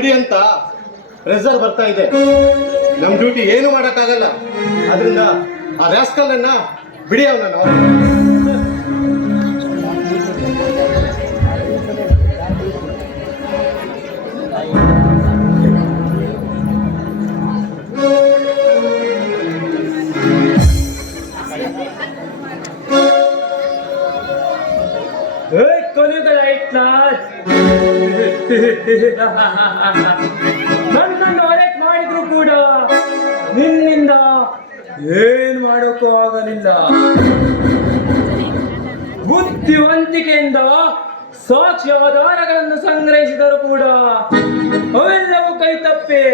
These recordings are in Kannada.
ಬಿಡಿ ಅಂತ ಪ್ರೆಸರ್ ಬರ್ತಾ ಇದೆ. ನಮ್ ಡ್ಯೂಟಿ ಏನು ಮಾಡಕ್ಕಾಗಲ್ಲ. ಅದರಿಂದ ಆ ರಾಸ್ಕಲ್ ಅನ್ನ ಬಿಡಿ ಅವನನ್ನು. ನನ್ನನ್ನು ಅರೆಸ್ಟ್ ಮಾಡಿದ್ರು ಕೂಡ ನಿನ್ನಿಂದ ಏನ್ ಮಾಡೋಕ್ಕೂ ಆಗಲಿಲ್ಲ. ಬುದ್ಧಿವಂತಿಕೆಯಿಂದ ಸಾಕ್ಷ್ಯ ಆಧಾರಗಳನ್ನು ಸಂಗ್ರಹಿಸಿದರೂ ಕೂಡ ಅವೆಲ್ಲವೂ ಕೈ ತಪ್ಪಿ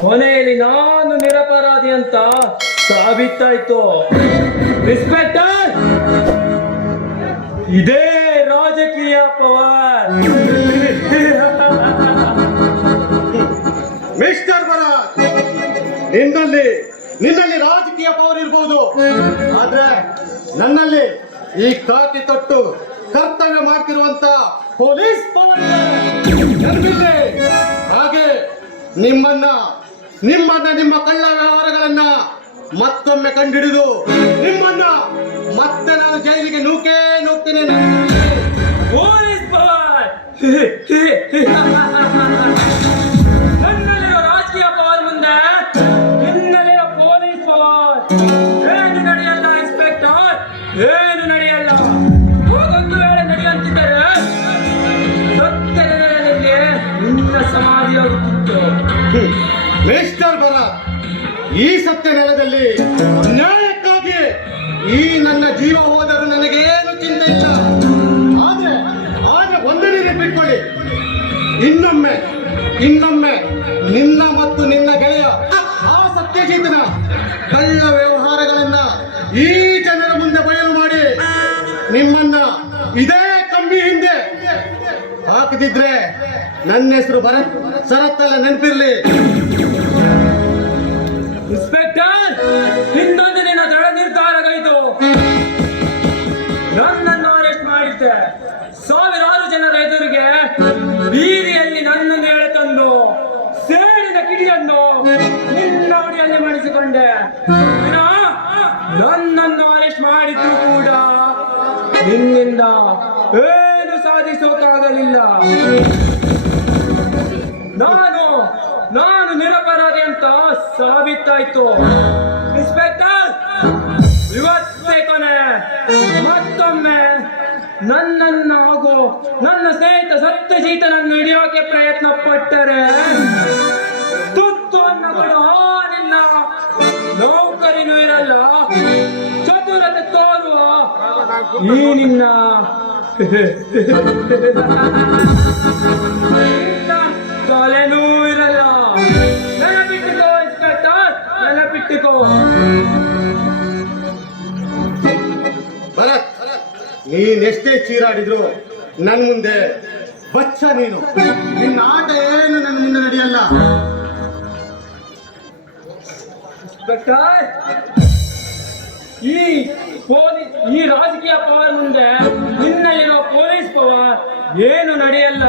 ಕೊನೆಯಲ್ಲಿ ನಾನು ನಿರಪರಾಧಿ ಅಂತ ಸಾಬೀತಾಯ್ತು. ಇನ್ಸ್ಪೆಕ್ಟರ್, ಇದೇ ರಾಜಕೀಯ ಪವರ್. ಮಿಸ್ಟರ್ ಭರತ್, ನಿನ್ನಲ್ಲಿ ರಾಜಕೀಯ ಪವರ್ ಇರಬಹುದು, ಆದ್ರೆ ನನ್ನಲ್ಲಿ ಈ ಕಾಕಿ ತೊಟ್ಟು ಕರ್ತವ್ಯ ಮಾಡ್ತಿರುವಂತ ಪೊಲೀಸ್ ಪವರ್ ಇದೆ. ಹಾಗೆ ನಿಮ್ಮ ಕಳ್ಳ ವ್ಯವಹಾರಗಳನ್ನ ಮತ್ತೊಮ್ಮೆ ಕಂಡುಹಿಡಿದು ನಿಮ್ಮನ್ನ ಮತ್ತೆ ನಾನು ಜೈಲಿಗೆ ನೂಕ್ತೇನೆ. ಪೊಲೀಸ್ ಪವರ್, ನನ್ನಲ್ಲಿರೋ ರಾಜಕೀಯ ಪವರ್ ಮುಂದೆ ನಿನ್ನಲ್ಲಿರೋ ಪೊಲೀಸ್ ಪವರ್ ಏನು ನಡೆಯಲ್ಲ. ಇನ್ಸ್ಪೆಕ್ಟರ್, ಏನು ನಡೆಯಲ್ಲ. ಒಂದು ವೇಳೆ ನಡೆಯುತ್ತಿದ್ದರೆ ಸತ್ಯದ ನೆಲೆಯಲ್ಲಿ ನಿನ್ನ ಸಮಾಧಿಯಾಗುತ್ತಿತ್ತು. ಮಿಸ್ಟರ್ ಭರತ್, ಈ ಸತ್ಯ ನೆಲದಲ್ಲಿ ನ್ಯಾಯಕ್ಕಾಗಿ ಈ ನನ್ನ ಜೀವ ಹೋದರೂ ನನಗೇನು ಚಿಂತೆ ಇಲ್ಲ. ಆದ್ರೆ ಒಂದನೇ ನೆನಪಿಟ್ಕೊಳ್ಳಿ, ಇನ್ನೊಮ್ಮೆ ನಿನ್ನ ಮತ್ತು ನಿನ್ನ ಗೆಳೆಯ ಆ ಸತ್ಯಜಿತನ ಕಳ್ಳ ವ್ಯವಹಾರಗಳನ್ನ ಈ ಜನರ ಮುಂದೆ ಬಯಲು ಮಾಡಿ ನಿಮ್ಮನ್ನ ಇದೇ ಕಂಬಿ ಹಿಂದೆ ಹಾಕದಿದ್ರೆ ನನ್ನ ಹೆಸರು ಭರತ್ ಸರತ್ತಲ್ಲ, ನೆನಪಿರ್ಲಿ. ಇನ್ಸ್ಪೆಕ್ಟರ್, ಇನ್ನೊಂದು ದಿನ ದೃಢ ನಿರ್ಧಾರಗೈದು. ನನ್ನನ್ನು ಅರೆಸ್ಟ್ ಮಾಡಿದ್ದೆ. ಸಾವಿರಾರು ಜನರ ಎದುರಿಗೆ ಬೀದಿಯಲ್ಲಿ ನನ್ನನ್ನು ಎಳೆತಂದು ಸೇಡಿನ ಕಿಡಿಯನ್ನು ನಿನ್ನ ಉಡಿಯಲ್ಲಿ ಮಾಡಿಸಿಕೊಂಡೆ. ನನ್ನನ್ನು ಅರೆಸ್ಟ್ ಮಾಡಿದ್ದು ಕೂಡ ನಿನ್ನಿಂದ ಏನು ಸಾಧಿಸೋಕ್ಕಾಗಲಿಲ್ಲ. ನಾನು ನಿರಪರಾಧಿ ಅಂತ ಸಾಬೀತಾಯ್ತು. ಇನ್ಸ್ಪೆಕ್ಟರ್, ಇವತ್ತೇ ಕೊನೆ. ಮತ್ತೊಮ್ಮೆ ನನ್ನನ್ನು ಹಾಗೂ ನನ್ನ ಸ್ನೇಹಿತ ಸತ್ಯಜೀತನನ್ನು ಹಿಡಿಯೋಕೆ ಪ್ರಯತ್ನ ಪಟ್ಟರೆ ತುತ್ತನ್ನು ಕೊಡೋ ನಿನ್ನ ನೌಕರಿನೂ ಇರಲ್ಲ, ಚತುರತೆ ತೋರುವ ಈ ನಿನ್ನ ತಲೆನೂ ಇರಲ್ಲ. ನೆನಪಿಟ್ಟುಕೋ ಇನ್ಸ್ಪೆಕ್ಟರ್, ನೆನಪಿಟ್ಟುಕೋ. ಭರತ್, ನೀನೆಷ್ಟೇ ಚೀರಾಡಿದ್ರು ನನ್ ಮುಂದೆ ಬಚ್ಚ ನೀನು. ನಿನ್ನ ಆಟ ಏನು ನನ್ನ ಮುಂದೆ ನಡೆಯಲ್ಲ. ಇನ್ಸ್ಪೆಕ್ಟರ್, ಈ ರಾಜಕೀಯ ಪವರ್ ಮುಂದೆ ನಿನ್ನಲ್ಲಿರೋ ಪೊಲೀಸ್ ಪವರ್ ಏನು ನಡೆಯಲ್ಲ.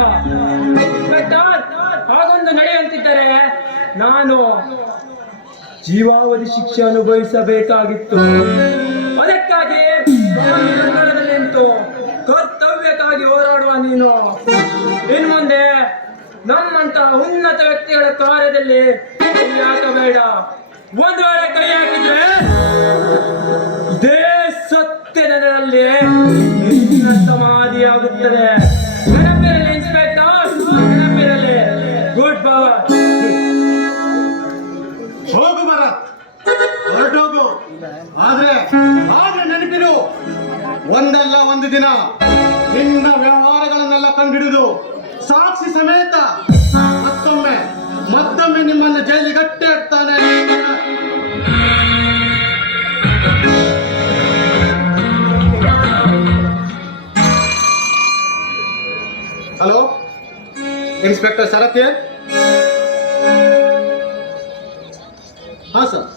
ಇನ್ಸ್ಪೆಕ್ಟರ್, ಹಾಗೊಂದು ನಡೆಯುತ್ತಿದ್ದರೆ ನಾನು ಜೀವಾವಧಿ ಶಿಕ್ಷೆ ಅನುಭವಿಸಬೇಕಾಗಿತ್ತು. ಅದಕ್ಕಾಗಿ ನಿಂತು ಕರ್ತವ್ಯಕ್ಕಾಗಿ ಹೋರಾಡುವ ನೀನು ಇನ್ ಮುಂದೆ ನಮ್ಮಂತಹ ಉನ್ನತ ವ್ಯಕ್ತಿಗಳ ಕಾರ್ಯದಲ್ಲಿ ಕೈ ಹಾಕಬೇಡ. ಒಂದು ವೇಳೆ ಕೈ ಹಾಕಿದ್ರೆ ಇದೇ ಸತ್ಯದಲ್ಲಿ ನಿನ್ನ ಸಮಾಧಿಯಾಗುತ್ತದೆ. ನೆನಪಿರಲಿ ಇನ್ಸ್ಪೆಕ್ಟರ್, ನೆನಪಿರಲಿ. Good power. ಹೋಗು ಭರತ್, ಹೊರಟೋಗು. ಆದ್ರೆ ನೆನಪಿರು, ಒಂದಲ್ಲ ಒಂದು ದಿನ ನಿನ್ನ ವ್ಯವಹಾರಗಳನ್ನೆಲ್ಲ ಕಂಡುಹಿಡಿದು ಸಾಕ್ಷಿ ಸಮೇತ ಮತ್ತೊಮ್ಮೆ ನಿಮ್ಮನ್ನ ಜೈಲಿಗಟ್ಟೆ ಇಡ್ತಾನೆ. ಹಲೋ, ಇನ್ಸ್ಪೆಕ್ಟರ್ ಶರತ್? ಹಾ ಸರ್.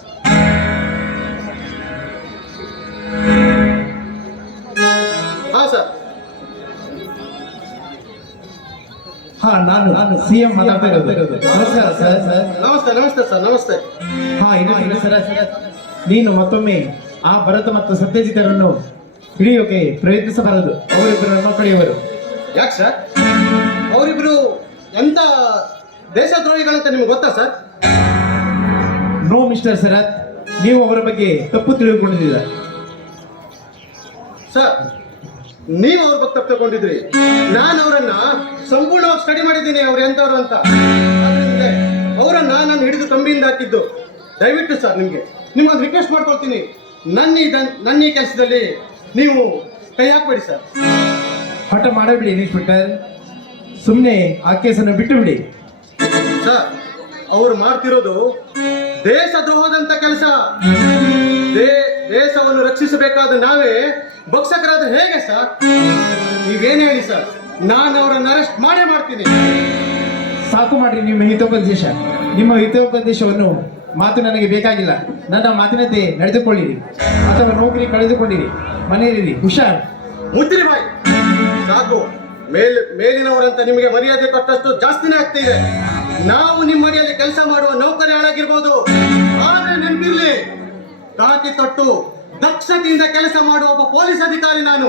ಹಾ ಸರ್. ಹಾ ನಾನು ಸಿಎಂ ಮಾತಾಡ್ತಾ ಇರೋದು. ನಮಸ್ಕಾರ ಸರ್. ನಮಸ್ತೆ ನಮಸ್ತೆ ಸರ್, ನಮಸ್ತೆ. ಹಾ ಇದು ಸರ್, ನೀನು ಮತ್ತೊಮ್ಮೆ ಆ ಭರತ ಮತ್ತು ಸತ್ಯಜಿತರನ್ನು ಹಿಡಿಯೋಕೆ ಪ್ರಯತ್ನಿಸಬಾರದು. ಅವರಿಬ್ಬರನ್ನು ಕಡೆಯವರು. ಯಾಕೆ ಸರ್? ಅವರಿಬ್ರು ಎಂತ ದೇಶದ್ರೋಹಿಗಳಂತ ನಿಮ್ಗೆ ಗೊತ್ತಾ ಸರ್? ನೋ ಮಿಸ್ಟರ್ ಶರತ್, ನೀವು ಅವರ ಬಗ್ಗೆ ತಪ್ಪು ತಿಳಿದುಕೊಂಡಿದ್ದೀರ. ಸರ್, ನೀವು ಅವ್ರ ಬಗ್ಗೆ ತಪ್ಪು ತಗೊಂಡಿದ್ರಿ. ನಾನು ಅವರನ್ನ ಸಂಪೂರ್ಣವಾಗಿ ಸ್ಟಡಿ ಮಾಡಿದ್ದೀನಿ, ಅವ್ರು ಎಂತವ್ರು ಅಂತ. ಆದ್ರಿಂದ ಅವರನ್ನ ನಾನು ಹಿಡಿದು ಕಂಬಿಯಿಂದ ಹಾಕಿದ್ದು. ದಯವಿಟ್ಟು ಸರ್, ನಿಮ್ಗೊಂದು ರಿಕ್ವೆಸ್ಟ್ ಮಾಡ್ಕೊಳ್ತೀನಿ, ನನ್ನ ಈ ಕೆಲಸದಲ್ಲಿ ನೀವು ಕೈ ಹಾಕ್ಬೇಡಿ ಸರ್. ಹಠ ಮಾಡಬೇಡಿ ಇನ್ಸ್ಪೆಕ್ಟರ್, ಸುಮ್ಮನೆ ಆ ಕೇಸನ್ನು ಬಿಟ್ಟು ಬಿಡಿ. ಸರ್, ಅವ್ರು ಮಾಡ್ತಿರೋದು ದೇಶದ್ರೋಹದಂತ ಕೆಲಸ. ದೇಶವನ್ನು ರಕ್ಷಿಸಬೇಕಾದ ನಾವೇ ಭಕ್ಷಕರಾದ ಹೇಗೆ ಸರ್? ನೀವೇನು ಹೇಳಿ ಸರ್, ನಾನು ಅವರನ್ನು ಅರೆಸ್ಟ್ ಮಾಡೇ ಮಾಡ್ತೀನಿ. ಸಾಕು ಮಾಡ್ರಿ ನಿಮ್ಮ ಹಿತೋಪದೇಶ. ನಿಮ್ಮ ಹಿತೋಪದೇಶವನ್ನು ಮಾತು ನನಗೆ ಬೇಕಾಗಿಲ್ಲ. ನನ್ನ ಮಾತಿನಂತೆ ನಡೆದುಕೊಳ್ಳಿರಿ ಅಥವಾ ನೌಕರಿ ಕಳೆದುಕೊಂಡಿರಿ, ಮನೆಯಲ್ಲಿ ಹುಷಾರ್. ಮುದ್ರಿ ಬಾಯ್, ಸಾಕು. ಮೇಲಿನವರಂತ ನಿಮಗೆ ಮರ್ಯಾದೆ ಕೊಟ್ಟಷ್ಟು ಜಾಸ್ತಿನೇ ಆಗ್ತಿದೆ. ನಾವು ನಿಮ್ಮ ಮನೆಯಲ್ಲಿ ಕೆಲಸ ಮಾಡುವ ನೌಕರಿ ಹಾಳಾಗಿರ್ಬೋದು, ಆದ್ರೆ ನೆನಪಿರ್ಲಿ, ಕಾಕಿ ತೊಟ್ಟು ದಕ್ಷತೆಯಿಂದ ಕೆಲಸ ಮಾಡುವ ಒಬ್ಬ ಪೊಲೀಸ್ ಅಧಿಕಾರಿ ನಾನು.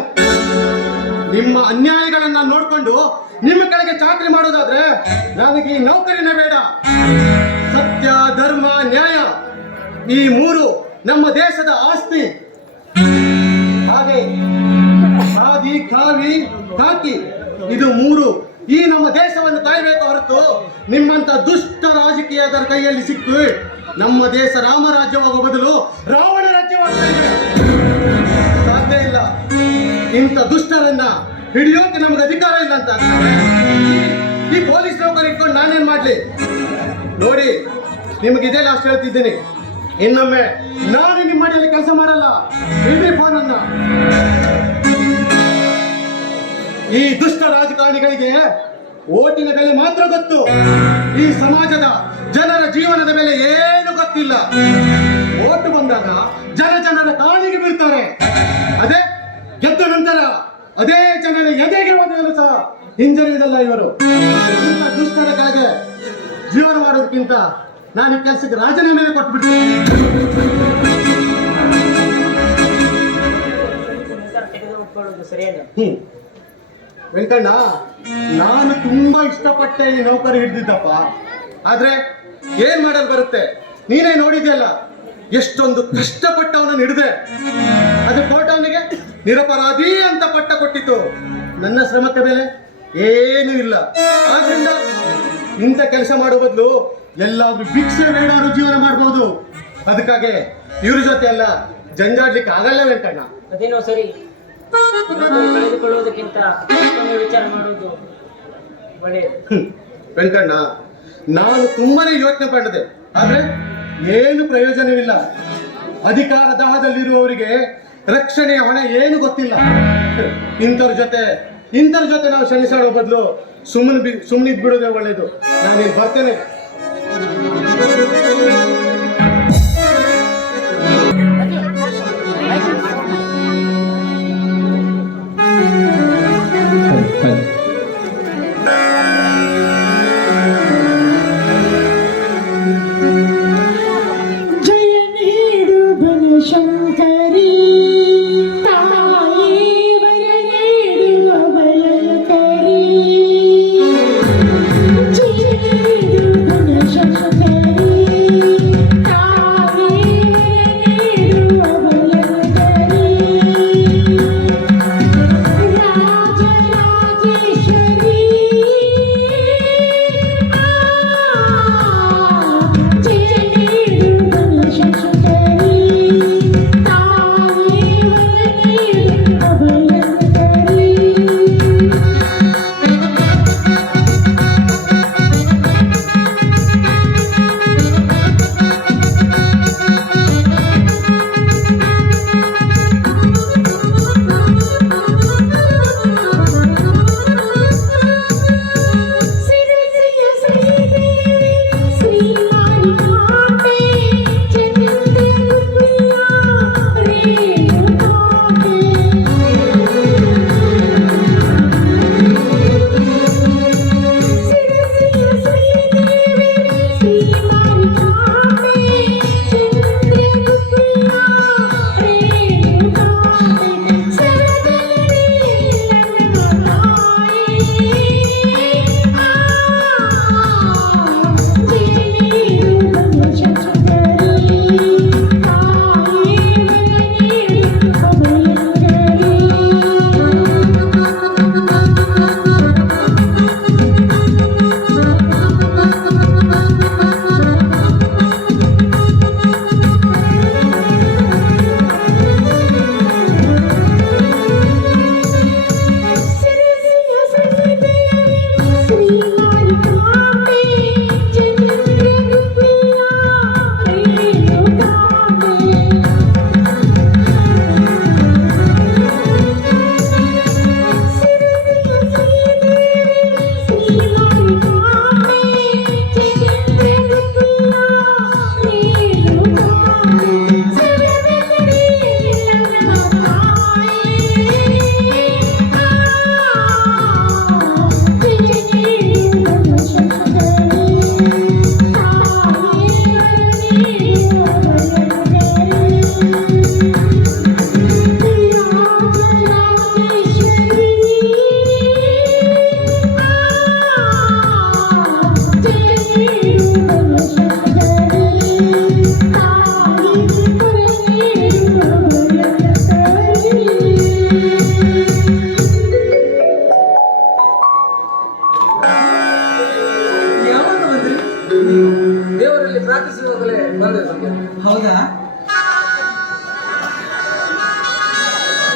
ನಿಮ್ಮ ಅನ್ಯಾಯಗಳನ್ನ ನೋಡ್ಕೊಂಡು ನಿಮ್ಮ ಕೆಳಗೆ ಚಾಕರಿ ಮಾಡೋದಾದ್ರೆ ನನಗೆ ಈ ನೌಕರಿನೇ ಬೇಡ. ಸತ್ಯ, ಧರ್ಮ, ನ್ಯಾಯ ಈ ಮೂರು ನಮ್ಮ ದೇಶದ ಆಸ್ತಿ. ಹಾಗೆ ಖಾದಿ, ಖಾವಿ, ಕಾಕಿ ಇದು ಮೂರು ಈ ನಮ್ಮ ದೇಶವನ್ನು ಕಾಯಬೇಕು ಹೊರತು ನಿಮ್ಮಂತ ದುಷ್ಟ ರಾಜಕೀಯದ ಕೈಯಲ್ಲಿ ಸಿಕ್ಕು ನಮ್ಮ ದೇಶ ರಾಮರಾಜ್ಯವಾಗುವ ಬದಲು ರಾವಣ ರಾಜ್ಯವಾಗ್ತಾ ಇದೆ. ಸಾಧ್ಯ ಇಲ್ಲ. ಇಂಥ ದುಷ್ಟರನ್ನ ಹಿಡಿಯೋಕೆ ನಮ್ಗೆ ಅಧಿಕಾರ ಇಲ್ಲ ಅಂತ ಈ ಪೊಲೀಸ್ ನೌಕರಿ ಇಟ್ಕೊಂಡು ನಾನೇನ್ ಮಾಡ್ಲಿ? ನೋಡಿ, ನಿಮ್ಗೆ ಇದೇ ಲಾಸ್ಟ್ ಹೇಳ್ತಿದ್ದೀನಿ, ಇನ್ನೊಮ್ಮೆ ನಾನು ನಿಮ್ಮ ಮನೆಯಲ್ಲಿ ಕೆಲಸ ಮಾಡಲ್ಲ. ಇಡ್ರಿ ಫೋನ್ ಅನ್ನ. ಈ ದುಷ್ಟ ರಾಜಕಾರಣಿಗಳಿಗೆ ಓಟಿನ ಬೆಲೆ ಮಾತ್ರ ಗೊತ್ತು. ಈ ಸಮಾಜದ ಜನರ ಜೀವನದ ಬೆಲೆ ಏನು ಗೊತ್ತಿಲ್ಲ. ಓಟು ಬಂದಾಗ ಜನರ ಕಾಲಿಗೆ ಬೀಳ್ತಾರೆ. ಅದೇ ಗೆದ್ದ ನಂತರ ಅದೇ ಜನರ ಎದೆಗೆ ಹೋದವರು ಸಹ ಹಿಂಜರಿಯುವುದಲ್ಲ ಇವರು. ಇಂಥ ದುಷ್ಟರಕ್ಕಾಗಿ ಜೀವನ ಮಾಡೋದಕ್ಕಿಂತ ನಾನು ಈ ಕೆಲಸಕ್ಕೆ ರಾಜೀನಾಮೆ ಕೊಟ್ಬಿಡ್ತೀನಿ. ವೆಂಕಣ್ಣ, ನಾನು ತುಂಬಾ ಇಷ್ಟಪಟ್ಟೆ ಈ ನೌಕರಿ ಹಿಡಿದಿದ್ದಪ್ಪ. ಆದ್ರೆ ಏನ್ ಮಾಡಲ್ ಬರುತ್ತೆ? ನೀನೇ ನೋಡಿದ್ಯಲ್ಲ, ಎಷ್ಟೊಂದು ಕಷ್ಟಪಟ್ಟು ಅವನನ್ನು ಹಿಡಿದೆ. ಅದು ಕೋರ್ಟ್ ಅವನಿಗೆ ನಿರಪರಾಧಿ ಅಂತ ಪಟ್ಟ ಕೊಟ್ಟಿತ್ತು. ನನ್ನ ಶ್ರಮಕ್ಕೆ ಬೆಲೆ ಏನೂ ಇಲ್ಲ. ಆದ್ರಿಂದ ಇಂಥ ಕೆಲಸ ಮಾಡೋ ಬದಲು ಎಲ್ಲಾದ್ರೂ ಭಿಕ್ಷೆ ಬೇಡಾರು ಜೀವನ ಮಾಡ್ಬೋದು. ಅದಕ್ಕಾಗಿ ಇವ್ರ ಜೊತೆ ಎಲ್ಲ ಜಂಜಾಡ್ಲಿಕ್ಕೆ ಆಗಲ್ಲ ವೆಂಕಣ್ಣ. ಅದೇನೋ ಸರಿ, ಕಳೆದುಕೊಳ್ಳುವುದಕ್ಕಿಂತ ವಿಚಾರ ಮಾಡುವುದು ಒಳ್ಳೆಯದು. ವೆಂಕಣ್ಣ, ನಾನು ತುಂಬಾನೇ ಯೋಚನೆ ಮಾಡಿದೆ, ಆದ್ರೆ ಏನು ಪ್ರಯೋಜನವಿಲ್ಲ. ಅಧಿಕಾರ ದಾಹದಲ್ಲಿರುವವರಿಗೆ ರಕ್ಷಣೆಯ ಹೊಣೆ ಏನು ಗೊತ್ತಿಲ್ಲ. ಇಂಥವ್ರ ಜೊತೆ ನಾವು ಶನಿಸಾಡೋ ಬದಲು ಸುಮ್ಮನಿದ್ ಬಿಡೋದೇ ಒಳ್ಳೇದು. ನಾನಿಲ್ಲಿ ಬರ್ತೇನೆ.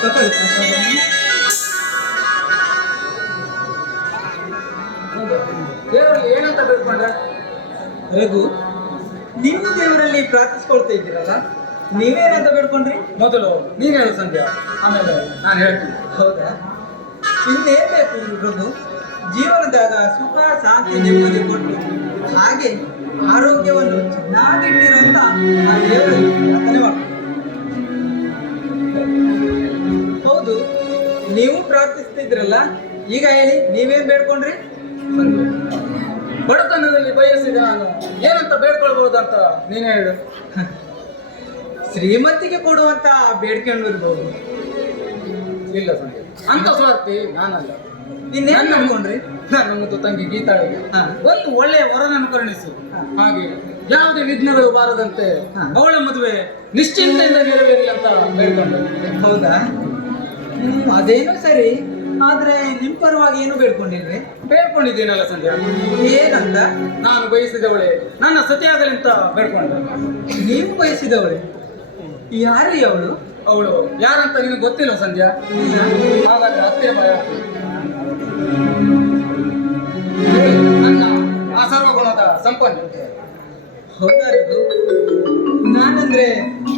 ತಗೊಳ್ಳಿ ಪ್ರಸಾದವನ್ನು. ದೇವರಲ್ಲಿ ಏನಂತ ಬೇಡ್ಕೊಂಡ್ರೆ? ರಘು, ನಿಮ್ಮ ದೇವರಲ್ಲಿ ಪ್ರಾರ್ಥಿಸ್ಕೊಳ್ತಾ ಇದ್ದೀರಲ್ಲ, ನೀವೇನಂತ ಬೇಡ್ಕೊಂಡ್ರಿ? ಮೊದಲು ನೀನು ಹೇಳು ಸಂಧ್ಯಾ, ಆಮೇಲೆ ನಾನು ಹೇಳ್ತೀನಿ. ಹೌದಾ? ಇನ್ನೇನ್ ಬೇಕು ರಘು? ಜೀವನದಾಗ ಸುಖ ಶಾಂತಿ ನೆಮ್ಮದಿ ಕೊಟ್ಟು ಹಾಗೆ ಆರೋಗ್ಯವನ್ನು ಚೆನ್ನಾಗಿಟ್ಟಿರುವಂತ ಆ ದೇವರಲ್ಲಿ ಪ್ರಾರ್ಥನೆ ಮಾಡ್ತೀನಿ. ಹೌದು, ನೀವು ಪ್ರಾರ್ಥಿಸ್ತಿದ್ರಲ್ಲ, ಈಗ ಹೇಳಿ ನೀವೇನ್ ಬೇಡ್ಕೊಂಡ್ರಿ? ಸಂಧ್ಯಾ, ಬಡತನದಲ್ಲಿ ಬಯಸಿದ ನಾನು ಏನಂತ ಬೇಡ್ಕೊಳ್ಬಹುದು ಅಂತ ನೀನು ಹೇಳು. ಶ್ರೀಮಂತಿಗೆ ಕೊಡುವಂತ ಬೇಡ್ಕೊಂಡಿರ್ಬೋದು. ಇಲ್ಲ ಸಂಧ್ಯಾ, ಅಂತ ಸ್ವಾರ್ಥಿ ನಾನಲ್ಲ. ಇನ್ನೇನ್ ಬೇಡ್ಕೊಂಡ್ರಿ? ನನ್ನ ಮುದ್ದು ತಂಗಿ ಗೀತಾಳಿಗೆ ಹಾ. ಒಂದು ಒಳ್ಳೆಯ ವರನನ್ನು ಕರುಣಿಸಿ, ಹಾ. ಹಾಗೆ ಯಾವುದೇ ವಿಘ್ನಗಳು ಬಾರದಂತೆ ಹಾ. ಅವಳ ಮದುವೆ ನಿಶ್ಚಿಂತೆಯಿಂದ ನೆರವೇರಲಿ ಅಂತ ಬೇಡ್ಕೊಂಡೆ. ಹೌದಾ? ಅದೇನೋ ಸರಿ, ಆದ್ರೆ ನಿಮ್ ಪರವಾಗಿ ಏನು ಬೇಡ್ಕೊಂಡಿಲ್ರಿ? ಬೇಡ್ಕೊಂಡಿದ್ದೀನಲ್ಲ ಸಂಧ್ಯಾ, ಏನಂತ? ನಾನು ಬಯಸಿದವಳೆ ನನ್ನ ಸತಿಯಾಗಲಿ ಅಂತ ಬೇಡ್ಕೊಂಡೆ. ನೀವು ಬಯಸಿದವಳೆ? ಯಾರು ಅವಳು? ಅವಳು ಯಾರಂತ ನಿನಗೆ ಗೊತ್ತಿಲ್ಲ ಸಂಧ್ಯಾ? ಹಾಗಾದ್ರೆ ಹತ್ತಿರ ಭಯ. ನನ್ನ ಆ ಸರ್ವಗುಣದ ಸಂಪನ್ನ. ಹೌದಾ ರಘು? ನಾನಂದ್ರೆ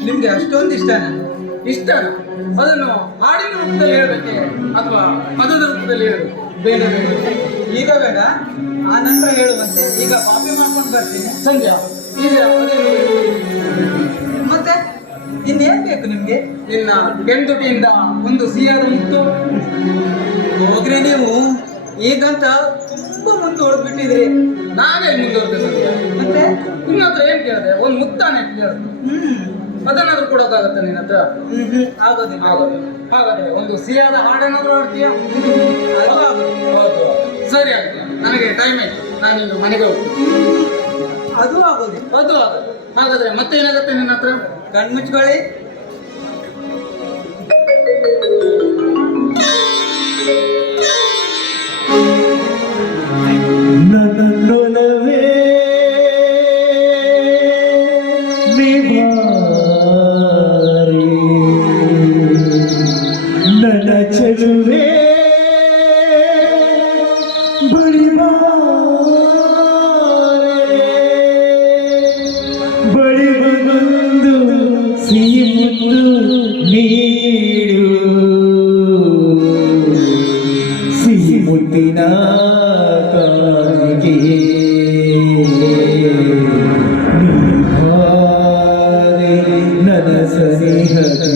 ನಿಮ್ಗೆ ಅಷ್ಟೊಂದು ಇಷ್ಟನಾ? ಇಷ್ಟ ಅದನ್ನು ಹಾಡಿನ ರೂಪದಲ್ಲಿ ಹೇಳಬೇಕೆ ಅಥವಾ ಪದದ ರೂಪದಲ್ಲಿ ಹೇಳಬೇಕು? ಬೇಡ ಬೇಡ, ಈಗ ಬೇಡ, ಆ ನಂತರ ಹೇಳುವಂತೆ. ಈಗ ಕಾಫಿ ಮಾಡ್ಕೊಂಡು ಬರ್ತೀನಿ. ಸಂಧ್ಯಾ, ಈಗ ಅದೇನು ಬೇಕು? ಮತ್ತೆ ಇನ್ನೇನ್ ಬೇಕು ನಿಮ್ಗೆ? ನಿನ್ನ ಬೆಂದುಟಿಯಿಂದ ಒಂದು ಸಿಹಿಯಾದ ಮುತ್ತು. ಹೋಗ್ರಿ ನೀವು, ಈಗಂತ ತುಂಬಾ ಮುಂದೆ ಹೊಡೆದ್ಬಿಟ್ಟಿದ್ರಿ. ನಾವೇ ಮುಂದುವರೆದ ಸಂಧ್ಯಾ. ಮತ್ತೆ ನಿನ್ನ ಹತ್ರ ಏನ್ ಕೇಳಿದೆ? ಒಂದು ಮುತ್ತಾನೆ ಕೇಳಿದೆ, ಅದನ್ನಾದ್ರೂ ಕೊಡೋಕ್ಕಾಗತ್ತೆ ನಿನ್ನ ಹತ್ರ? ಆಗೋದಿಲ್ಲ. ಆಗೋದಿಲ್ಲ. ಹಾಗಾದ್ರೆ ಒಂದು ಸಿಹಿಯಾದ ಹಾಡೇನಾದ್ರೂ ಹಾಡ್ತೀಯಾ? ಅದು ಆಗೋದಿಲ್ಲ. ಹೌದು, ಸರಿ ಆಗುತ್ತೆ. ನನಗೆ ಟೈಮ್ ಆಯ್ತು, ನಾನಿನ್ನು ಮನೆಗೆ ಹೋಗ್ತೀನಿ. ಅದು ಆಗೋದಿಲ್ಲ. ಅದು ಆಗಲ್ಲ. ಹಾಗಾದ್ರೆ ಮತ್ತೇನಾಗತ್ತೆ ನಿನ್ನ ಹತ್ರ? ಕಣ್ಮುಚ್ಕೊಳ್ಳಿ. ನನ್ನೊಲವೇ ನಿವಾರಿ, ನನ್ನ ಚೆಲುವೆ ಬಳಿ ಬಂದು ಸಿಹಿ ಮುತ್ತು ನೀಡು, ಸಿಹಿ ಮುತ್ತಿನ ಕಾಲಿಗೆ ನೀವಾರೆ ನನ್ನ ಸನಿಹಕ್ಕೆ.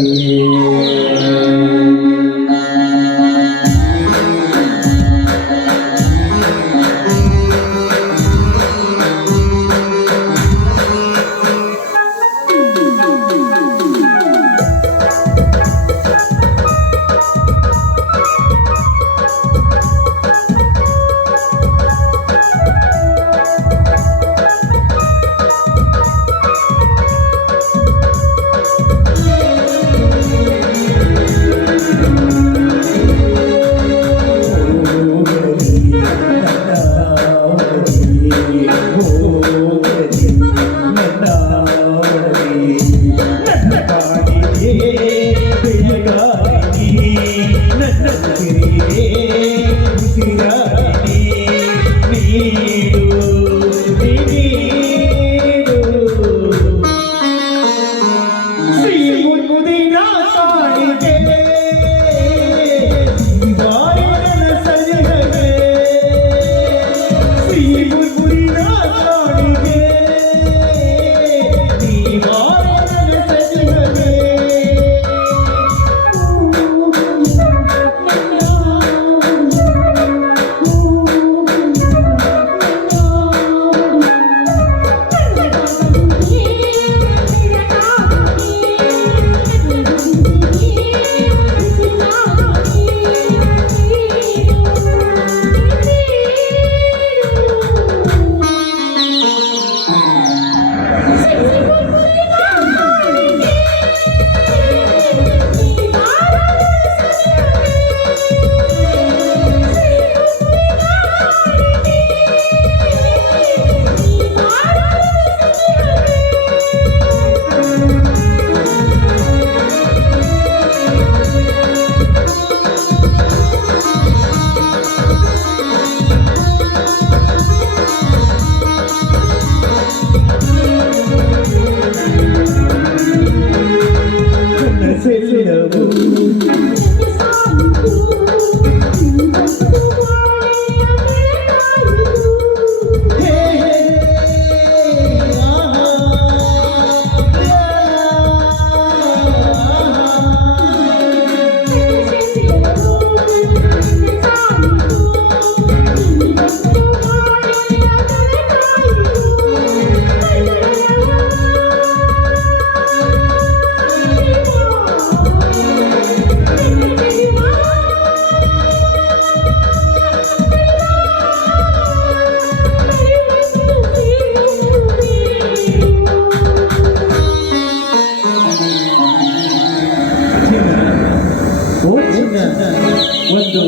ಒಂದು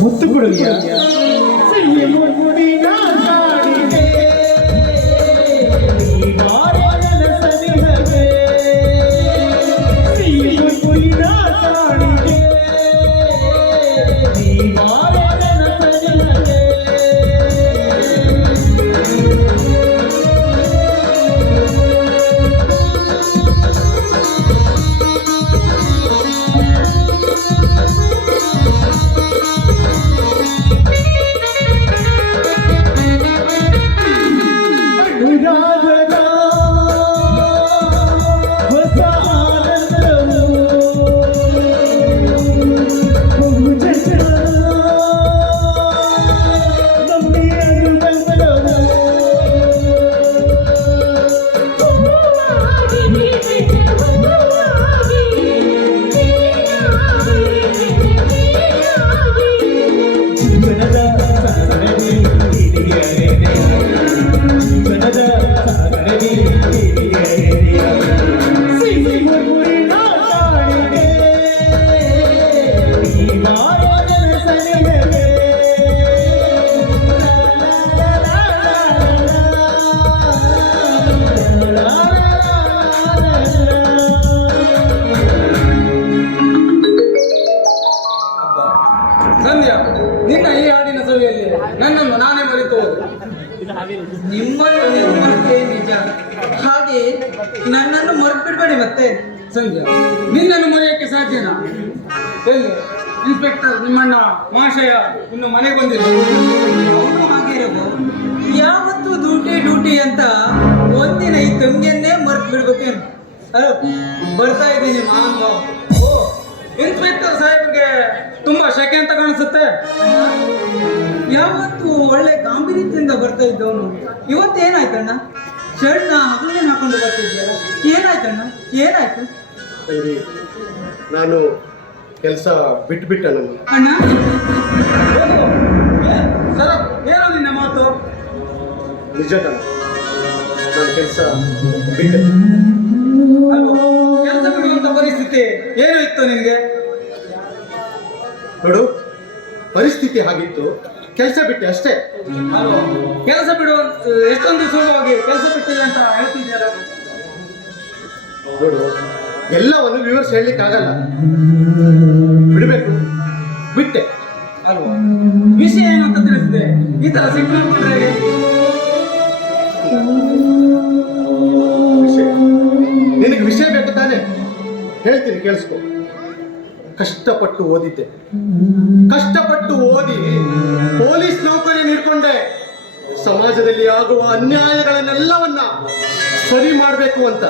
ಮುತ್ತು ಕೊಡುವಿಯಾ? ಸಿಹಿ ಮುಡಿನ ನಾಡಿಗೆ ಈ ಬಾರಿ ನನ್ನ ಸನಿಹವೇ. ಸಿಹಿ ಮುಡಿನ ನಾಡಿಗೆ ಈ ಬಾರಿ ನನ್ನ ಸನಿಹವೇ. ಅನುರಾಗದ ಹೊಸ ಆನಂದವು ಬಹುಜನ ನಮ್ಮಿಯರು ಬಂದವು. ಜೀವನದ ಸಾಗರದಲ್ಲಿ ಹಿಡಿಯಲೇನೆ, ಜೀವನದ ಸಾಗರದಲ್ಲಿ ಹಿಡಿಯಲೇನೆ. ಸಿಹಿ ಮುಡಿನ ನಾಡಿಗೆ ಈ ಬಾರಿ ನನ್ನ ಸನಿಹವೇ. ಸಂಧ್ಯಾ, ನಿನ್ನ ಈ ಹಾಡಿನ ಸವಿಯಲ್ಲಿ ನನ್ನನ್ನು ನಾನೇ ಮರೆತು ಹೋದೆ. ನಿಮ್ಮನ್ನು ನೀವು ಮರ್ತೇ ನಿಜ, ಹಾಗೆ ನನ್ನನ್ನು ಮರ್ತ್ಬಿಡ್ಬೇಡಿ ಮತ್ತೆ. ಸಂಧ್ಯಾ, ನಿನ್ನನ್ನು ಮರೆಯಕ್ಕೆ ಸಾಧ್ಯನಾ? ಎಲ್ಲಿ ಇನ್ಸ್ಪೆಕ್ಟರ್ ನಿಮ್ಮಣ್ಣ ಮಹಾಶಯ ಇನ್ನು ಮನೆಗೆ ಬಂದಿಲ್ಲ. ಅವನು ಹಾಗೆ ಇರೋದು. ಯಾವತ್ತು ಡ್ಯೂಟಿ ಅಂತ ಒಂದಿನ ಈ ತಂಗಿಯನ್ನೇ ಮರ್ತ್ ಬಿಡ್ಬೇಕೇನು? ಅಲೋ, ಬರ್ತಾ ಇದ್ದೀನಿ ಮಾವ. ಓ, ಇನ್ಸ್ಪೆಕ್ಟರ್ ಸಾಹೇಬ್ರಿಗೆ ತುಂಬಾ ಶೆಕೆ ಅಂತ ಕಾಣಿಸುತ್ತೆ. ಯಾವತ್ತು ಒಳ್ಳೆ ಗಾಂಭೀರ್ಯದಿಂದ ಬರ್ತಾ ಇದ್ದವನು ಇವತ್ತೇನಾಯ್ತಣ್ಣ? ಶರ್ಟ್ನ ಹಗಲೇ ಹಾಕೊಂಡು ಬರ್ತಿದ್ಯಲ್ಲ, ಏನಾಯ್ತಣ್ಣ? ಏನಾಯ್ತು ತಂಗಿ, ನಾನು ಕೆಲಸ ಬಿಟ್ಬಿಟ್ಟ ನಾನು. ಅಣ್ಣ? ಸರ್, ಏನು ನಿನ್ನ ಮಾತು? ನಿಜ ತಾನೆ, ನಾನು ಕೆಲಸ ಬಿಟ್ಟೆ. ಅಲ್ವೋ, ಕೆಲಸ ಬಿಡುವಂತ ಪರಿಸ್ಥಿತಿ ಏನು ಇತ್ತು ನಿನಗೆ? ನೋಡು, ಪರಿಸ್ಥಿತಿ ಹಾಗಿತ್ತು, ಕೆಲಸ ಬಿಟ್ಟೆ ಅಷ್ಟೇ. ಅಲ್ವೋ, ಕೆಲಸ ಬಿಡುವ ಎಷ್ಟೊಂದು ಸುಲಭವಾಗಿ ಕೆಲಸ ಬಿಟ್ಟಿದೆ ಅಂತ ಹೇಳ್ತಿದ್ಯಲ್ಲ. ನೋಡು, ಎಲ್ಲವನ್ನು ವಿವರಿಸಿ ಹೇಳಲಿಕ್ಕಾಗಲ್ಲ. ಬಿಡಬೇಕು, ಬಿಟ್ಟೆ. ಅಲ್ವೋ, ವಿಷಯ ಏನು ಅಂತ ತಿಳಿಸಿದೆ. ಈ ತರ ಸಿಕ್ಕಿಕೊಂಡ್ರೆ ಹೇಗೆ? ವಿಷಯ, ನಿನಗೆ ವಿಷಯ ಬೇಕು ತಾನೆ? ಹೇಳ್ತೀನಿ, ಕೇಳಿಸ್ಕೊ. ಕಷ್ಟಪಟ್ಟು ಓದಿದ್ದೆ, ಕಷ್ಟಪಟ್ಟು ಓದಿ ಪೊಲೀಸ್ ನೌಕರಿ ನೀಡ್ಕೊಂಡೆ. ಸಮಾಜದಲ್ಲಿ ಆಗುವ ಅನ್ಯಾಯಗಳನ್ನೆಲ್ಲವನ್ನ ಸರಿ ಮಾಡಬೇಕು ಅಂತ.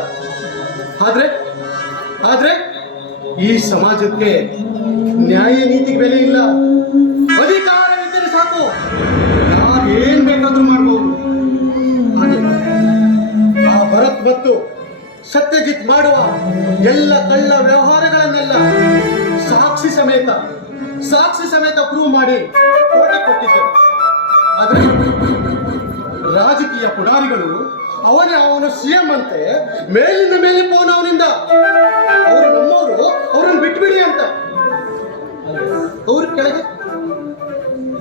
ಆದ್ರೆ ಈ ಸಮಾಜಕ್ಕೆ ನ್ಯಾಯ ನೀತಿಗೆ ಬೆಲೆ ಇಲ್ಲ. ಅಧಿಕಾರವಿದ್ದರೆ ಸಾಕು, ಯಾರು ಏನ್ ಬೇಕಾದ್ರೂ ಮಾಡ್ಬೋದು. ಹಾಗೆ ಆ ಭರತ್ ಮತ್ತು ಸತ್ಯಜಿತ್ ಮಾಡುವ ಎಲ್ಲ ಕಳ್ಳ ವ್ಯವಹಾರಗಳನ್ನೆಲ್ಲ ಸಾಕ್ಷಿ ಸಮೇತ ಪ್ರೂವ್ ಮಾಡಿ ಕೋರ್ಟ್ ಕೊಟ್ಟಿದ್ದೆ. ಆದ್ರೆ ರಾಜಕೀಯ ಪುಡಾರಿಗಳು ಅವನು ಸಿಎಂ ಅಂತೆ, ಮೇಲಿಂದ ಮೇಲೆ ಫೋನ್ ಅವನಿಂದ, ಅವರು ನಮ್ಮವರು, ಅವರನ್ನು ಬಿಟ್ಬಿಡಿ ಅಂತ. ಅವ್ರ ಕೆಳಗೆ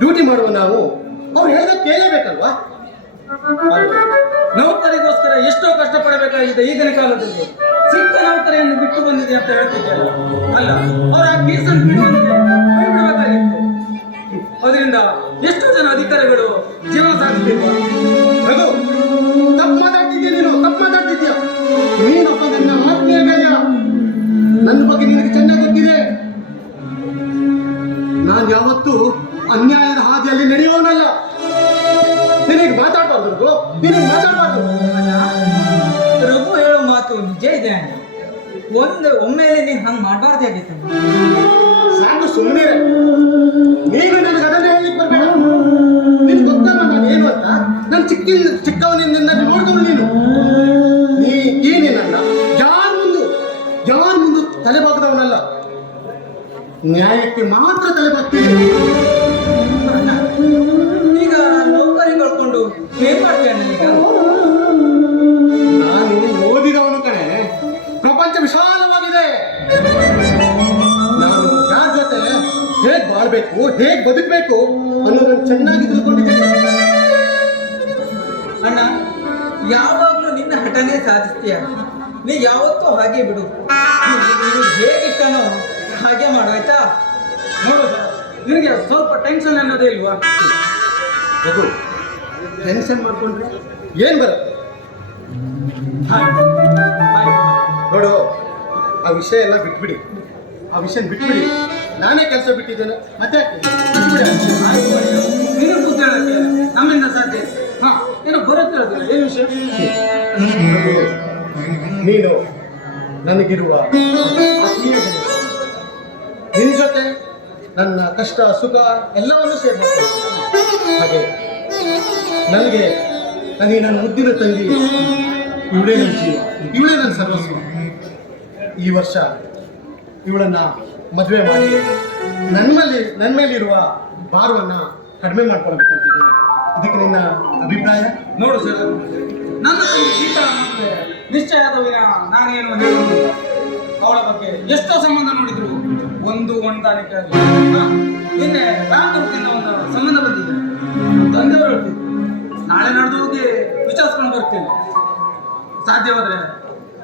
ಡ್ಯೂಟಿ ಮಾಡುವ ನಾವು ಅವ್ರು ಹೇಳಿದ ಕೇಳಬೇಕಲ್ವಾ? ನೌಕರಿಗೋಸ್ಕರ ಎಷ್ಟೋ ಕಷ್ಟಪಡಬೇಕಾಗಿದೆ ಈಗಿನ ಕಾಲದಲ್ಲಿ. ಸಿಕ್ಕ ನೌಕರಿಯನ್ನು ಬಿಟ್ಟು ಬಂದಿದೆ ಅಂತ ಹೇಳ್ತಿದ್ದಲ್ಲ. ಅಲ್ಲ, ಅವ್ರ ಆ ಕೇಸನ್ನು ಬಿಡುವಂತೆ ಕೈ ಬಿಡಬೇಕಾಗಿತ್ತು. ಅದರಿಂದ ಎಷ್ಟೋ ಜನ ಅಧಿಕಾರಿಗಳು ಜೀವನ ಸಾಗಿಸ್ತಿಲ್ವಾ? ರಘು, ತಪ್ಪು ಮಾತಾಡ್ತಿದ್ಯಾ ನೀನು, ತಪ್ಪು ಮಾತಾಡ್ತಿದ್ಯಾ. ನೀನೊಬ್ಬ ನನ್ನ ಆತ್ಮೀಯ ಗೆಳೆಯ, ನನ್ನ ಬಗ್ಗೆ ನಿನಗೆ ಚೆನ್ನಾಗಿ ಗೊತ್ತಿದೆ. ನಾನು ಯಾವತ್ತೂ ಅನ್ಯಾಯದ ಹಾದಿಯಲ್ಲಿ ನಡೆಯೋನಲ್ಲ. ನಿನಗೆ ಮಾತಾಡಬಾರ್ದು ರಘು, ನಿನಗೆ ಮಾತಾಡಬಾರ್ದು. ರಘು ಹೇಳೋ ಮಾತು ನಿಜ ಇದೆ. ಒಮ್ಮೆಲೆ ನೀನು ಹಂಗೆ ಮಾಡಬಾರ್ದಾಗಿತ್ತು. ಸಾಕು, ಸುಮ್ಮನೆ ನೀನು ನನಗೆ ಅದನ್ನೇ ಹೇಳಲಿಕ್ಕೆ ಬರಬೇಡ. ನಿನಗೆ ಗೊತ್ತಲ್ಲ ನಾನು ಏನು ಅಂತ. ನಾನು ಚಿಕ್ಕವನಿಂದ ನೋಡ್ಕೊಂಡು ಈ ನಿನ್ನಲ್ಲ ಯಾರ ಮುಂದೆ ತಲೆಬಾಗದವನಲ್ಲ. ನ್ಯಾಯಕ್ಕೆ ಮಾತ್ರ ತಲೆಬಾಗ್ತೀನಿ. ಈಗ ನೌಕರಿ ಕಳ್ಕೊಂಡು ಏನ್ ಮಾಡ್ತೇನೆ ಈಗ? ನಾನು ಓದಿದವನು ಕಣೆ, ಪ್ರಪಂಚ ವಿಶಾಲವಾಗಿದೆ. ನಾನು ಯಾರ ಜೊತೆ ಮಾಡಬೇಕು, ಹೇಗೆ ಬದುಕಬೇಕು ಅನ್ನೋದನ್ನು ಚೆನ್ನಾಗಿ ತಿಳ್ಕೊಂಡಿದ್ದೇನೆ. ಅಣ್ಣ, ಯಾವಾಗಲೂ ನಿನ್ನ ಹಠನೇ ಸಾಧಿಸ್ತೀಯ. ನೀ ಯಾವತ್ತೂ ಹಾಗೆ ಬಿಡು. ನಿನಗೆ ಹೇಗೆ ಇಷ್ಟನೋ ಹಾಗೆ ಮಾಡು, ಆಯ್ತಾ? ನೋಡು ಸರ್, ನಿನಗೆ ಸ್ವಲ್ಪ ಟೆನ್ಷನ್ ಅನ್ನೋದೇ ಇಲ್ವಾ? ರಘು, ಟೆನ್ಷನ್ ಮಾಡ್ಕೊಂಡ್ರೆ ಏನ್ ಬರುತ್ತೆ? ಆಯ್ತು. ನೋಡು, ಆ ವಿಷಯ ಎಲ್ಲ ಬಿಟ್ಬಿಡಿ, ಆ ವಿಷಯ ಬಿಟ್ಬಿಡಿ. ನಾನೇ ಕೆಲಸ ಬಿಟ್ಟಿದ್ದೇನೆ, ಮತ್ತೆ ಯಾಕೆ? ಬಿಟ್ಬಿಡಿ ಆ ವಿಷಯ. ನೀನು ಬುದ್ಧಿ ಹೇಳಕ್ಕೆ ನಮ್ಮಿಂದ ಸಾಧ್ಯ. ಹಾ, ಏನೋ ಬರುತ್ತೆ, ಏನು ವಿಷಯ? ರಘು, ನೀನು ನನಗಿರುವ ಆತ್ಮೀಯ ಗೆಳೆಯ. ನಿನ್ ಜೊತೆ ನನ್ನ ಕಷ್ಟ ಸುಖ ಎಲ್ಲವನ್ನೂ ಶೇರ್ ಮಾಡ್ತೀನಿ. ಹಾಗೆ ನನಗೆ ನನ್ನ ಮುದ್ದಿನ ತಂಗಿ ಇವಳೇ ನನ್ನ ಜೀವ, ಇವಳೇ ನನ್ನ ಸರ್ವಸ್ವ. ಈ ವರ್ಷ ಇವಳನ್ನ ಮದುವೆ ಮಾಡಿ ನನ್ನ ಮೇಲಿರುವ ಭಾರವನ್ನ ಕಡಿಮೆ ಮಾಡ್ಕೊಳ್ಬೇಕಂತಿದ್ದೀನಿ. ಇದಕ್ಕೆ ನಿನ್ನ ಅಭಿಪ್ರಾಯ? ನೋಡು ಸರ್, ನನ್ನ ತಂಗಿ ಗೀತಾ ಮತ್ತೆ ನಿಶ್ಚಯ ಆದವಿನ ನಾನೇನು ಹೇಳುವುದಿಲ್ಲ. ಅವಳ ಬಗ್ಗೆ ಎಷ್ಟೋ ಸಂಬಂಧ ನೋಡಿದ್ರು ಒಂದು ಹೊಂದಾಣಿಕೆ ಆಗಲಿಲ್ಲ. ನಿನ್ನೆ ರಾಮದುರ್ಗದಿಂದ ಒಂದು ಸಂಬಂಧ ಬಂದಿದೆ. ತಂದೆಯವರು ಹೇಳ್ತಿದ್ರು, ನಾಳೆ ನಡೆದು ಹೋಗಿ ವಿಚಾರಿಸ್ಕೊಂಡು ಬರ್ತೇನೆ. ಸಾಧ್ಯವಾದ್ರೆ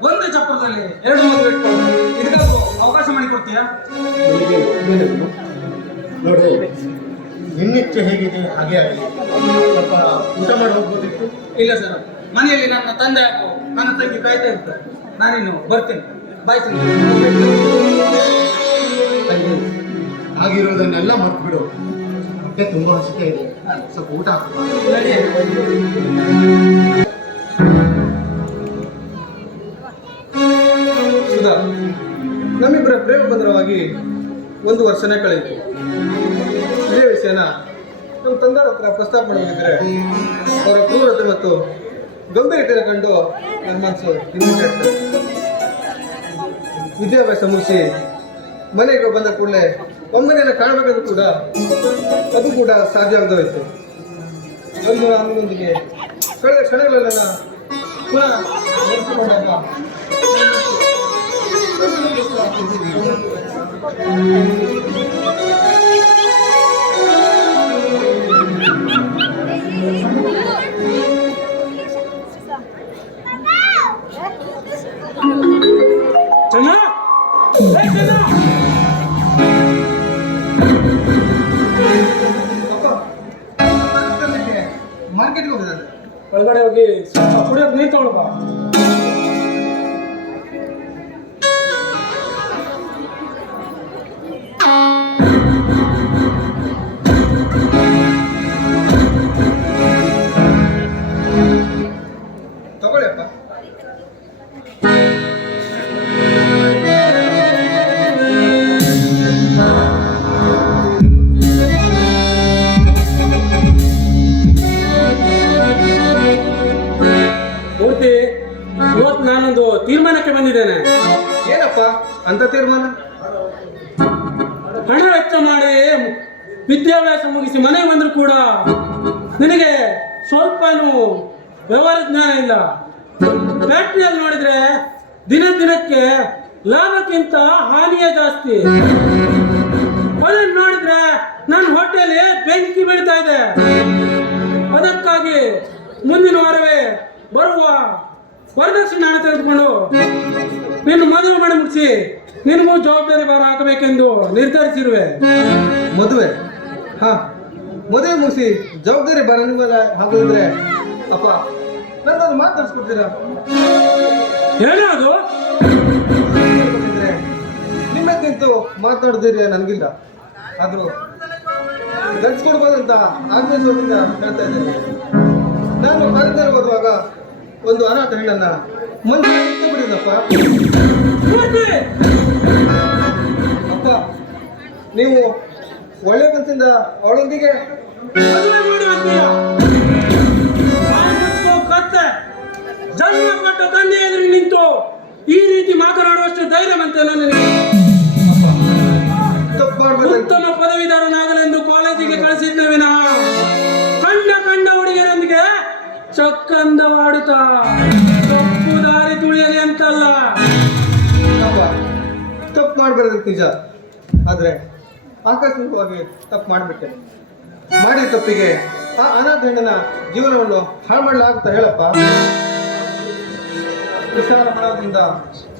ಒಂದು ಚಪ್ಪರದಲ್ಲಿ 2 ಮದುವೆ ಇಟ್ಕೊಂಡು ಇದಕ್ಕಾಗೂ ಅವಕಾಶ ಮಾಡಿಕೊಡ್ತೀಯಾ? ನಿನಗೆ ಒಳ್ಳೆಯದು. ನೋಡು, ನಿನ್ನಿಚ್ಛೆ ಹೇಗಿದೆ ಹಾಗೆ ಆಗಲಿ. ಸ್ವಲ್ಪ ಊಟ ಮಾಡಿ ಹೋಗ್ಬೋದಿತ್ತು. ಇಲ್ಲ ಸರ್, ಮನೆಯಲ್ಲಿ ನನ್ನ ತಂದೆ ಹಾಗೂ ನನ್ನ ತಂಗಿ ಕಾಯ್ತಾ ಇರ್ತಾರೆ. ನಾನಿನ್ನು ಬರ್ತೇನೆ. Bye sir. ತಂಗಿ, ಆಗಿರೋದನ್ನೆಲ್ಲ ಮರ್ತು ಬಿಡು. ಹೊಟ್ಟೆ ತುಂಬಾ ಹಸಿಕೆ ಇದೆ, ಸ್ವಲ್ಪ ಊಟ ಹಾಕು. ಸುಧಾ, ನಮ್ಮಿಬ್ಬರ ಪ್ರೇಮ ಬಂಧನವಾಗಿ 1 ವರ್ಷನೇ ಕಳೆಯಿತು. ಇದೇ ವಿಷಯನ ನಮ್ಮ ತಂದೆಯವ್ರ ಹತ್ರ ಪ್ರಸ್ತಾಪ ಮಾಡಬೇಕಿದ್ರೆ ಅವರ ಕ್ರೂರತೆ ಮತ್ತು ಗಂಭೀರತೆಯನ್ನು ಕಂಡು ನನ್ನ ಮನಸ್ಸು ಹಿನ್ನಡೆ ಆಗ್ತದೆ. ವಿದ್ಯಾಭ್ಯಾಸ ಮುಗಿಸಿ ಮನೆಗೆ ಬಂದ ಕೂಡಲೇ ಒಮ್ಮನೆಯನ್ನು ಕಾಣಬೇಕಂದ್ರೂ ಕೂಡ ಅದು ಕೂಡ ಸಾಧ್ಯ ಆಗದೋಯ್ತು. ಒಂದು ಅನ್ನೊಂದಿಗೆ ಕಳೆದ ಕ್ಷಣಗಳೆಲ್ಲ ಪುನಃ ನೆನೆಸಿಕೊಂಡಾಗ ಮಾರ್ಕೆಟ್ಗೆ ಹೋಗಿದ್ದಾರೆ. ಒಳಗಡೆ ಹೋಗಿ ಸ್ವಲ್ಪ ಕುಡಿಯೋಕೆ ನೀರು ತಗೊಳ್ಬಾ. ತಗೊಳ್ಳಿ ಅಪ್ಪ. ಮೂರ್ತಿ, ಇವತ್ತು ನಾನೊಂದು ತೀರ್ಮಾನಕ್ಕೆ ಬಂದಿದ್ದೇನೆ. ಏನಪ್ಪ ಅಂತ ತೀರ್ಮಾನ? ಹಣ ವೆಚ್ಚ ಮಾಡಿ ವಿದ್ಯಾಭ್ಯಾಸ ಮುಗಿಸಿ ಮನೆಗೆ ಬಂದರೂ ಕೂಡ ನಿನಗೆ ಸ್ವಲ್ಪನೂ ವ್ಯವಹಾರ ಜ್ಞಾನ ಇಲ್ಲ. ಫ್ಯಾಕ್ಟ್ರಿಯಲ್ಲಿ ನೋಡಿದ್ರೆ ದಿನಕ್ಕೆ ಲಾಭಕ್ಕಿಂತ ಹಾನಿಯೇ ಜಾಸ್ತಿ. ಅದನ್ನು ನೋಡಿದ್ರೆ ನನ್ನ ಹೊಟ್ಟೆಯಲ್ಲಿ ಬೆಂಕಿ ಬೀಳ್ತಾ ಇದೆ. ಅದಕ್ಕಾಗಿ ಮುಂದಿನ ವಾರವೇ ಬರುವ ವರದಕ್ಷಿಣೆ ಹಣ ತೆಗೆದುಕೊಂಡು ನಿನ್ನ ಮದುವೆ ಮಾಡಿ ಮುಗಿಸಿ ನಿನಗೂ ಜವಾಬ್ದಾರಿ ಭಾರ ಹಾಕಬೇಕೆಂದು ನಿರ್ಧರಿಸಿರುವೆ. ಮದುವೆ? ಹಾ, ಮದುವೆ ಮುಗಿಸಿ ಜವಾಬ್ದಾರಿ ಬರ ನಿಮಗೆ ಹಾಕಿದ್ರೆ ಅಪ್ಪ ನನ್ನೊಂದು ಮಾತಾಡ್ಸ್ಕೊಡ್ತೀರಾ? ಹೇಳೋದು ನಿಮ್ಮಕ್ಕಿಂತೂ ಮಾತಾಡ್ದಿರಿ ನನಗಿಲ್ಲ. ಆದ್ರೂ ಗಡ್ಸ್ಕೊಡ್ಬೋದಂತ ಆಗ್ನೇಶ್ವರದಿಂದ ಹೇಳ್ತಾ ಇದ್ದೇನೆ. ನಾನು ಕಾಲೇಜಲ್ಲಿ ಓದುವಾಗ ಒಂದು ಅನಾಥ ಹೆಣ್ಣನ್ನ ಮನಸ್ಸು ಇಟ್ಟು ಬಿಡಿದಪ್ಪ. ಅಪ್ಪ, ನೀವು ಒಳ್ಳೆ ಮನಸ್ಸಿಂದ ಅವಳೊಂದಿಗೆ ಮದುವೆ ಮಾಡುವಂತೀಯ? ಕತ್ತೆ ಜನ್ಮ ಕೊಟ್ಟ ತಂದೆ ಎದುರು ನಿಂತು ಈ ರೀತಿ ಮಾತನಾಡುವಷ್ಟು ಧೈರ್ಯ ಬಂತ ನನಗೆ. ತಪ್ಪು ಮಾಡ್ಬೇಡ. ಉತ್ತಮ ಪದವೀಧರನಾಗಲೆಂದು ಕಾಲೇಜಿಗೆ ಕಳಿಸಿದ್ದ ವಿನಃ ಕಂಡ ಹುಡುಗಿಯರೊಂದಿಗೆ ಚಕ್ಕಂದವಾಡುತ್ತಾ ತಪ್ಪು ದಾರಿ ತುಳಿಯಲಿ ಅಂತಲ್ಲ. ಅಪ್ಪ, ತಪ್ಪು ಮಾಡಬಾರ್ದು ನಿಜ. ಆದ್ರೆ ಆಕಸ್ಮಿಕವಾಗಿ ತಪ್ಪು ಮಾಡಿಬಿಟ್ಟೆ. ಮಾಡಿದ ತಪ್ಪಿಗೆ ಆ ಅನಾಥ ಹೆಣ್ಣಿನ ಜೀವನವನ್ನು ಹಾಳು ಮಾಡಲಾಗುತ್ತಾ ಹೇಳಪ್ಪ? ವಿಚಾರ ಮಾಡೋದ್ರಿಂದ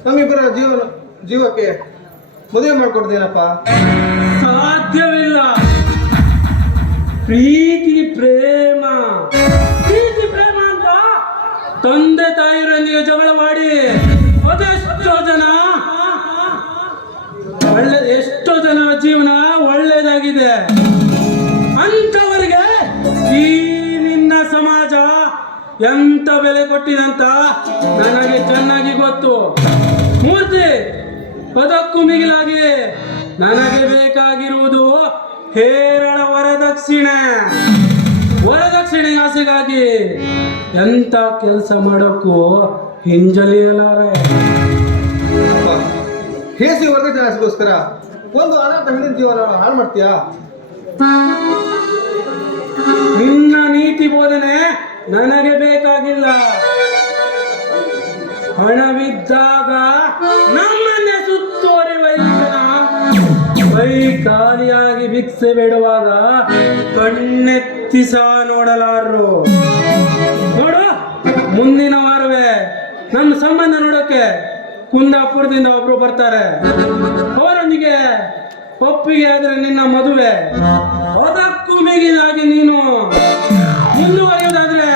ನಮ್ಮಿಬ್ಬರ ಜೀವಕ್ಕೆ ಮದುವೆ ಮಾಡಿಕೊಡ್ದೇನಪ್ಪ? ಸಾಧ್ಯವಿಲ್ಲ. ಪ್ರೀತಿ ಪ್ರೇಮ ಅಂತ ತಂದೆ ತಾಯಿರೊಂದಿಗೆ ಜಗಳ ಮಾಡಿ ಎಷ್ಟೋ ಜನ ಜೀವನ ಒಳ್ಳೆಯದಾಗಿದೆ. ಅಂಥವರಿಗೆ ಈ ನಿನ್ನ ಸಮಾಜ ಎಂತ ಬೆಲೆ ಕೊಟ್ಟಿದಂತ ನನಗೆ ಚೆನ್ನಾಗಿ ಗೊತ್ತು. ಮೂರ್ತಿ, ಅದಕ್ಕೂ ಮಿಗಿಲಾಗಿ ನನಗೆ ಬೇಕಾಗಿರುವುದು ಹೇರಳ ವರದಕ್ಷಿಣೆ ಆಸೆಗಾಗಿ ಎಂತ ಕೆಲಸ ಮಾಡೋಕ್ಕೂ ಹಿಂಜಲಿಯಲಾರೆ. ಹೇಸಿ ವರದಕ್ಷಿಣೆ ಆಸೆಗೋಸ್ಕರ ಒಂದು ಅನಾಥ ಹೆಣ್ಣಿನ ಜೀವನ ಹಾಳು ಮಾಡ್ತೀಯಾ? ನಿನ್ನ ನೀತಿ ಬೋಧನೆ ನನಗೆ ಬೇಕಾಗಿಲ್ಲ. ಹಣವಿದ್ದಾಗ ನಮ್ಮನ್ನೇ ಸುತ್ತುವರಿಯುವ ಕೈ ಖಾಲಿಯಾಗಿ ಭಿಕ್ಷೆ ಬೇಡುವಾಗ ಕಣ್ಣೆತ್ತಿಸ ನೋಡಲಾರರು. ನೋಡು, ಮುಂದಿನ ವಾರವೇ ನಮ್ಮ ಸಂಬಂಧ ನೋಡೋಕೆ ಕುಂದಾಪುರದಿಂದ ಒಬ್ರು ಬರ್ತಾರೆ. ಅವರೊಂದಿಗೆ ಒಪ್ಪಿಗೆ ಆದ್ರೆ ನಿನ್ನ ಮದುವೆ. ಅದಕ್ಕೂ ಮಿಗಿಲಾಗಿ ನೀನು ಮುಂದುವರಿಯುವುದಾದ್ರೆ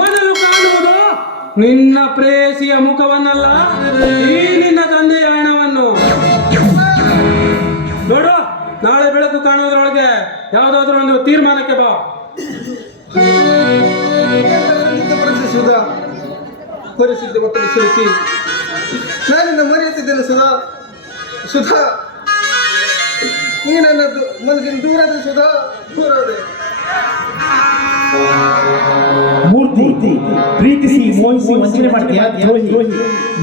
ಮೊದಲು ಕಾಣುವುದು ನಿನ್ನ ಪ್ರೇಯಸಿಯ ಮುಖವನ್ನಲ್ಲ, ಈ ನಿನ್ನ ತಂದೆಯ ಹಣವನ್ನು. ನೋಡು, ನಾಳೆ ಬೆಳಕು ಕಾಣುವುದರೊಳಗೆ ಯಾವುದಾದ್ರೂ ಒಂದು ತೀರ್ಮಾನಕ್ಕೆ ಬಾ. ಪರಿಸ್ಥಿತಿ ಒತ್ತಡ ಸಿಲುಕಿ ನಾನಿನ್ನ ಮರೆಯುತ್ತಿದ್ದೇನೆ ಸುಧಾ. ನೀ ನನ್ನ ಮನಸ್ಸಿನ ದೂರದೆ ಸುಧಾ, ದೂರದೆ. ಮೂರ್ತಿ, ಪ್ರೀತಿಸಿ ಮೋಹಿಸಿ ವಂಚನೆ ಮಾಡ್ತೀಯಾ ದ್ರೋಹಿ.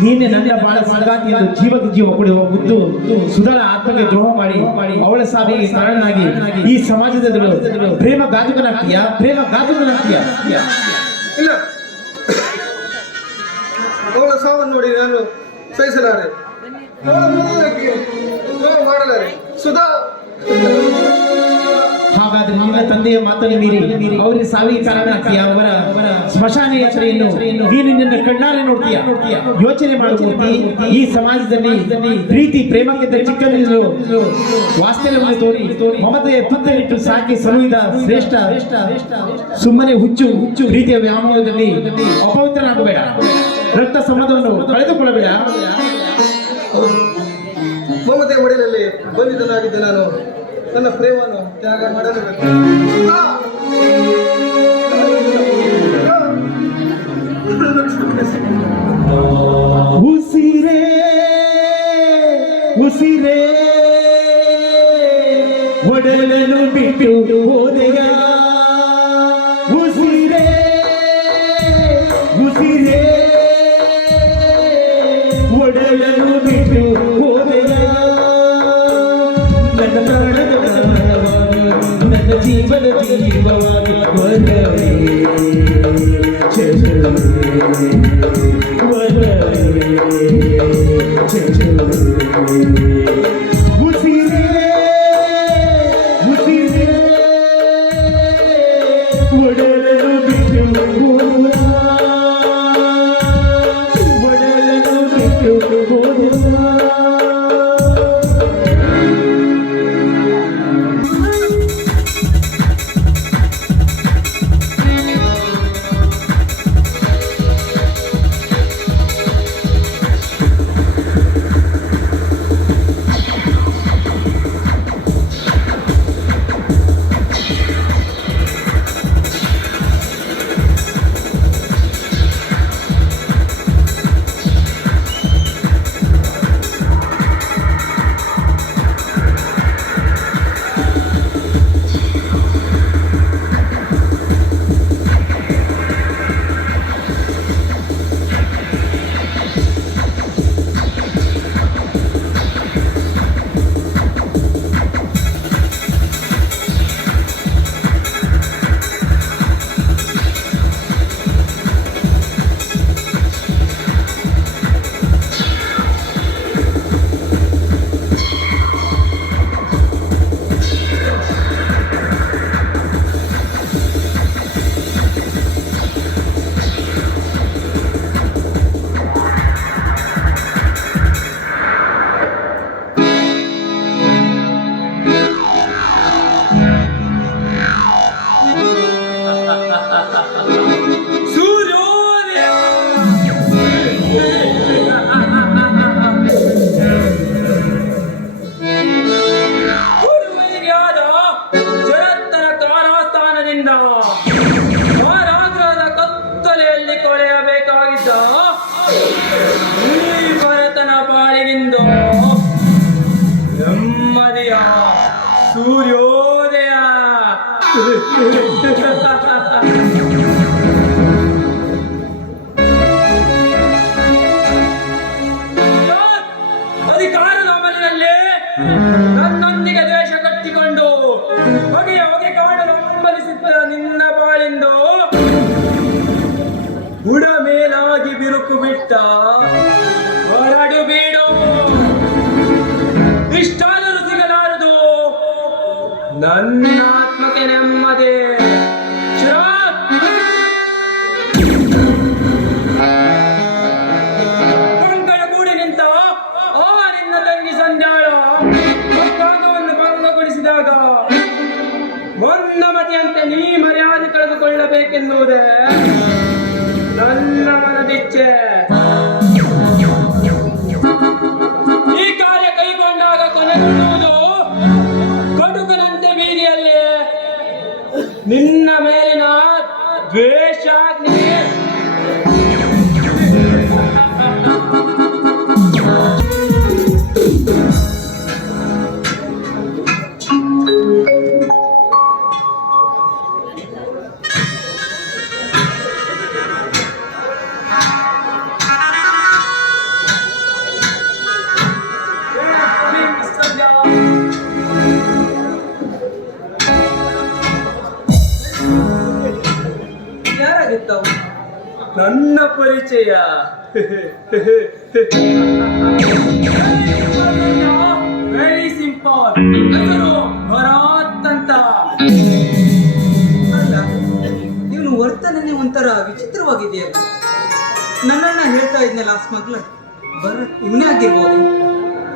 ನೀನೆ ನನ್ನ ಬಾಳ ಸಂಗಾತಿ ಎಂದು ಜೀವಕ್ಕೆ ಜೀವ ಕೊಡುವ ಬುದ್ಧು ಸುಧಳ ಆತ್ಮಕ್ಕೆ ದ್ರೋಹ ಮಾಡಿ ಅವಳ ಸಾವಿಗೆ ಕಾರಣನಾಗಿ ಈ ಸಮಾಜದ ಪ್ರೇಮ ಘಾತುಕನಾಗ್ತೀಯಾ? ಇಲ್ಲ, ಅವಳ ಸಾವನ್ನು ನೋಡಿ ನಾನು ಸಹಿಸಲಾರೆ, ಅವಳ ಮದುವೆಗೆ ದ್ರೋಹ ಮಾಡಲಾರೆ ಸುಧಾ. ಹಾಗಾದ್ರೆ ನಿನ್ನ ತಂದೆಯ ಮಾತನ್ನು ಮೀರಿ ಅವರಿಗೆ ಸಾವಿಗೆ ಕಾರಣನಾಗ್ತೀಯಾ? ಅವರ ಸ್ಮಶಾನ ಯಾತ್ರೆಯನ್ನು ನೀನು ನಿನ್ನ ಕಣ್ಣಾರೆ ನೋಡ್ತೀಯಾ? ಯೋಚನೆ ಮಾಡುತ್ತಿ ಈ ಸಮಾಜದಲ್ಲಿ ಪ್ರೀತಿ ಪ್ರೇಮಕ್ಕಿಂತ ಚಿಕ್ಕದಿರು ವಾಸ್ತವ್ಯವನ್ನು ತೋರಿ ಮಮತೆಯ ತುತ್ತಲಿಟ್ಟು ಸಾಕಿ ಸಲುಹಿದ ಶ್ರೇಷ್ಠ. ಸುಮ್ಮನೆ ಹುಚ್ಚು ಪ್ರೀತಿಯ ವ್ಯಾಮೋಹದಲ್ಲಿ ಅಪವಿತ್ರನಾಗಬೇಡ. ರಕ್ತ ಸಂಬಂಧವನ್ನು ಕಳೆದುಕೊಳ್ಳಬೇಡ. ಮಮತೆಯ ಮಡಿಲಲ್ಲಿ ಬಂಧಿತನಾಗಿದ್ದ ನಾನು ನನ್ನ ಪ್ರೇಮವನ್ನು ತ್ಯಾಗ ಮಾಡಲೇಬೇಕು. ಉಸಿರೇ ಒಡಲನ್ನು ಬಿಟ್ಟು ಹೋದೆಯ. ಉಸಿರೇ ಒಡಲನ್ನು ಬಿಟ್ಟು ಹೋದೆಯ. ನನ್ನ ಪ್ರಾಣದ ಪ್ರಾಣವಾಗಿ, ನನ್ನ ಜೀವನ ಜೀವವಾಗಿ ವರವೇ ಉಸಿರೇ ಒಡಲನ್ನು ಬಿಟ್ಟು ಸೂರ್ಯೋದಯ. ಅಧಿಕಾರದ ಅಮಲಿನಲ್ಲಿ ನನ್ನೊಂದಿಗೆ ದ್ವೇಷ ಕಟ್ಟಿಕೊಂಡು ಹೊಗೆ ಕಾಣಲು ಹಂಬಲಿಸಿದ್ದ ನಿನ್ನ ಬಾಳೆಂದು ಬುಡ ಮೇಲಾಗಿ ಬಿರುಕು ಬಿಟ್ಟ ಹೊರಡು ಬೀಡು. ಇಷ್ಟಾದರೂ ಸಿಗಲಾರದು ನನ್ನ ಆತ್ಮಕ್ಕೆ ನೆಮ್ಮದಿ. ಕಂಕಣ ಕೂಡಿ ನಿಂತ ಆ ನಿನ್ನ ತಂಗಿ ಸಂಧ್ಯಾಳ ಭಂಗವನ್ನು ಭಂಗಗೊಳಿಸಿದಾಗ ಮಂದಮತಿಯಂತೆ ನೀ ಮರ್ಯಾದೆ ಕಳೆದುಕೊಳ್ಳಬೇಕೆನ್ನುವುದೇ ನನ್ನ ಮನದಿಚ್ಛೆ. ಈ ಕಾರ್ಯ ಕೈಗೊಂಡಾಗ ಕೊನೆಗೊಳ್ಳುವುದು ಕಟುಕನಂತೆ ಬೀದಿಯಲ್ಲಿ ನಿನ್ನ ಮೇಲಿನ ದ್ವೇಷಾಗ್ನಿ. ಯಾರಾಗಿತ್ತವು? ನನ್ನ ಪರಿಚಯ. Very simple. ಹೆಸರು ಭರತ್ ಅಂತ. ಅಲ್ಲ, ಇವನು ವರ್ತನೆ ಒಂಥರ ವಿಚಿತ್ರವಾಗಿದೆಯಲ್ಲ. ನನ್ನನ್ನ ಹೇಳ್ತಾ ಇದ್ನಲ್ಲ ಆ ಸ್ಮಗ್ಲರ್, ಇವನೇ ಆಗಿರ್ಬೋದು.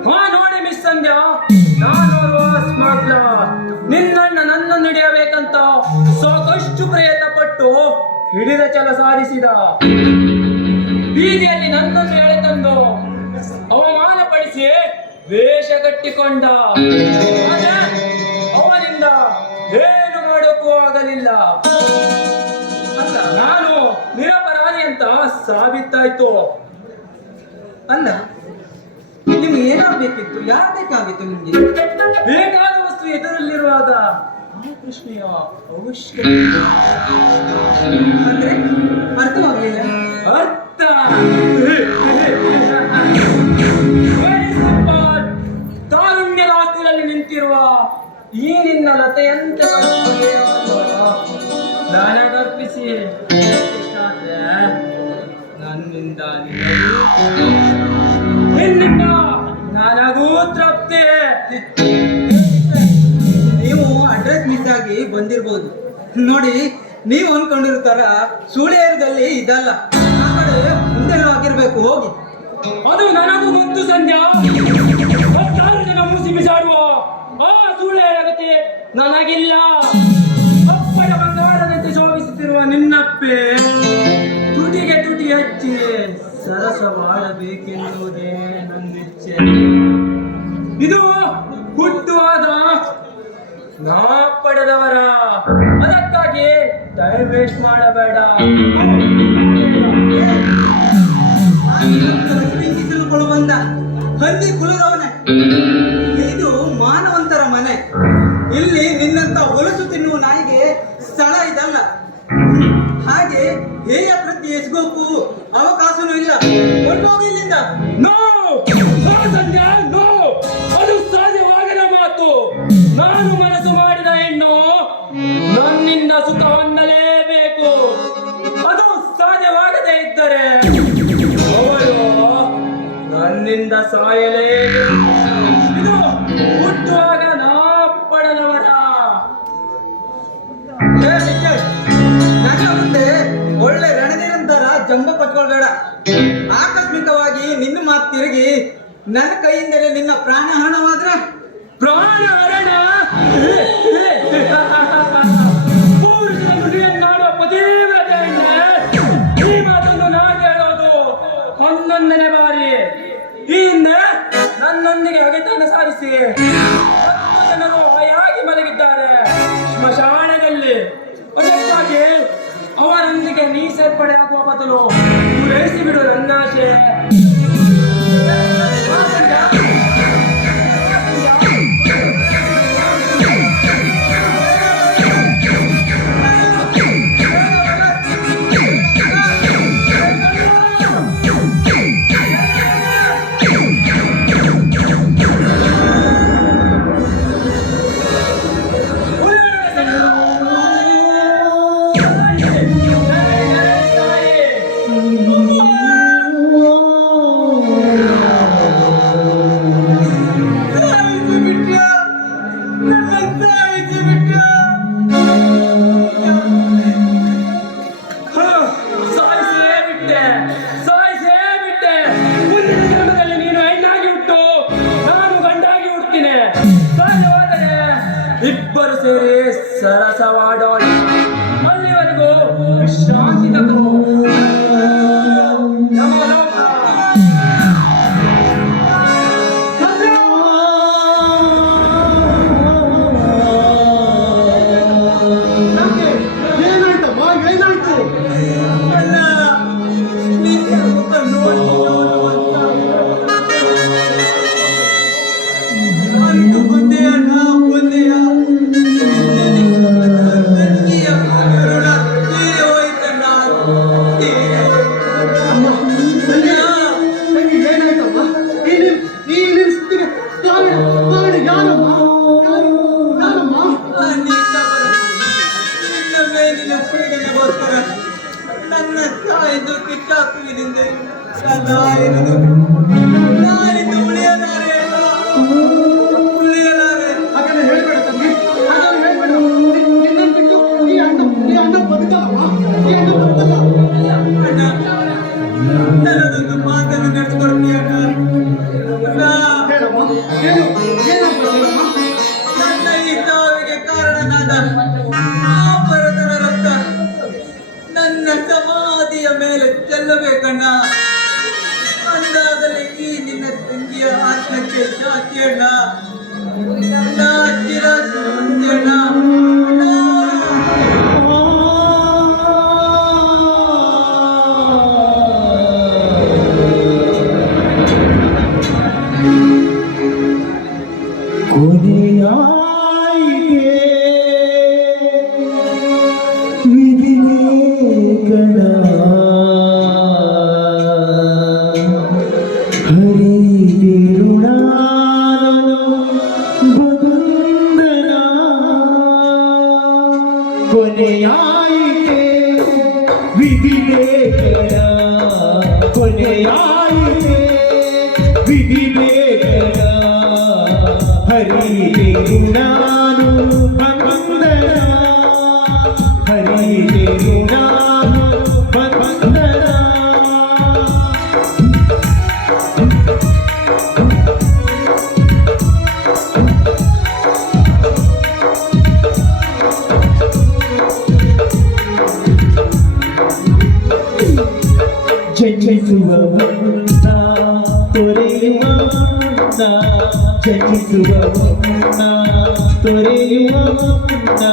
ಹಾ ನೋಡಿ ಮಿಸ್ ಸಂಧ್ಯಾ, ನಾನೋರ್ವ ಸ್ಮಗ್ಲರ್. ನಿನ್ನಣ್ಣ ನನ್ನನ್ನು ಹಿಡಿಯಬೇಕಂತ ಸಾಕಷ್ಟು ಪ್ರಯತ್ನ ಪಟ್ಟು ಹಿಡಿದ ಛಲ ಸಾಧಿಸಿದ. ಬೀದಿಯಲ್ಲಿ ನನ್ನನ್ನು ಎಳೆತಂದು ಅವಮಾನ ಪಡಿಸಿ ವೇಷ ಕಟ್ಟಿಕೊಂಡ. ಆದ್ರೆ ಅವನಿಂದ ಏನು ಮಾಡೋಕ್ಕೂ ಆಗಲಿಲ್ಲ. ಅಲ್ಲ ನಾನು ನಿರಪರಾಧಿ ಅಂತ ಸಾಬೀತಾಯ್ತು. ಅಲ್ಲ, ನಿಮ್ಗೆ ಏನಾಗಬೇಕಿತ್ತು? ಯಾರು ಬೇಕಾಗಿತ್ತು ನಿಮ್ಗೆ? ಬೇಕಾದ ವಸ್ತು ಎದುರಲ್ಲಿರುವಾಗ ಆ ಪ್ರಶ್ನೆಯ ಅವಶ್ಯಕತೆ ಅಂದ್ರೆ ಅರ್ಥವಾಗಲಿಲ್ಲ. ಅರ್ಥ Very simple. ತಾರುಣ್ಯದ ಆಸ್ತಿಯಲ್ಲಿ ನಿಂತಿರುವ ಈ ನಿನ್ನ ಲತೆಯಂತೆ ನನಗರ್ಪಿಸಿ ನನ್ನಿಂದ ನಿನ್ನಿಂದ ನನಗೂ ತೃಪ್ತಿ. ನೀವು ಅಡ್ರೆಸ್ ಮಿಸ್ ಆಗಿ ಬಂದಿರ್ಬೋದು. ನೋಡಿ, ನೀವು ಅನ್ಕೊಂಡಿರ್ತಾರ ಸೂಳೆಯರ್ಗಲ್ಲಿ ಇದಲ್ಲ, ಆ ಕಡೆ ಮುಂದೆಲ್ಲೂ ಆಗಿರ್ಬೇಕು. ಹೋಗಿ. ಅದು ನನಗೂ ಗೊತ್ತು ಸಂಧ್ಯಾ. 10 ಜನ ಮುಸಿ ಬಿಸಾಡುವ ಆ ಸುಳ್ಳೆಯ ಗತಿ ನನಗಿಲ್ಲ. ಅಪ್ಪಟ ಬಂಗಾರದಂತೆ ಶೋಭಿಸುತ್ತಿರುವ ನಿನ್ನಪ್ಪೆ ತುಟಿಗೆ ತುಟಿ ಹಚ್ಚಿ ಸರಸವಾಡಬೇಕೆನ್ನುವುದೇ ನನ್ನಿಚ್ಛೆ. ಇದು ಹುಟ್ಟುವಾದ ನಾ ಪಡೆದವರ. ಅದಕ್ಕಾಗಿ ಟೈಮ್ ವೇಸ್ಟ್ ಮಾಡಬೇಡ. ಹಸಿರು ಬಂದ ಹಂದಿ ಕುಲದವನೇ. ಇದು ಮಾನವಂತರ ಮನೆ. ಇಲ್ಲಿ ನಿನ್ನಂತ ಹೊಲಸು ತಿನ್ನುವ ನಾಯಿಗೆ ಸ್ಥಳ ಇದಲ್ಲ. ಹಾಗೆ ಹೇಯ ಕೃತ್ಯ ಎಸಗೋಕು ಅವಕಾಶನೂ ಇಲ್ಲ. ಹೊರಟೋಗಿ ಇಲ್ಲಿಂದ. ನೋ ಸಂಧ್ಯಾ, ನೋ. ಅದು ಸಾಧ್ಯವಾಗದ ಮಾತು. ನಾನು ಮನಸ್ಸು ಮಾಡಿದ ಹೆಣ್ಣು ನನ್ನಿಂದ ಸುಖ ಹೊಂದಲೇಬೇಕು. ಅದು ಸಾಧ್ಯವಾಗದೇ ಇದ್ದರೆ ಅವಳು ನನ್ನಿಂದ ಸಾಯಲೇಬೇಕು. ಇದು ಹುಟ್ಟುವಾಗ ನಾ ಪಡೆದವರ. ನನ್ನ ಮುಂದೆ ಒಳ್ಳೆ ರಣನಿರಂತರ ಜಂಬ ಪಟ್ಕೊಳ್ಬೇಡ. ಆಕಸ್ಮಿಕವಾಗಿ ನಿನ್ನ ಮಾತು ತಿರುಗಿ ನನ್ನ ಕೈಯಿಂದಲೇ ನಿನ್ನ ಪ್ರಾಣ ಹರಣವಾದ್ರೆ ಪ್ರಾಣ ಹರಣ. ಪೌರುಷದ ನುಡಿಯನ್ನಾಡುವ ಪತಿವ್ರತೆ ಹೆಣ್ಣೆ, ಈ ಮಾತನ್ನು ನಾನು ಹೇಳೋದು 11ನೇ ಬಾರಿ. ಈ ಹಿಂದೆ ನನ್ನೊಂದಿಗೆ ಹಗೆತನ ಸಾರಿಸಿ 10 ಜನರು ಹಾಯಾಗಿ ಮಲಗಿದ್ದಾರೆ ಸ್ಮಶಾನದಲ್ಲಿ. ಅದಕ್ಕಾಗಿ ಅವರೊಂದಿಗೆ ನೀ ಸೇರ್ಪಡೆಯಾಗುವ ಬದಲು ಪೂರೈಸಿ ಬಿಡು ನನ್ನ ಆಶೆ. ಸೇರಿ ಸರಸವಾಡೋಣ. ಅಲ್ಲಿವರೆಗೂ ವಿಶ್ರಾಂತಿ ತಗೋ. ಯಾಕೆ? ಏನಾಯ್ತಮ್ಮ, ಏನಾಯ್ತು? ಅಣ್ಣ, ನಿನ್ನ ಮುಖ ನೋಡಿ ಅಂತೂ ಬಂದೆಯ ಅಣ್ಣ, ಬಂದೆಯ. ತಂಗಿಯ ಕರುಣ ತೀರಿ ಹೋಯ್ತಣ್ಣ, ತೀರಿ ಹೋಯ್ತು. ಅಮ್ಮ, ತಂಗಿ ಏನಾಯ್ತಮ್ಮ? ಈ ನಿನ್ ಸ್ಥಿತಿಗೆ ಕಾರಣ ಯಾರಮ್ಮ? ಯಾರಮ್ಮ? ನಿನ್ನ ಮೇಲಿನ ಪೀಡನೆಗೋಸ್ಕರ ನನ್ನ ತಾಯಿದು ಕಿತ್ತಾಕುವುದರಿಂದ ನಾನಿಂದು ಉಳಿಯಲಾರೆ ಅಣ್ಣ, ಉಳಿಯಲಾರೆ. ಹಾಗೆಲ್ಲ ಹೇಳ್ಬೇಡ ತಂಗಿ, ಹಾಗೆಲ್ಲ ಹೇಳ್ಬೇಡ. ನಿನ್ನನ್ನು ಬಿಟ್ಟು ಈ ಅಣ್ಣ ಬದುಕಲ್ಲಮ್ಮ, ಈ ಅಣ್ಣ ಬದುಕಲ್ಲ. ಅಣ್ಣ, ನನ್ನದೊಂದು ಮಾತನ್ನು ನಡೆಸ್ಕೊಡ್ತೀಯ ಅಣ್ಣ? ಅಣ್ಣ, ಹೇಳಮ್ಮ, ಏನಪ್ಪ ಹೇಳಮ್ಮ? ನನ್ನ ಈ ಸಾವಿಗೆ ಕಾರಣನಾದ ಆ ಭರತನ ರಕ್ತ ನನ್ನ ಸಮಾಧಿಯ ಮೇಲೆ ಚೆಲ್ಲಬೇಕಣ್ಣ. ಅಂದಾಗಲೇ ಈ ನಿನ್ನ ತಂಗಿಯ ಆತ್ಮಕ್ಕೆ ಶಾಂತಿ ಅಣ್ಣ. ನನ್ನ ಚಿರ ಶಾಂತಿ ಅಣ್ಣ. ಅಣ್ಣ. ಕೊನೆಯಾಯಿತೆ ವಿಧಿಲೇಖನ, ಕೊನೆಯಾಯಿತೆ ವಿಧಿಲೇಖನ, ಹರಿದೆ ನಾನು ಬಂಧನ, ಹರಿದೆ ನಾನು ಬಂಧನ. ಜನಿಸುವ ಮುನ್ನ ತೊರೆಯುವ ಮುನ್ನ, ಜನಿಸುವ ಮುನ್ನ ತೊರೆಯುವ ಮುನ್ನ,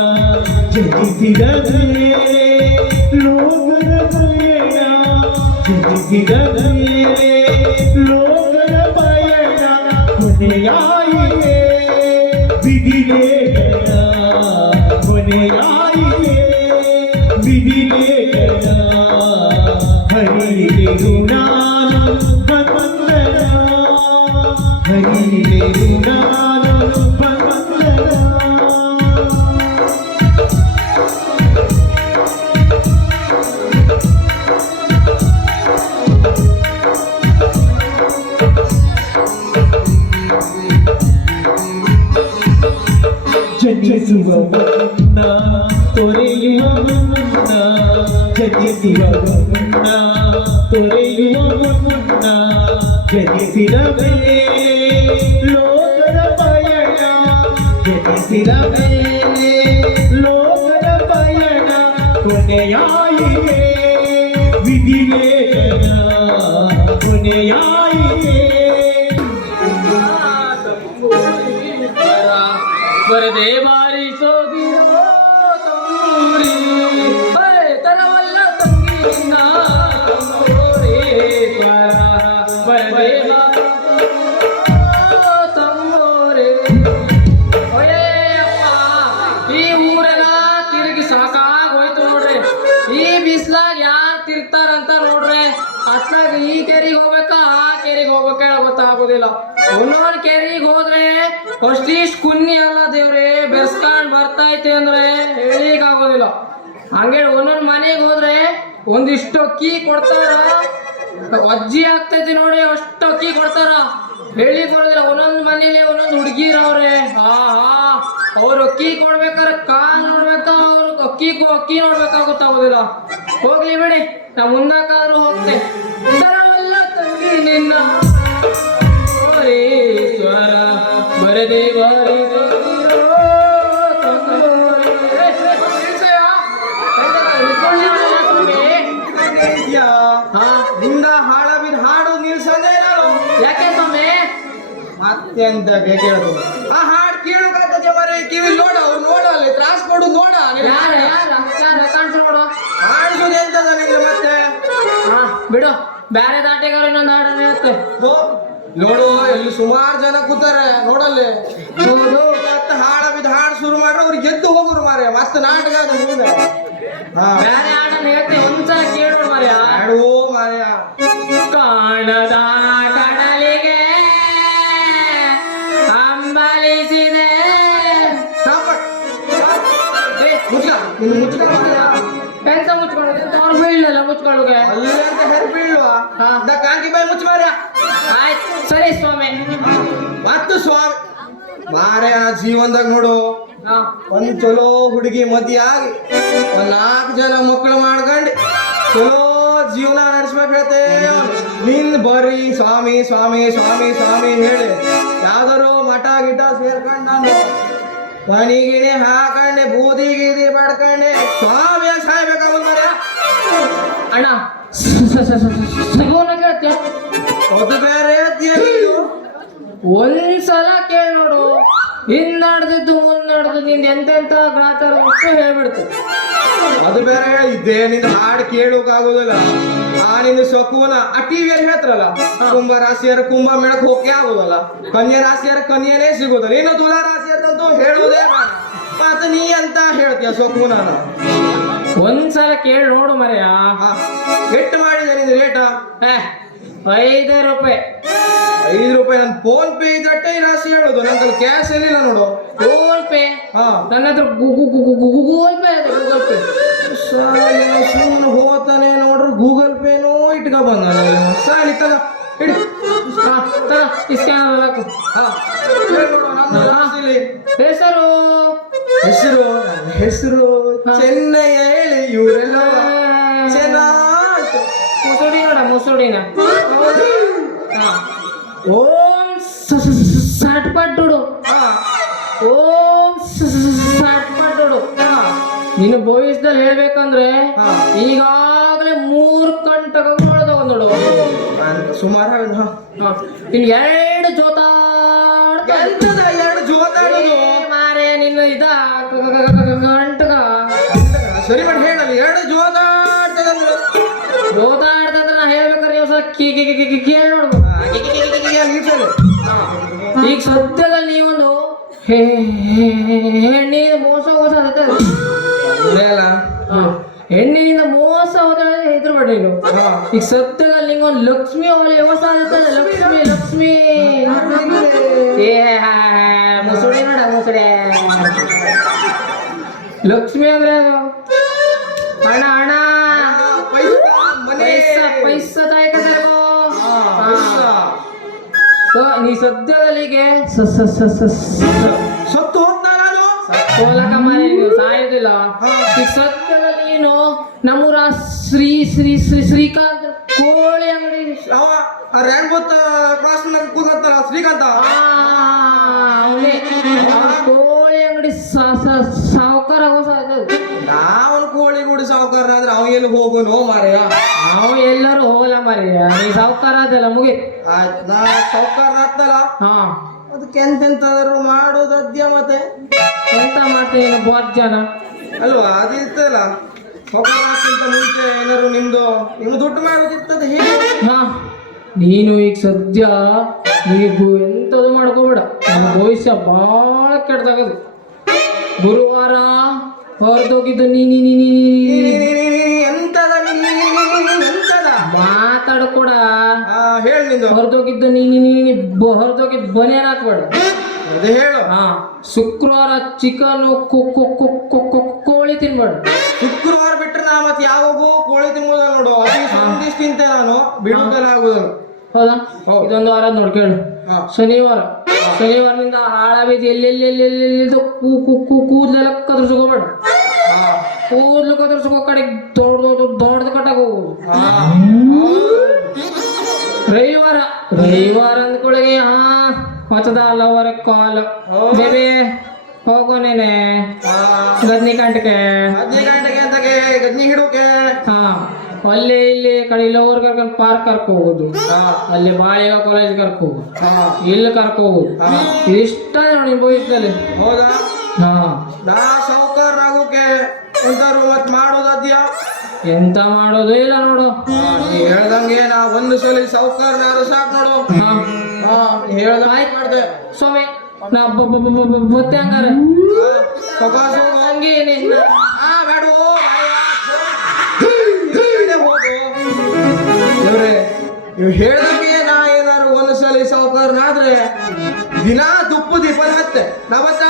ಜನಿಸಿದ ಮೇಲೆ ಲೋಕದ ಪಯಣ, ಜನಿಸಿದ ಮೇಲೆ ಲೋಕದ ಪಯಣ, ಕೊನೆಯಾಯಿತೆ ವಿಧಿಲೇಖನ, ಕೊನೆಯಾಯಿತೆ ವಿಧಿಲೇಖನ, ಹರಿದೆನು ನಾನು ಬಂಧನ, ಹರಿದೆನು ನಾನು ಬಂಧನ. ಜನಿಸುವ ಮುನ್ನ ತೊರೆಯುವ ಮುನ್ನ, ಜನಿಸುವ ಮುನ್ನ ತೊರೆಯುವ ಮುನ್ನ, ಜನಿಸಿದ ಮೇಲೆ ಲೋಕದ ಪಯಣ, ಜನಿಸಿದ ಮೇಲೆ ಲೋಕದ ಪಯಣ, ಕೊನೆಯಾಯಿತೆ ವಿಧಿಲೇಖನ, ಕೊನೆಯಾಯಿತೆ. ಬರದೆ ಬಾರಿಸೋದಿರೋ ತಂಬೂರಿ, ತರವಲ್ಲ ತಂಗಿ ನಿನ್ನ ತಂಬೂರಿ, ಬರದೆ ತಂಬೂರಿ. ಈ ಊರೆಲ್ಲ ತಿರುಗಿ ಸಾಕಾಗೋಯ್ತು ನೋಡ್ರಿ. ಈ ಬಿಸ್ಲಾಗ ಯಾರು ತಿರ್ತಾರಂತ ನೋಡ್ರಿ. ಅತ್ಲಾಗ ಈ ಕೆರೆಗೆ ಹೋಗ್ಬೇಕಾ ಆ ಕೆರೆಗೆ ಹೋಗ್ಬೇಕಾ ಗೊತ್ತಾಗೋದಿಲ್ಲ. ಒಂದೊಂದು ಕೆರೆಗೆ ಹೋದ್ರೆ ಅಷ್ಟಿಷ್ಟು ಕುನ್ನಿ ಅಲ್ಲ ದೇವ್ರೆ, ಬೆರ್ಸ್ಕೊಂಡ್ ಬರ್ತೈತೆ ಅಂದ್ರೆ ಹೇಳಿಕ್ ಆಗೋದಿಲ್ಲ. ಹಂಗೆ ಒಂದೊಂದು ಮನೆಗೆ ಹೋದ್ರೆ ಒಂದಿಷ್ಟು ಅಕ್ಕಿ ಕೊಡ್ತಾರ, ಅಜ್ಜಿ ಆಗ್ತೈತಿ ನೋಡಿ, ಅಷ್ಟು ಅಕ್ಕಿ ಕೊಡ್ತಾರ, ಹೇಳಿ ಕೊಡೋದಿಲ್ಲ. ಒಂದೊಂದು ಮನೇಲಿ ಒಂದೊಂದು ಹುಡುಗಿರವ್ರೆ, ಅವ್ರು ಅಕ್ಕಿ ಕೊಡ್ಬೇಕಾದ್ರೆ ಕಾಲ್ ನೋಡ್ಬೇಕಾ, ಅವ್ರು ಅಕ್ಕಿ ನೋಡ್ಬೇಕಾಗುತ್ತಾಗೋದಿಲ್ಲ. ಹೋಗ್ಲಿ ಬಿಡಿ, ನಾ ಮುಂದಕ್ಕಾದ್ರೂ ಹೋಗ್ತೆ. ತರವಲ್ಲ ತಂಗಿ ನಿನ್ನ ಸ್ವರ ಬರದೆ ಬಾರಿಸೋ ತಂಗೋ ನಿಂದ ಹಾಳ ಬಿದ್ದು ಹಾಡು ನಿಲ್ಸಂದೆ ನಾನು ಯಾಕೆ ಸ್ವಾಮಿ? ಮತ್ತೆ ಅಂತ ಕೇಳೋದು ಆ ಹಾಡು ಕೇಳೋಕಾಗ್ತದೆ ಮರೆ ಕಿವಿ ನೋಡ ಅವ್ರು ನೋಡಲ್ಲ ತ್ರಾಸ್ ಕೊಡು ನೋಡ ಯಾರ ಕಾಣಿಸ್ರು ಕೊಡು. ಆಡ್ಸೋದು ಎಂತದ ನಿಂಗೆ ಮತ್ತೆ ಹಾ ಬಿಡು, ಬೇರೆ ದಾಟಿಗಾರ ಇನ್ನೊಂದು ಹಾಡನ್ನ ಹೇಳ್ತೆ. ಹೋ, ನೋಡು ಎಲ್ಲಿ ಸುಮಾರು ಜನ ಕೂತಾರೆ ನೋಡಲ್ಲಿ ಹೌದು ಮತ್ತೆ ಹಾಡ ಬಿದ್ದು ಹಾಡು ಶುರು ಮಾಡ್ರೆ ಅವ್ರಿಗೆ ಗೆದ್ದು ಹೋಗುರು ಮಾರೆ ಮತ್ತೆ ನಾಟಕ ಅದು ಮುಂದೆ ಬೇರೆ ಹಾಡನ್ನ ಹೇಳ್ತೆ, ಒಂದ್ಸಲ ಕೇಳೋಣ ಮಾರ್ಯ. ಹಾಡು ಮಾರ್ಯ ಕಾಣದ ಕಡಲಿಗೆ ಅಂಬಲಿಸಿದೆ. ಮುಚ್ಕ ನಿನ್ನ ಮುಚ್ಕ ಮಾರ್ಯ. ಎಂತ ಮುಚ್ಕೊಳ್ಳೋದು? ಅವ್ರು ಬೀಳಲ್ಲ ಮುಚ್ಕೊಳ್ಳೋಕೆ. ಅಲ್ಲಿ ಅಂತ ಹೆರ್ ಬೀಳುವ ಹಾ. ಕಾಂತಿ ಬಾಯಿ ಮುಚ್ಚ ಮಾರ್ಯ. ಆಯ್ತು ಸರಿ ಸ್ವಾಮಿ. ಮತ್ತು ಸ್ವಾಮಿ ಮಾರ್ಯ ಜೀವನದಾಗ ನೋಡು ಹಾ ಒಂದ್ ಚಲೋ ಹುಡುಗಿ ಮದ್ವೆ ಆಗಿ ಒಂದ್ 4 ಜನ ಮಕ್ಕಳು ಮಾಡ್ಕೊಂಡು ಚಲೋ ಜೀವನ ನಡೆಸ್ಬೇಕು ಹೇಳ್ತೇ ನಿನ್ ಬರೀ ಸ್ವಾಮಿ ಸ್ವಾಮಿ ಸ್ವಾಮಿ ಸ್ವಾಮಿ ಹೇಳಿ ಯಾವ್ದಾರು ಮಠ ಗಿಟ ಸೇರ್ಕೊಂಡ್ ನಾನು ಪಣಿಗಿಣಿ ಹಾಕೊಂಡೆ ಬೂದಿ ಗೀದಿ ಬಡ್ಕೊಂಡೆ ಸ್ವಾಮಿ ಸಾಯ್ಬೇಕಾಗ ಮರ ಅಣ್ಣ ಸಗೋನ ಕೇಳ್ತೀಯ? ಅದು ಬೇರೆ ಹೇಳ್ತೀಯ ನೀನು. ಒಂದ್ಸಲ ಕೇಳಿ ನೋಡು, ಹಿಂದಡ್ದಿದ್ದು ಮುಂದಡ್ದು ನಿಂದ ಎಂತೆಂತ ಗ್ರಾಚಾರ ಅಷ್ಟು ಹೇಳ್ಬಿಡ್ತು. ಅದು ಬೇರೆ ಹೇಳಿದ್ದೆ ನಿಂದ ಹಾಡು ಕೇಳೋಕಾಗೋದಿಲ್ಲ ಆ ನಿನ್ನ ಸಕುನ ಆ ಟಿವಿಯಲ್ಲಿ ಹೇಳ್ತಾರಲ್ಲ ಕುಂಭ ರಾಶಿಯರ ಕುಂಭ ಮೇಳಕ್ ಹೋಗಕ್ಕೆ ಆಗೋದಲ್ಲ, ಕನ್ಯಾ ರಾಶಿಯರ ಕನ್ಯನೇ ಸಿಗೋದಲ್ಲ, ಇನ್ನು ತುಲಾ ರಾಶಿಯದಂತೂ ಹೇಳೋದೇ ಬೇಡ. ಮತ್ತೆ ನೀ ಅಂತ ಹೇಳ್ತೀಯ ಸಕುನ ಒಂದ್ಸಲ ಕೇಳಿ ನೋಡು ಮರೆಯ. ಎಷ್ಟು ಮಾಡಿದೆ ನಿಂದ ರೇಟ? 5 ರೂಪಾಯಿ. 5 ರೂಪಾಯಿ ನನ್ ಫೋನ್ ಪೇ ಇದ್ರಟ್ಟೆ ಈ ರಾಶಿ ಹೇಳೋದು, ನನ್ನ ಕ್ಯಾಶ್ ಎಲ್ಲಿಲ್ಲ ನೋಡು. ಗೂಗಲ್ ಪೇ ಹಾ ನನ್ನ ಹತ್ರ ಗೂಗಲ್ ಪೇ ಇದೆ. ಗೂಗಲ್ ಪೇ ಸುಮ್ಮನೆ ಹೋತಾನೆ ನೋಡ್ರಿ ಗೂಗಲ್ ಪೇನೂ ಇಟ್ಕ ಬಂದ ಸಾಲಿ ತಗ ಹಿಡಿ. ಸ್ಕ್ಯಾನರ್ ಹಾಕು. ಹಾ ಹೇಳ್ ನೋಡು, ನನ್ನ ರಾಶಿಲಿ ಹೆಸರು ಹೆಸರು ನನ್ನ ಹೆಸರು ಚೆನ್ನಯ್ಯ ಹೇಳಿ ಇವರೆಲ್ಲ ಚೆನ್ನಾಗಿ ಮುಸುಡಿ ನೋಡ, ಮುಸುಡಿನ. ಓಂ ಸಾಟ್ಪಟ್ಟುಡು, ಓಂ ಸಾಟ್ಪಟ್ಟುಡು. ನೀನು ಭವಿಷ್ಯದಲ್ಲಿ ಹೇಳ್ಬೇಕಂದ್ರೆ ಈಗಾಗಲೇ 3 ಕಂಟಕಗಳು ತಗೊಂಡೋಡು. ಸುಮಾರು ಇನ್ನು 2 ಜೋತಾಡ್ತಾ ಎಂತದ 2 ಜೋತಾಡೋದು ಮಾರೇ ನಿನ್ನ ಇದ ಕಂಟಕ. ಸರಿ ಮಾಡಿ ಹೇಳಲ್ಲ 2 ಜೋತಾಡ್ತದಂದ್ರೆ ಜೋತಾಡ್ತಂದ್ರೆ ನಾ ಹೇಳ್ಬೇಕಾದ್ರೆ ನೀವು ಸಲ ಕೇಳಿ ನೋಡ್ಬೇಕು. ಈಗ ಸದ್ಯದಲ್ಲಿ ನೀವೊಂದು ಹೆಣ್ಣಿಗೆ ಮೋಸ ಹೆಣ್ಣಿನಿಂದ ಮೋಸ ಹೋದ್ರೆ ಹೆದ್ರು ಬೇಡ ನೀನು. ಈಗ ಸದ್ಯದಲ್ಲಿ ನಿಂಗೊಂದು ಲಕ್ಷ್ಮಿ ಅವಳಿ ಮೋಸ ಆಗುತ್ತದೆ. ಲಕ್ಷ್ಮಿ ಲಕ್ಷ್ಮಿ ಮುಸುಡಿ ನೋಡ, ಮುಸುಡೆ ಲಕ್ಷ್ಮಿ ಅಂದ್ರೆ ಅದು ಹಣ ಹಣ ಪೈಸಾ ತಾಯ್ಕೋ. ನೀ ಸದ್ಯದಲ್ಲಿಗೆ ಸತ್ತು ಹೋಗ್ತಾ ನಾನು ಸೋಲಕ ಮಾರಿ ನೀವು ಸಾಯೋದಿಲ್ಲ. ಈಗ ಸದ್ಯದಲ್ಲಿ ನೀನು ನಮ್ಮೂರ ಶ್ರೀ ಶ್ರೀ ಶ್ರೀ ಶ್ರೀಕಾಂತ್ ಕೋಳಿ ಅಂಗಡಿ ಅವ ರ್ಯಾಂಬೋತ್ ಕ್ಲಾಸ್ ಕೂತ್ಕೊಂತಾರ ಶ್ರೀಕಾಂತ ಅವನೇ ಕೋಳಿ ಅಂಗಡಿ ಸಾವುಕಾರ ನಾವನ್ ಕೋಳಿ ಗುಡಿ ಸಾವುಕಾರ ಆದ್ರೆ ಅವ ಎಲ್ಲಿ ಹೋಗೋನು ಮಾರಯ್ಯ. ನಾವು ಎಲ್ಲರೂ ಹೋಗಲ್ಲ ಮಾರಿಯ. ನೀ ಸಾವುಕಾರ ಅದಲ್ಲ ಮುಗಿ. ಆಯ್ತು ನಾ ಸಾವುಕಾರ ಆಗ್ತಲ್ಲ ಹಾ ಅದಕ್ಕೆ ಎಂತೆಂತಾದ್ರು ಮಾಡೋದು ಅದ್ಯ ಮತ್ತೆ ಎಂತ ಮಾಡ್ತೀನಿ ಬೋತ್ ಜನ ಅಲ್ವಾ ಅದಿರ್ತಲ್ಲ ಸಾವುಕಾರ ಆಗ್ತಿಂತ ಮುಂಚೆ ಏನಾದ್ರು ನಿಮ್ದು ದುಡ್ಡು ಮಾಡೋದಿರ್ತದೆ ಹೇಗೆ. ಹಾ ನೀನು ಈಗ ಸದ್ಯ ನೀವು ಎಂಥದ್ದು ಮಾಡ್ಕೋಬೇಡ. ನಮ್ಮ ಭವಿಷ್ಯ ಭಾಳ ಕೆಟ್ಟದಾಗದು. ಗುರುವಾರ ಹೊರದೋಗಿದ್ದು ಎಂತದ ಎಂತದ ಮಾತಾಡ್ಕೊಡ. ಹೇಳಿ ನಿಂದು ಹೊರದೋಗಿದ್ದು ಹೊರದೋಗಿದ್ದು ಬನಿಯನ್ ಹಾಕ್ಬೇಡ. ಅದೇ ಹೇಳು. ಹಾ ಶುಕ್ರವಾರ ಚಿಕನ್ ಕೋಳಿ ತಿನ್ಬೇಡ. ಶುಕ್ರವಾರ ಬಿಟ್ರೆ ನಾ ಮತ್ತೆ ಯಾವಾಗೂ ಕೋಳಿ ತಿನ್ಬೋದಲ್ಲ ನೋಡು. ಒಂದಿಷ್ಟು ತಿಂತೆ ನಾನು ಬಿಡುಗಲ್ಲ ಆಗುದಲ್ಲ. ಹೌದಾ? ಇದೊಂದು ವಾರ ನೋಡ್ಕೇಳು. ಶನಿವಾರನಿಂದ ಹಾಳಾಬಿದ್ದು ಎಲ್ಲೆಲ್ಲೆಲ್ಲೆಲ್ಲೆಲ್ಲೆಲ್ದು ಕೂದಲೆಲ್ಲ ಕದ್ರಸ್ಕೋಬೇಡ. ಕೂದಲು ಕದ್ರಸ್ಕೋ ಕಡೆ ದೊಡ್ಡದು ಕಟ್ಟಾಗ ಹೋಗು. ರವಿವಾರ ಅಂದ್ಕೊಳಗೆ ಹೊಸದ ಲವರ ಕಾಲ್ ಬೇಬಿ ಹೋಗೋ ನೇನೆ 10 ಗಂಟೆಗೆ ಅಂತಗೆ ಗಜ್ನಿ ಹಿಡೋಕೆ ಹಾ ಅಲ್ಲೇ ಇಲ್ಲಿ ಕಡೆ ಇಲ್ಲೋರ್ ಕರ್ಕೊಂಡು ಪಾರ್ಕ್ ಕರ್ಕೊ ಹೋಗುದು ಅಲ್ಲಿ ಬಾಳೆಗ ಕಾಲೇಜ್ ಕರ್ಕೊ ಹೋಗುದು ಇಲ್ಲಿ ಕರ್ಕೊ ಹೋಗುದು ಇಷ್ಟ ನೋಡಿ ಭವಿಷ್ಯದಲ್ಲಿ. ಹೌದಾ? ಹಾ ನಾ ಸಾವುಕಾರನಾಗೋಕೆ ಎಂತಾರು ಮತ್ ಮಾಡೋದದ್ಯಾ? ಎಂತ ಮಾಡೋದು ಇಲ್ಲ ನೋಡು. ನೀ ಹೇಳ್ದಂಗೆ ನಾ ಒಂದು ಸಲ ಸಾವುಕಾರನಾದ್ರು ಸಾಕು ನೋಡು. ಹಾ ಹೇಳ್ದಂಗೆ ಆಯ್ತು ಮಾಡ್ದೆ. ಸ್ವಾಮಿ ನಾ ಬತ್ತೆ ಹಂಗಾರೆ ಸೊಗಾಸು ಹಂಗೆ ನಿನ್ನ ಬೇಡವೋ ಇವ್ರೆ ನೀವು ಹೇಳ್ದಂಗೆ ನಾ ಏನಾದ್ರು ಒಂದು ಸಲ ಸಾವುಕಾರನಾದ್ರೆ ದಿನಾ ತುಪ್ಪು ದೀಪ ಹತ್ತೆ ನಾವತ್ತ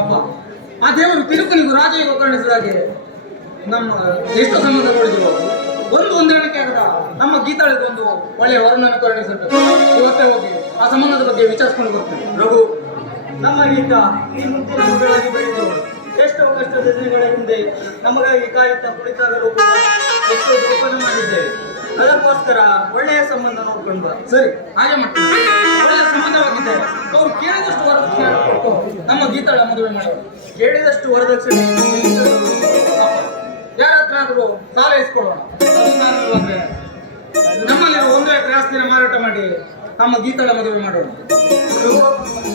ಅಪ್ಪ ಆ ದೇವರು ತಿರುಕನಿಗೂ ರಾಜನಿಗೂ ಕರುಣಿಸಿದ ಹಾಗೆ ನಮ್ಮ ಎಷ್ಟು ಸಂಬಂಧ ನೋಡಿದ್ರು ಒಂದು ಹೊಂದಾಣಿಕೆ ಆಗದ ನಮ್ಮ ಗೀತಾಳಿಗೆ ಒಂದು ಒಳ್ಳೆಯ ವರನನ್ನು ಕರುಣಿಸಬೇಕು. ಇವತ್ತೇ ಹೋಗಿ ಆ ಸಂಬಂಧದ ಬಗ್ಗೆ ವಿಚಾರಿಸ್ಕೊಂಡು ಬರ್ತೇನೆ. ರಘು, ನಮ್ಮ ಗೀತ ಈ ಮುಂಚಿನ ಮಕ್ಕಳಾಗಿ ಬೆಳೆದು ಎಷ್ಟೋ ಕಷ್ಟದ ದಿನಗಳ ಹಿಂದೆ ನಮಗಾಗಿ ಕಾಯುತ್ತಾ ಕುಳಿತಾಗಲೂ ಕೂಡ ಎಷ್ಟೋ ಜೋಪಾನ ಮಾಡಿದ್ದೇವೆ. ಅದಕ್ಕೋಸ್ಕರ ಒಳ್ಳೆಯ ಸಂಬಂಧ ನೋಡ್ಕೊಂಡು ಬಾ. ಸರಿ, ಹಾಗೆ ಮಾಡ್ತೀನಿ. ಒಳ್ಳೆಯ ಸಂಬಂಧವಾಗಿದ್ದಾರೆ. ಅವ್ರು ಕೇಳಿದಷ್ಟು ವರದಕ್ಷಿಣೆ ಕೊಟ್ಟು ನಮ್ಮ ಗೀತಾಳ ಮದುವೆ ಮಾಡೋದು. ಕೇಳಿದಷ್ಟು ವರದಕ್ಷಿಣೆ ಯಾರ ಹತ್ರ ಆದ್ರೂ ಸಾಲ ಇಸ್ಕೊಳ್ಳೋಣ. ಅದು ನಾನು ಅಂದ್ರೆ ನಮ್ಮಲ್ಲಿರುವ 1 ಎಕರೆ ಆಸ್ತಿನ ಮಾರಾಟ ಮಾಡಿ ನಮ್ಮ ಗೀತಾಳ ಮದುವೆ ಮಾಡೋಣ.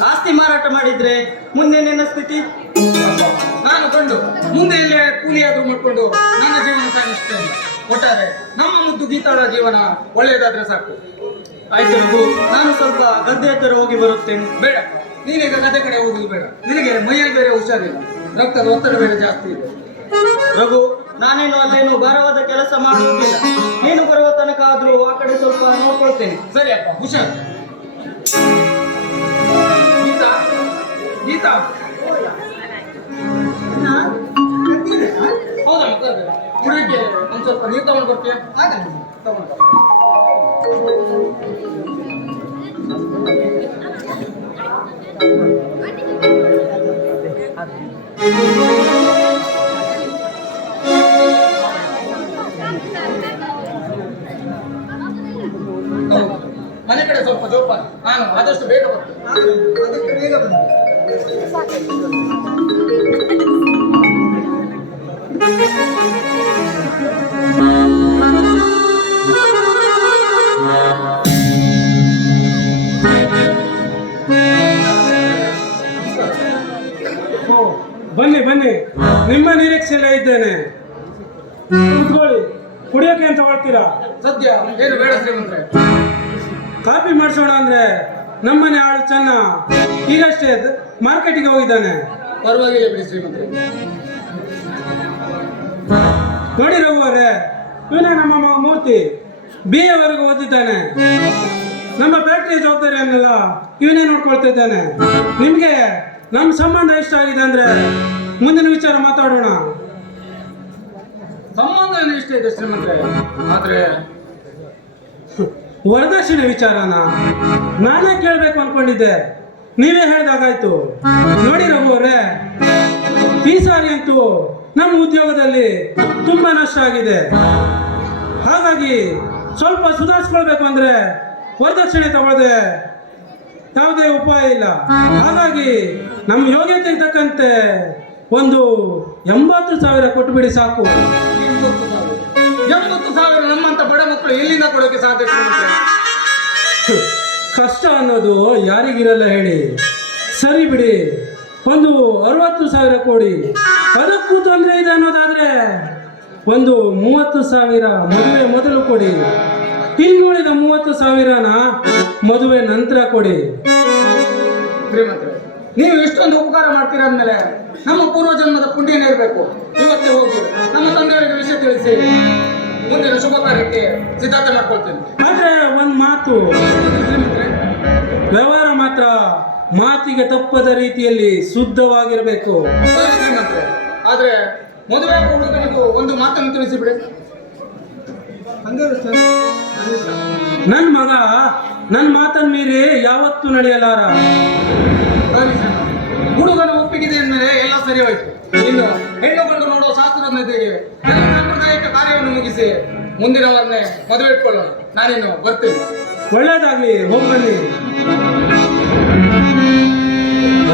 ಆಸ್ತಿ ಮಾರಾಟ ಮಾಡಿದ್ರೆ ಮುಂದೆ ನಿನ್ನ ಸ್ಥಿತಿ? ನಾನು ಕಂಡು ಮುಂದೆ ಇಲ್ಲೇ ಕೂಲಿಯಾದ್ರೂ ಮಾಡ್ಕೊಂಡು ನನ್ನ ಜೀವನ ಸಾಗಿಸ್ತೇನೆ. ಒಟ್ಟಾರೆ ನಮ್ಮ ಮುದ್ದು ಗೀತಾಳ ಜೀವನ ಒಳ್ಳೆಯದಾದ್ರೆ ಸಾಕು. ಆಯ್ತು ರಘು, ನಾನು ಸ್ವಲ್ಪ ಗದ್ದೆ ಹತ್ತಿರ ಹೋಗಿ ಬರುತ್ತೇನೆ. ಬೇಡ, ನೀನೀಗ ಗದೆ ಕಡೆ ಹೋಗುದು ಬೇಡ. ನಿನಗೆ ಮೈಯಲ್ಲಿ ಬೇರೆ ಹುಷಾರಿಲ್ಲ, ರಕ್ತದ ಒತ್ತಡ ಬೇರೆ ಜಾಸ್ತಿ ಇದೆ. ರಘು, ನಾನೇನು ಅಲ್ಲೇನು ಭಾರವಾದ ಕೆಲಸ ಮಾಡುವುದಿಲ್ಲ. ನೀನು ಬರುವ ತನಕ ಆದ್ರೂ ಆ ಕಡೆ ಸ್ವಲ್ಪ ನೋಡ್ಕೊಳ್ತೇನೆ. ಸರಿ ಅಪ್ಪ, ಹುಷಾರ್. ಗೀತಾ, ಗೀತಾ, ಹೌದಾ ಮಕ್ಕಳ ಹುಡುಗಿಗೆ ಒಂದ್ ಸ್ವಲ್ಪ ನೀರು ತಗೊಂಡು ಬರ್ತೀಯ? ತಗೊಂಡು ಬಾ. ಮನೆ ಕಡೆ ಸ್ವಲ್ಪ ಜೋಪಾನ. ನಾನು ಆದಷ್ಟು ಬೇಗ ಬರ್ತೇನೆ. ಅದಕ್ಕೆ ಬೇಗ ಬನ್ನಿ. ಬನ್ನಿ ಬನ್ನಿ, ನಿಮ್ಮ ನಿರೀಕ್ಷೆಯಲ್ಲೇ ಇದ್ದೇನೆ. ಕುತ್ಕೊಳ್ಳಿ, ಕುಡಿಯೋಕೆ ಅಂತ ತಗೊಳ್ತೀರಾ? ಸದ್ಯ ಏನು ಬೇಡ ಶ್ರೀಮಂತ್ರೆ. ಕಾಫಿ ಮಾಡಿಸೋಣ ಅಂದ್ರೆ ನಮ್ಮನೆ ಆಳು ಚೆನ್ನ ಈಗಷ್ಟೇ ಮಾರ್ಕೆಟಿಗೆ ಹೋಗಿದ್ದಾನೆ. ಪರವಾಗಿಲ್ಲ ಬಿಡಿ ಶ್ರೀಮಂತ್ರೆ. ನೋಡಿ ರಘುವರೇ, ಇವನೇ ನಮ್ಮ ಮಗ ಮೂರ್ತಿ, BA ವರೆಗೂ ಓದಿದ್ದಾನೆ. ನಮ್ಮ ಫ್ಯಾಕ್ಟರಿ ಜವಾಬ್ದಾರಿಯನ್ನೆಲ್ಲ ಇವನೇ ನೋಡ್ಕೊಳ್ತಾ ಇದ್ದಾನೆ. ನಿಮ್ಗೆ ನಮ್ಮ ಸಂಬಂಧ ಇಷ್ಟ ಆಗಿದೆ ಅಂದ್ರೆ ಮುಂದಿನ ವಿಚಾರ ಮಾತಾಡೋಣ. ಸಂಬಂಧ ಏನು ಇಷ್ಟ ಇದೆ ಶ್ರೀಮಂತ್ರೆ, ಆದ್ರೆ ವರದಕ್ಷಿಣೆ ವಿಚಾರನ ನಾನೇ ಕೇಳ್ಬೇಕು ಅನ್ಕೊಂಡಿದ್ದೆ, ನೀವೇ ಹೇಳ್ದಾಗಾಯ್ತು. ನೋಡಿ ರಘುವರೇ, ಈ ಸಾರಿ ಅಂತೂ ನಮ್ಮ ಉದ್ಯೋಗದಲ್ಲಿ ತುಂಬಾ ನಷ್ಟ ಆಗಿದೆ. ಹಾಗಾಗಿ ಸ್ವಲ್ಪ ಸುಧಾರಿಸ್ಕೊಳ್ಬೇಕು ಅಂದ್ರೆ ವರದಕ್ಷಿಣೆ ತಗೊಳ್ಳದೆ ಯಾವುದೇ ಉಪಾಯ ಇಲ್ಲ. ಹಾಗಾಗಿ ನಮ್ಮ ಯೋಗ್ಯತೆಗೆ ತಕ್ಕಂತೆ ಒಂದು 80,000 ಕೊಟ್ಟುಬಿಡಿ ಸಾಕು. 80,000 ನಮ್ಮಂತ ಬಡ ಮಕ್ಕಳು ಎಲ್ಲಿಂದ ಕೊಡೋಕೆ ಸಾಧ್ಯ ಶ್ರೀಮಂತ್ರೆ? ಕಷ್ಟ ಅನ್ನೋದು ಯಾರಿಗಿರಲ್ಲ ಹೇಳಿ. ಸರಿ ಬಿಡಿ, ಒಂದು 60,000 ಕೊಡಿ. ಅದಕ್ಕೂ ತೊಂದರೆ ಇದೆ ಅನ್ನೋದಾದ್ರೆ ಒಂದು 30,000 ಮದುವೆ ಮೊದಲು ಕೊಡಿ. ಇನ್ನುಳಿದ 30,000ನ ಮದುವೆ ನಂತರ ಕೊಡಿ. ಶ್ರೀಮಂತರೆ, ನೀವು ಇಷ್ಟೊಂದು ಉಪಕಾರ ಮಾಡ್ತೀರಾ ಅಂದ್ಮೇಲೆ ನಮ್ಮ ಪೂರ್ವಜನ್ಮದ ಪುಣ್ಯನೇ ಇರಬೇಕು. ಇವತ್ತೇ ಹೋಗಿ ನಮ್ಮ ತಂದೆಯವರಿಗೆ ವಿಷಯ ತಿಳಿಸಿ ಮುಂದಿನ ಶುಭ ಕಾರ್ಯಕ್ಕೆ ಸಿದ್ಧತೆ ಮಾಡ್ಕೊಳ್ತೇನೆ. ಆದ್ರೆ ಒಂದ್ ಮಾತು, ಶ್ರೀಮಂತರೆ, ವ್ಯವಹಾರ ಮಾತ್ರ ಮಾತಿಗೆ ತಪ್ಪದ ರೀತಿಯಲ್ಲಿ ಶುದ್ಧವಾಗಿರಬೇಕು. ಸರಿ ಶ್ರೀಮಂತರೆ, ಆದ್ರೆ ಮದುವೆ ಹುಡುಗನಿಗೂ ಒಂದು ಮಾತನ್ನು ತಿಳಿಸಿಬಿಡಿ. ನನ್ ಮಗ ನನ್ ಮಾತನ್ ಮೀರಿ ಯಾವತ್ತೂ ನಡೆಯಲಾರ. ಸರಿ ಸರ್, ಹುಡುಗನ ಒಪ್ಪಿಗಿದೆ ಅಂದ್ಮೇಲೆ ಎಲ್ಲ ಸರಿ ಹೋಯ್ತು. ಇನ್ನು ಹೆಣ್ಣು ಗಂಡು ನೋಡೋ ಶಾಸ್ತ್ರದ ಜೊತೆಗೆ ಎಲ್ಲ ಸಾಂಪ್ರದಾಯಿಕ ಕಾರ್ಯವನ್ನು ಮುಗಿಸಿ ಮುಂದಿನ ವಾರನೇ ಮದುವೆ ಇಟ್ಕೊಳ್ಳೋಣ. ನಾನಿನ್ನು ಬರ್ತೀನಿ. ಒಳ್ಳೇದಾಗ್ಲಿ, ಹೋಗ್ಬನ್ನಿ.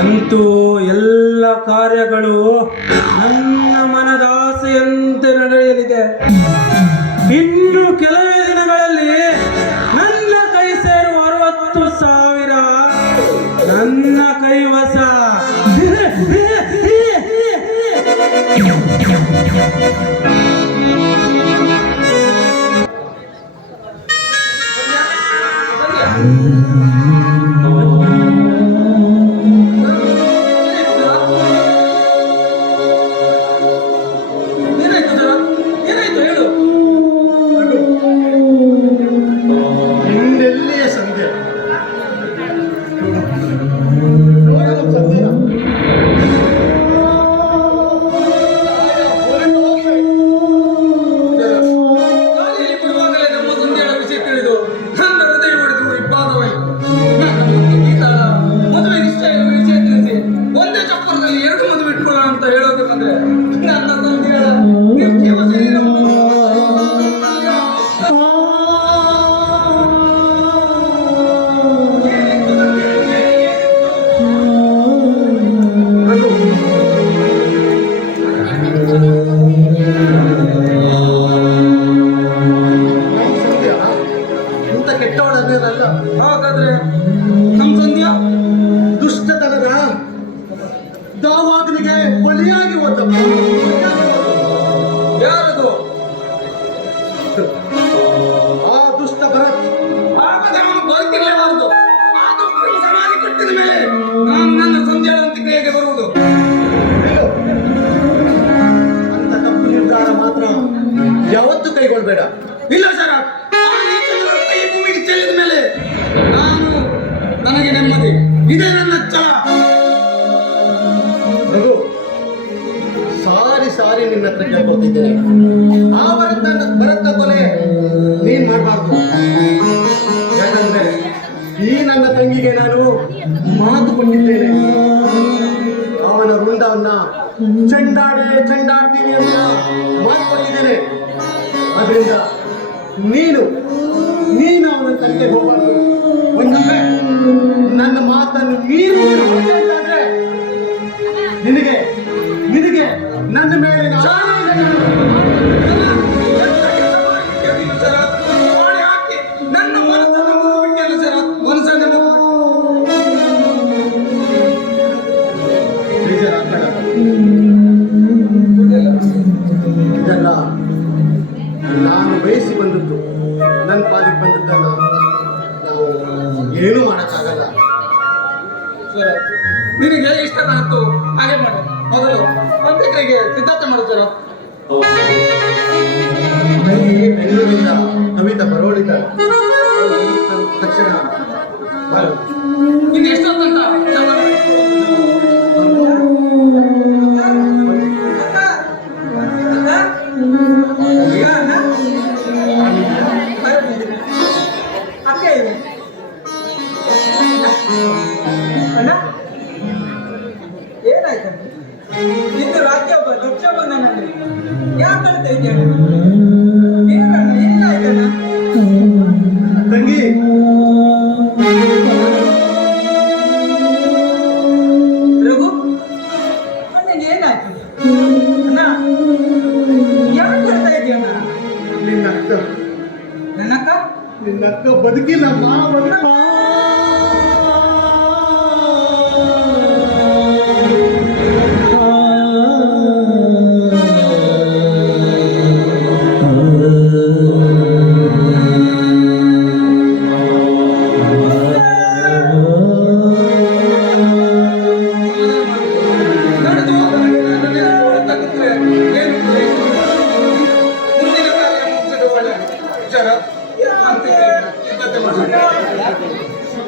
ಅಂತೂ ಎಲ್ಲ ಕಾರ್ಯಗಳು ನನ್ನ ಮನದ ಆಸೆಯಂತೆ ನಡೆಯಲಿದೆ. ಇನ್ನು ಕೆಲವೇ ದಿನಗಳಲ್ಲಿ ನನ್ನ ಕೈ ಸೇರುವ 60,000 ನನ್ನ ಕೈವಶ. ಏನಾಯ್ತು ಜರ? ಏನಾಯ್ತು ಹೇಳು. ಇನ್ನೆಲ್ಲಿಯೇ ಸಂಧ್ಯೆ? ನೋಡಲು ಸಂಧ್ಯೆನ? ಹೊರಟು ಹೋಗಿ. ಗಾಳಿಯಲ್ಲಿ ಬಿಡುವಾಗಲೇ ನಮ್ಮ ಸಂಧ್ಯೆಯ ವಿಷಯ ತಿಳಿದು ನನ್ನ ಹೃದಯ ಹೊಡೆದು ಇಬ್ಬಾಗವಾಯಿತು. ಈಗ ಮದುವೆ ನಿಶ್ಚಯ ವಿಷಯ ತಿಳಿಸಿ ಒಂದೇ ಚಪ್ಪರದಲ್ಲಿ 2 ಮದುವೆ ಇಟ್ಕೊಳ್ಳೋಣ ಅಂತ ಹೇಳೋಕೆ ಬಂದ್ರೆ ನನ್ನ ಸಂಧ್ಯೆಯ ನಿರ್ಜೀವ ಶರೀರವನ್ನು ನಮ್ಮ ಸಂಧ್ಯಾ ಇಂಥ ಕೆಟ್ಟವಳಲ್ಲ. ಹಾಗಾದ್ರೆ ನಮ್ಮ ಸಂಧ್ಯಾ ದುಷ್ಟತನದ ದಾವಾಗ್ನಿಗೆ ಬಲಿಯಾಗಿ ಹೋದಪ್ಪ. ಯಾರದು? ಆ ದುಷ್ಟ ಭರತ್ ಹಾಗಾದ್ರೆ ಅವನು ಬದುಕಿರಲೇಬಾರದು. ಆ ದುಷ್ಟರಿಗೆ ಸಮಾಧಿ ಕಟ್ಟಿದ ಮೇಲೆ ನಾನು ನನ್ನ ಸಂಧ್ಯಾ ಅಂತ್ಯಕ್ರಿಯೆಗೆ ಬರುವುದು. ಹೇಳು. ಅಂತ ತಪ್ಪು ನಿರ್ಧಾರ ಮಾತ್ರ ಯಾವತ್ತೂ ಕೈಗೊಳ್ಬೇಡ. ಇಲ್ಲ ಸರ್, ಆ ನೀಚನ ಕೈ ಭೂಮಿಗೆ ಚೆಲ್ಲಿದ ಮೇಲೆ ನನಗೆ ನೆಮ್ಮದಿ. ಇದೇ ನನ್ನ ಛಲ. ರಘು, ಸಾರಿ ಸಾರಿ ನಿನ್ನ ಹತ್ರ ಕೇಳ್ಕೊತಿದ್ದೇನೆ. ಆ ಭರತ ಕೊಲೆ ನೀನ್ ಮಾಡಬಾರ್ದು. ಯಾಕಂದ್ರೆ ಈ ನನ್ನ ತಂಗಿಗೆ ನಾನು ಮಾತು ಕೊಟ್ಟಿದ್ದೇನೆ. ಅವನ ವೃಂದವನ್ನ ಚೆಂಡಾಡ್ತೀನಿ ಅಂತ ಮಾತು ಕೊಟ್ಟಿದ್ದೇನೆ. ಅದರಿಂದ ನೀನು ಅವನ ತಂದೆ ಹೋಗಬಾರ್ದು. ಒಂದೊಮ್ಮೆ ನನ್ನ ಮಾತನ್ನು ಮೀರಿ ನಿನಗೆ ನನ್ನ ಮೇಲೆ ನನ್ನ ಮನಸ್ಸನ್ನು ಮುಗಿಬಿಟ್ಟಲ್ಲ ಸರ್, ಮನಸ್ಸನ್ನೇ ಇದೆಲ್ಲ ನಾನು ಬಯಸಿ ಬಂದದ್ದು, ನನ್ನ ಪಾಲಿಗೆ ಬಂದದ್ದಲ್ಲ. ನಾವು ಏನೂ ಮಾಡೋಕ್ಕಾಗಲ್ಲ. ಸರ್, ನಿನಗೆ ಇಷ್ಟ ಕಾಣುತ್ತು ಹಾಗೆ ಮಾಡು. ಮೊದಲು ಅಂತ್ಯಕ್ರಿಯೆಗೆ ಸಿದ್ಧತೆ ಮಾಡು ಸರ್. ನನಗೆ ಬೆಂಗಳೂರಿಂದ ಕವಿತಾ ಬರೋಳಿದ್ದಾರೆ. ತಕ್ಷಣ ಬರು. ಇನ್ನು ಎಷ್ಟೊತ್ತಂತ ಏನಾಯ್ತು? ಇಂದು ರಾತ್ರಿ ಒಬ್ಬ ದಕ್ಷ ಬಂದನಲ್ಲಿ ಯಾಕೆ ಕಳ್ತಾ ಇದ್ದೇನೆ? ಏನಾಯ್ತಣ್ಣ? ತಂಗಿ, ರಘು, ಅಣ್ಣನಿಗೆ ಏನಾಯ್ತು? ಅಣ್ಣ, ಯಾಕೆ ಕಳ್ತಾ ಇದೆಯಣ್ಣ? ನಿನ್ನ ಅಕ್ಕ ಬದುಕಿಲ್ಲ. ನಮಸ್ಕಾರ. ಸಿದ್ಧತೆ ಮಾಡ್ಕೊಳ್ಳಿ.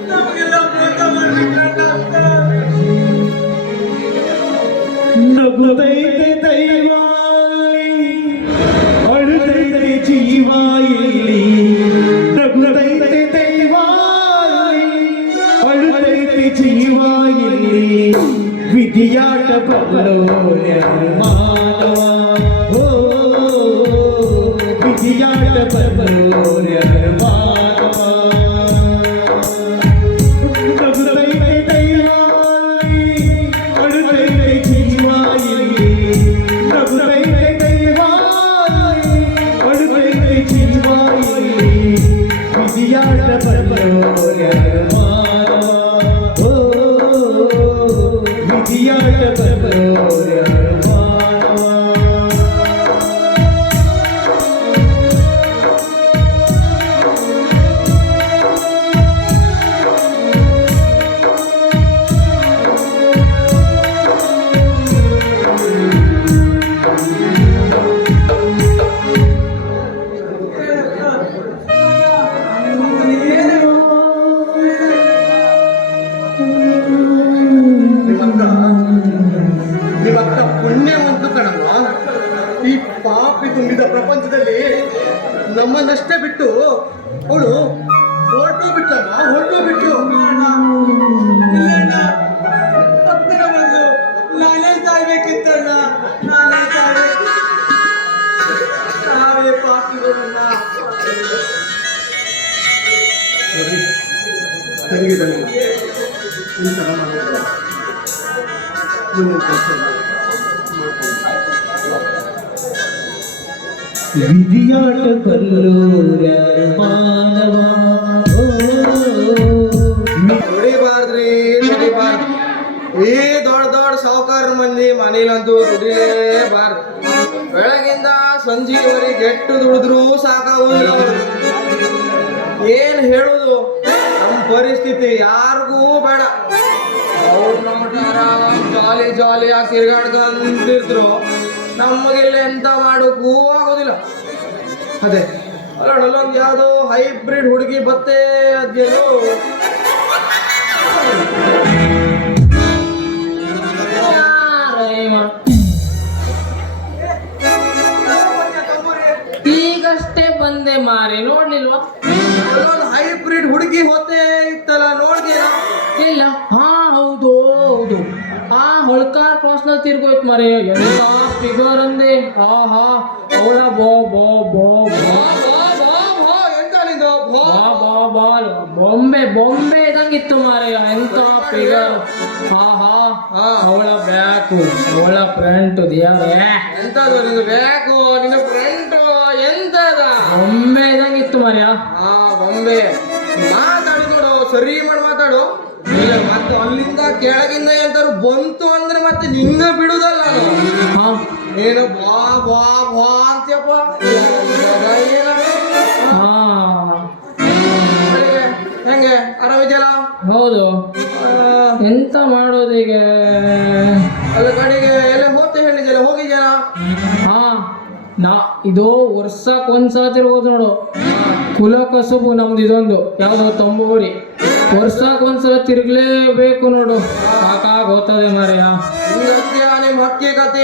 ನಮಗೆಲ್ಲ ಮೋಸ ಮಾಡ್ಬಿಟ್ರಲ್ಲ. ನಗುತ್ತೈತೆ ದೈವ ಅಳುತ್ತೈತೆ ಜೀವ ಇಲ್ಲಿ ನಗುತ್ತೈತೆ ದೈವ ಅಳುತ್ತೈತೆ ಜೀವ ಇಲ್ಲಿ ವಿಧಿಯಾಟ ಬಲ್ಲೋರ್ಯಾರು ಮಾನವ ಓ ವಿಧಿಯಾಟ ಬಲ್ಲೋರ್ಯಾರು ಮಾನವ ನಗುತ್ತೈತೆ ದೈವ ಅಳುತ್ತೈತೆ ಜೀವ ಇಲ್ಲಿ ನಗುತ್ತೈತೆ ದೈವ ಅಳುತ್ತೈತೆ ಜೀವ ಇಲ್ಲಿ ವಿಧಿಯಾಟ ಬಲ್ಲೋರ್ಯಾರು ಮಾನವ ಓ ವಿಧಿಯಾಟ ಬಲ್ಲೋರ್ಯಾರು ಮಾನವ. ನಿಮ್ಮಕ್ಕ ಪುಣ್ಯವಂತು ಕಣಮ್ಮ. ಈ ಪಾಪಿ ತುಂಬಿದ ಪ್ರಪಂಚದಲ್ಲಿ ನಮ್ಮನ್ನಷ್ಟೇ ಬಿಟ್ಟು ಅವಳು ಹೊರಟು ಬಿಟ್ಟಮ್ಮ, ಹೊರಟು ಬಿಟ್ಟು. ಇಲ್ಲಣ್ಣ, ಪಕ್ಕದ ಬಂದು ನಾನೇ ಸಾಯ್ಬೇಕಿತ್ತಣ್ಣ, ನಾನೇ ಸಾಯ್ಬೇಕು. ನಾವೇ ಪಾಪಿಗಳನ್ನ. ತಂಗಿ ಇಂತಹ ಮಾಡೋದು ಮುಂದಿನ ಕೆಲಸ ವಿಧಿಯಾಟ ಬಲ್ಲೋರ್ಯಾರು ಮಾನವ ಓ ದುಡಿಬಾರ್ದ್ರಿ, ದುಡಿಬಾರ್ದು. ಈ ದೊಡ್ಡ ದೊಡ್ಡ ಸಾವುಕಾರ ಮಂದಿ ಮನೇಲಂತೂ ದುಡಿಲೇಬಾರ್ದು. ಬೆಳಗಿಂದ ಸಂಜೆವರೆಗೆ ಎಷ್ಟು ದುಡಿದ್ರು ಸಾಕಾಗುದಿಲ್ಲ ಅವ್ರು. ಏನ್ ಹೇಳುದು, ನಮ್ಮ ಪರಿಸ್ಥಿತಿ ಯಾರಿಗೂ ಬೇಡ. ಅವ್ರು ನಮ್ಮ ಜಾಲಿ ಜಾಲಿಯಾಗಿ ತಿರ್ಗಾಡ್ಕಂತಿದ್ರು, ನಮಗಿಲ್ಲ ಎಂತ ಮಾಡೋಕ್ಕೂ ಆಗೋದಿಲ್ಲ. ಅದೇ ಅಲ್ಲೊಂದು ಯಾವುದೋ ಹೈಬ್ರಿಡ್ ಹುಡುಗಿ ಬತ್ತೆ ಅದೇನೋ ಈಗಷ್ಟೇ ಬಂದೆ ಮಾರಿ, ನೋಡ್ಲಿಲ್ವಾ? ಅಲ್ಲೊಂದು ಹೈಬ್ರಿಡ್ ಹುಡುಗಿ ಹೋತೆ ಇತ್ತಲ್ಲ, ನೋಡ್ದೇನಾ? ಇಲ್ಲ. ಹಾ ಹೌದು ಹೌದು, ಹಾ ಹೊಳ್ಕಾರ್ ಕ್ರಾಸ್ ನಲ್ಲಿ ತಿರ್ಗೋಯ್ತು ಮಾರಿ. ಎಂತ ಫಿಗರ್ ಅಂದೆ, ಆಹಾ ಅವಳ ಬೋ ಬೋ ಬೋ ಬೋ ಎಂತ ನಿಂದು ಬಾ ಬಾ ಬಾಲ್ ಬೊಂಬೆ ಬೊಂಬೆ ಇದಂಗಿತ್ತು ಮಾರಾಯ, ಎಂತ ಫಿಗರ್. ಆಹಾ ಅವಳ ಬ್ಯಾಕು ಅವಳ ಫ್ರಂಟ್ ಎಂತದು ನಿಂದು ಬ್ಯಾಕು, ನಿನ್ನ ಫ್ರಂಟ್ ಎಂತದ ಬೊಂಬೆ ಇದಂಗಿತ್ತು ಮಾರಾಯ. ಬೊಂಬೆ ಮಾತಾಡಿ ನೋಡು, ಸರಿ ಮಾಡಿ ಮಾತಾಡು. ಇಲ್ಲ ಮತ್ತೆ ಅಲ್ಲಿಂದ ಕೆಳಗಿಂದ ಎಂತಾರು ಬಂತು ಅಂದ್ರೆ ಮತ್ತೆ ನಿಂಗ ಬಿಡುದಲ್ಲ ನಾನು. ಹಾ ಏನು ಬಾ ಬಾ ಬಾ ಅಂತ್ಯಪ್ಪ. ಹಾ ಹೆಂಗೆ ಆರಾಮಿದ್ಯಲ್ಲ? ಹೌದು. ಎಂತ ಮಾಡೋದು ಈಗ? ಅಲ್ಲ ಕಡೆಗೆ ಎಲ್ಲ ಹೋಗ್ತಾ ಹೇಳಿದ್ಯಲ್ಲ, ಹೋಗಿದ್ಯಲ್ಲ? ಹಾ ಇದು ವರ್ಷಕ್ಕೆ ಒಂದ್ಸಲ ತಿರ್ಗೋದು ನೋಡು. ಕುಲ ಕಸುಬು ನಮ್ದು ಇದೊಂದು, ಯಾವ್ದು ತಂಬೂರಿ. ವರ್ಷಕ್ಕೆ ಒಂದ್ಸಲ ತಿರ್ಗ್ಲೇಬೇಕು ನೋಡು, ಸಾಕಾಗೋಗ್ತದೆ ಮಾರಾಯ. ನಿಮ್ ಹಕ್ಕಿ ಕತೆ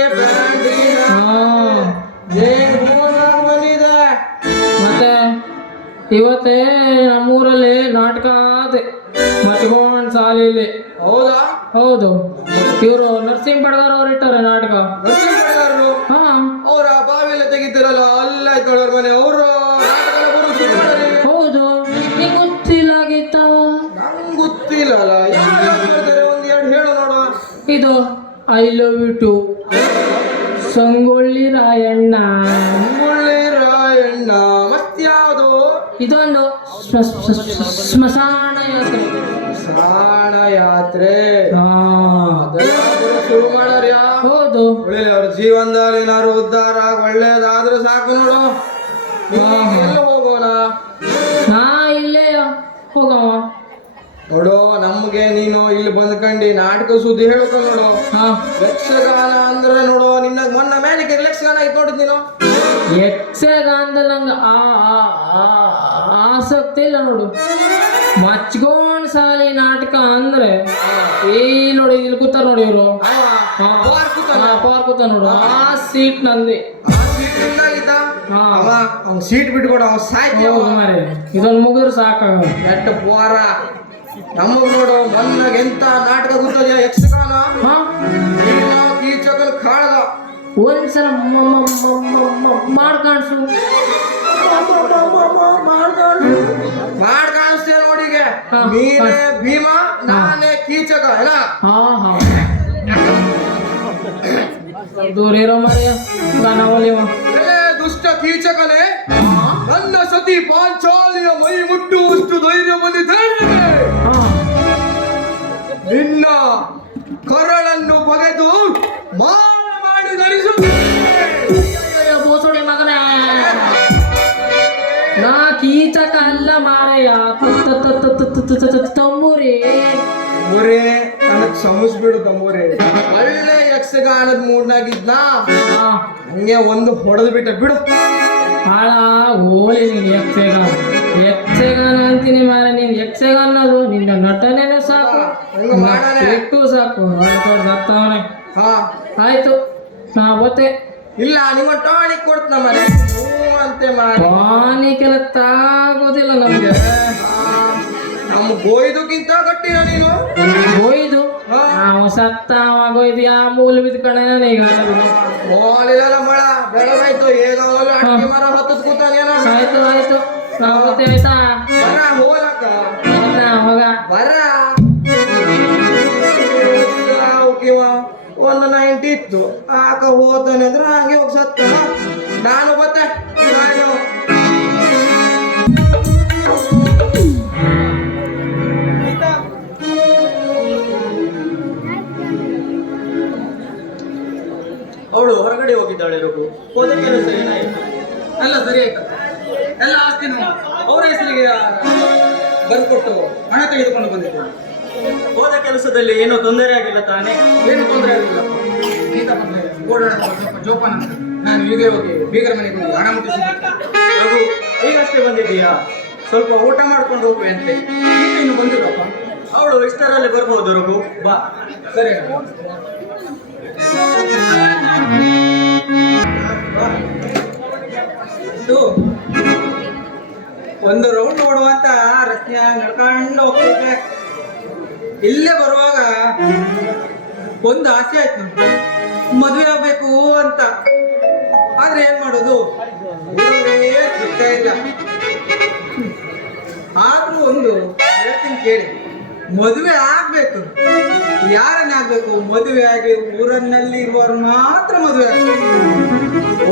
ಬಂದಿದೆ. ಮತ್ತೆ ಇವತ್ತೇ ನಮ್ಮೂರಲ್ಲಿ ನಾಟಕ ಆದೆ ಮಚ್ಕೊಂಡ್ ಸಾಲಿಲಿ. ಹೌದಾ? ಹೌದು, ಇವರು ನರಸಿಂಹ ಬಡಗಾರ್ ಅವ್ರು ಇಟ್ಟಾರೆ ನಾಟಕ. ನರಸಿಂಹರು ಹಾ ಅವ್ರ ಬಾವಿಯಲ್ಲ ತೆಗಿತಿರಲ್ಲ, ಅಲ್ಲ ಇದ್ದವ್ರ ಮನೆ ಅವರು ಹೌದು. ನಿಂಗೆ ಗೊತ್ತಿಲ್ಲಾಗಿತ್ತ? ನಂಗೆ ಗೊತ್ತಿಲ್ಲಲ್ಲ, ಒಂದ್ ಎರಡು ಹೇಳು ನೋಡುವ. ಇದು I love you to Sangolli Rayanna. Rayanna ಮತ್ಯಾವುದು? ಇದೊಂದು ಸ್ಮಶಾನ ಯಾತ್ರೆ. ಸ್ನಾನ ಯಾತ್ರೆ ಹಾ ಶುರು ಮಾಡ್ಯಾರ್ಯಾ? ಹೌದು. ಒಳ್ಳೆ ಅವ್ರ ಜೀವನದಲ್ಲಿ ಏನಾದ್ರು ಉದ್ಧಾರ ಒಳ್ಳೇದಾದ್ರೂ ಸಾಕು ನೋಡು. ಎಲ್ಲ ಹೋಗೋಣ. ಹಾ ಇಲ್ಲೇ ಹೋಗವ ನೋಡು, ನಮ್ಗೆ ನೀನು ಇಲ್ಲಿ ಬಂದ್ಕಂಡು ನಾಟಕ ಸುದ್ದಿ ಹೇಳ್ಕೊ ನೋಡು. ಹಾ ಯಕ್ಷಗಾನ ಅಂದ್ರೆ ನೋಡು, ನಿನ್ನ ಮೊನ್ನೆ ಮ್ಯಾನಿಗೆ ಯಕ್ಷಗಾನ ಐತ್ ನೋಡಿದ್ ನೀನು. ಯಕ್ಷಗಾನದಲ್ಲಿ ನಂಗೆ ಆಸಕ್ತಿ ಇಲ್ಲ ನೋಡು. ಮಚ್ಕೊಂಡ್ ಸಾಲಿ ನಾಟಕ ಅಂದ್ರೆ ಈ ನೋಡಿ ಇಲ್ಲಿ ಕೂತಾರ ನೋಡಿ ಇವರು ಕೂತ ನೋಡು ಆ ಸೀಟ್ ನಂದಿ. ಅವ್ನ್ ಸೀಟ್ ಬಿಟ್ಕೊಡು, ಅವ್ನ್ ಸಾಯ್ತಿ. ಮಾರೆ ಇದೊಂದು ಮುಗಿದ್ರೆ ಸಾಕಾಗ ಎಟ್ಟ ಪೋರ. ನಮಗ್ ನೋಡು ಮೊನ್ನಾಗ ಎಂತ ನಾಟಕ ಗೊತ್ತದ ಯಕ್ಷಗಾನ. ಕೀಚಕಲ್ ಕಾಳಗ ಒಂದ್ಸಲ ಮಾಡ್ ಕಾಣಿಸು. ಮಾಡ್ ಕಾಣಿಸ್ತೇ ನೋಡಿಗೆ. ನೀನೇ ಭೀಮ, ನಾನೇ ಕೀಚಕ ಎಲ್ಲ. ಹಾ ದೂರ ಇರೋ ಮರೆಯ ಗಾನವಲಿವ. ದುಷ್ಟ ಕೀಚಕನೇ, ನನ್ನ ಸತಿ ಪಾಂಚಾಲಿಯ ಮೈ ಮುಟ್ಟುವಷ್ಟು ಧೈರ್ಯ ಬಂದಿದ್ದೇನೆ. ನಿನ್ನ ಕರಳನ್ನು ಬಗೆದು ಮಾಳ ಮಾಡಿ ಧರಿಸುತ್ತೇನೆ. ಬೋಸೋಡಿ ಮಗನೇ, ನಾ ಕೀಚಕ ಅಲ್ಲ ಮಾರೆಯ ತಂಬೂರಿ. ಊರೇ ನನಗ್ ಕ್ಷಮಿಸ್ಬಿಡು ತಮ್ಮೂರೇ. ಒಳ್ಳೆ ಯಕ್ಷಗಾನದ ಮೂಡ್ನಾಗಿದ್ನ ಹಂಗೆ ಒಂದು ಹೊಡೆದು ಬಿಟ್ಟ ಬಿಡು. ಹಾಳ ಹೋಳಿ ನೀನು ಯಕ್ಷಗಾನ ಅಂತೀನಿ ಮಾರೆ. ನೀನ್ ಯಕ್ಷಗಾನ ಅನ್ನೋದು ನಿನ್ನ ನಟನೆನೂ ಸಾಕು, ಎಷ್ಟು ಸಾಕು. ಬರ್ತಾವನೆ. ಆಯ್ತು ನಾ ಬತ್ತೆ. ಇಲ್ಲ ನಿಮ್ಮ ಟಾಣಿಕ್ ಕೊಡ್ತನ ಮನೆ ಅಂತೆ ಮಾಡಿ. ಪಾನಿಕೆಲ್ಲ ತಾಗೋದಿಲ್ಲ ನಮ್ಗೆ. ನಮ್ಮ ಗೋಯ್ದುಕ್ಕಿಂತ ಗಟ್ಟಿನ ನೀನು. ಗೋಯ್ದು ನಾವು ಸತ್ತ ಗೋಯ್ದು ಯಾವ ಮೂಲ ಬಿದ್ಕಣ ಈಗ ಮೋಲಿಲ್ಲ ಮಳ ಬೆಳಗಾಯ್ತು. ಈಗ ಅಡಿಕೆ ಮರ ಹತ್ತದ ಕೂತಾನೇನ. ಆಯ್ತು ಆಯ್ತು ನಾ ಬತ್ತೆ. ಆಯ್ತಾ ಬರ ಹೋಲಕ್ಕ ಹೋಗ ಬರ. ಒಂದು 90 ಇತ್ತು ಆಕ ಹೋತಾನೆ ಅಂದ್ರೆ ಹಂಗೆ ಹೋಗಿ ಸತ್ತ. ನಾನು ಬತ್ತೆ. ಅವಳು ಹೊರಗಡೆ ಹೋಗಿದ್ದಾಳೆ ರಘು. ಹೋದ ಕೆಲಸ ಏನಾಯ್ತು? ಎಲ್ಲ ಸರಿ ಆಯ್ತು. ಎಲ್ಲ ಆಸ್ತಿನೂ ಅವರ ಹೆಸರಿಗೆ ಬರ್ಕೊಟ್ಟು ಹಣ ತೆಗೆದುಕೊಂಡು ಬಂದಿದ್ದೇನೆ. ಹೋದ ಕೆಲಸದಲ್ಲಿ ಏನೋ ತೊಂದರೆ ಆಗಿಲ್ಲ ತಾನೇ? ಏನು ತೊಂದರೆ ಆಗಿಲ್ಲ. ಗೀತಾ ಬಂದ್ರೆ ಓಡಾಡ ಸ್ವಲ್ಪ ಜೋಪಾನ ಅಂತ ನಾನು ಈಗ ಹೋಗಿ ಬೀಗರ ಮನೆಗೆ ಹೋಗಿ ಹಣ ಮುಟ್ಟಿಸಿದ್ದೆ. ರಘು, ಈಗಷ್ಟೇ ಬಂದಿದ್ದೀಯಾ? ಸ್ವಲ್ಪ ಊಟ ಮಾಡ್ಕೊಂಡು ಹೋಗುವಂತೆ. ಈಗ ಇನ್ನು ಬಂದಿಲ್ಲಪ್ಪ. ಅವಳು ಇಷ್ಟರಲ್ಲಿ ಬರ್ಬೋದು ರಘು, ಬಾ. ಸರಿ ಒಂದು ರೌಂಡ್ ಓಡುವಂತ ರಸ್ತೆ ನಡ್ಕೊಂಡು ಹೋಗ್ತಿದ್ದೆ. ಇಲ್ಲೇ ಬರುವಾಗ ಒಂದು ಆಸೆ ಆಯ್ತು, ಮದುವೆ ಆಗ್ಬೇಕು ಅಂತ. ಆದ್ರೆ ಏನ್ ಮಾಡೋದು, ಸಿಗ್ತಾ ಇಲ್ಲ. ಆದ್ರೂ ಒಂದು ಹೇಳ್ತೀನಿ ಕೇಳಿ, ಮದುವೆ ಆಗ್ಬೇಕು. ಯಾರನ್ನಾಗ್ಬೇಕು? ಮದುವೆ ಆಗಿ ಊರನ್ನಲ್ಲಿ ಇರುವವ್ರು ಮಾತ್ರ ಮದುವೆ ಆಗ್ಬೇಕು.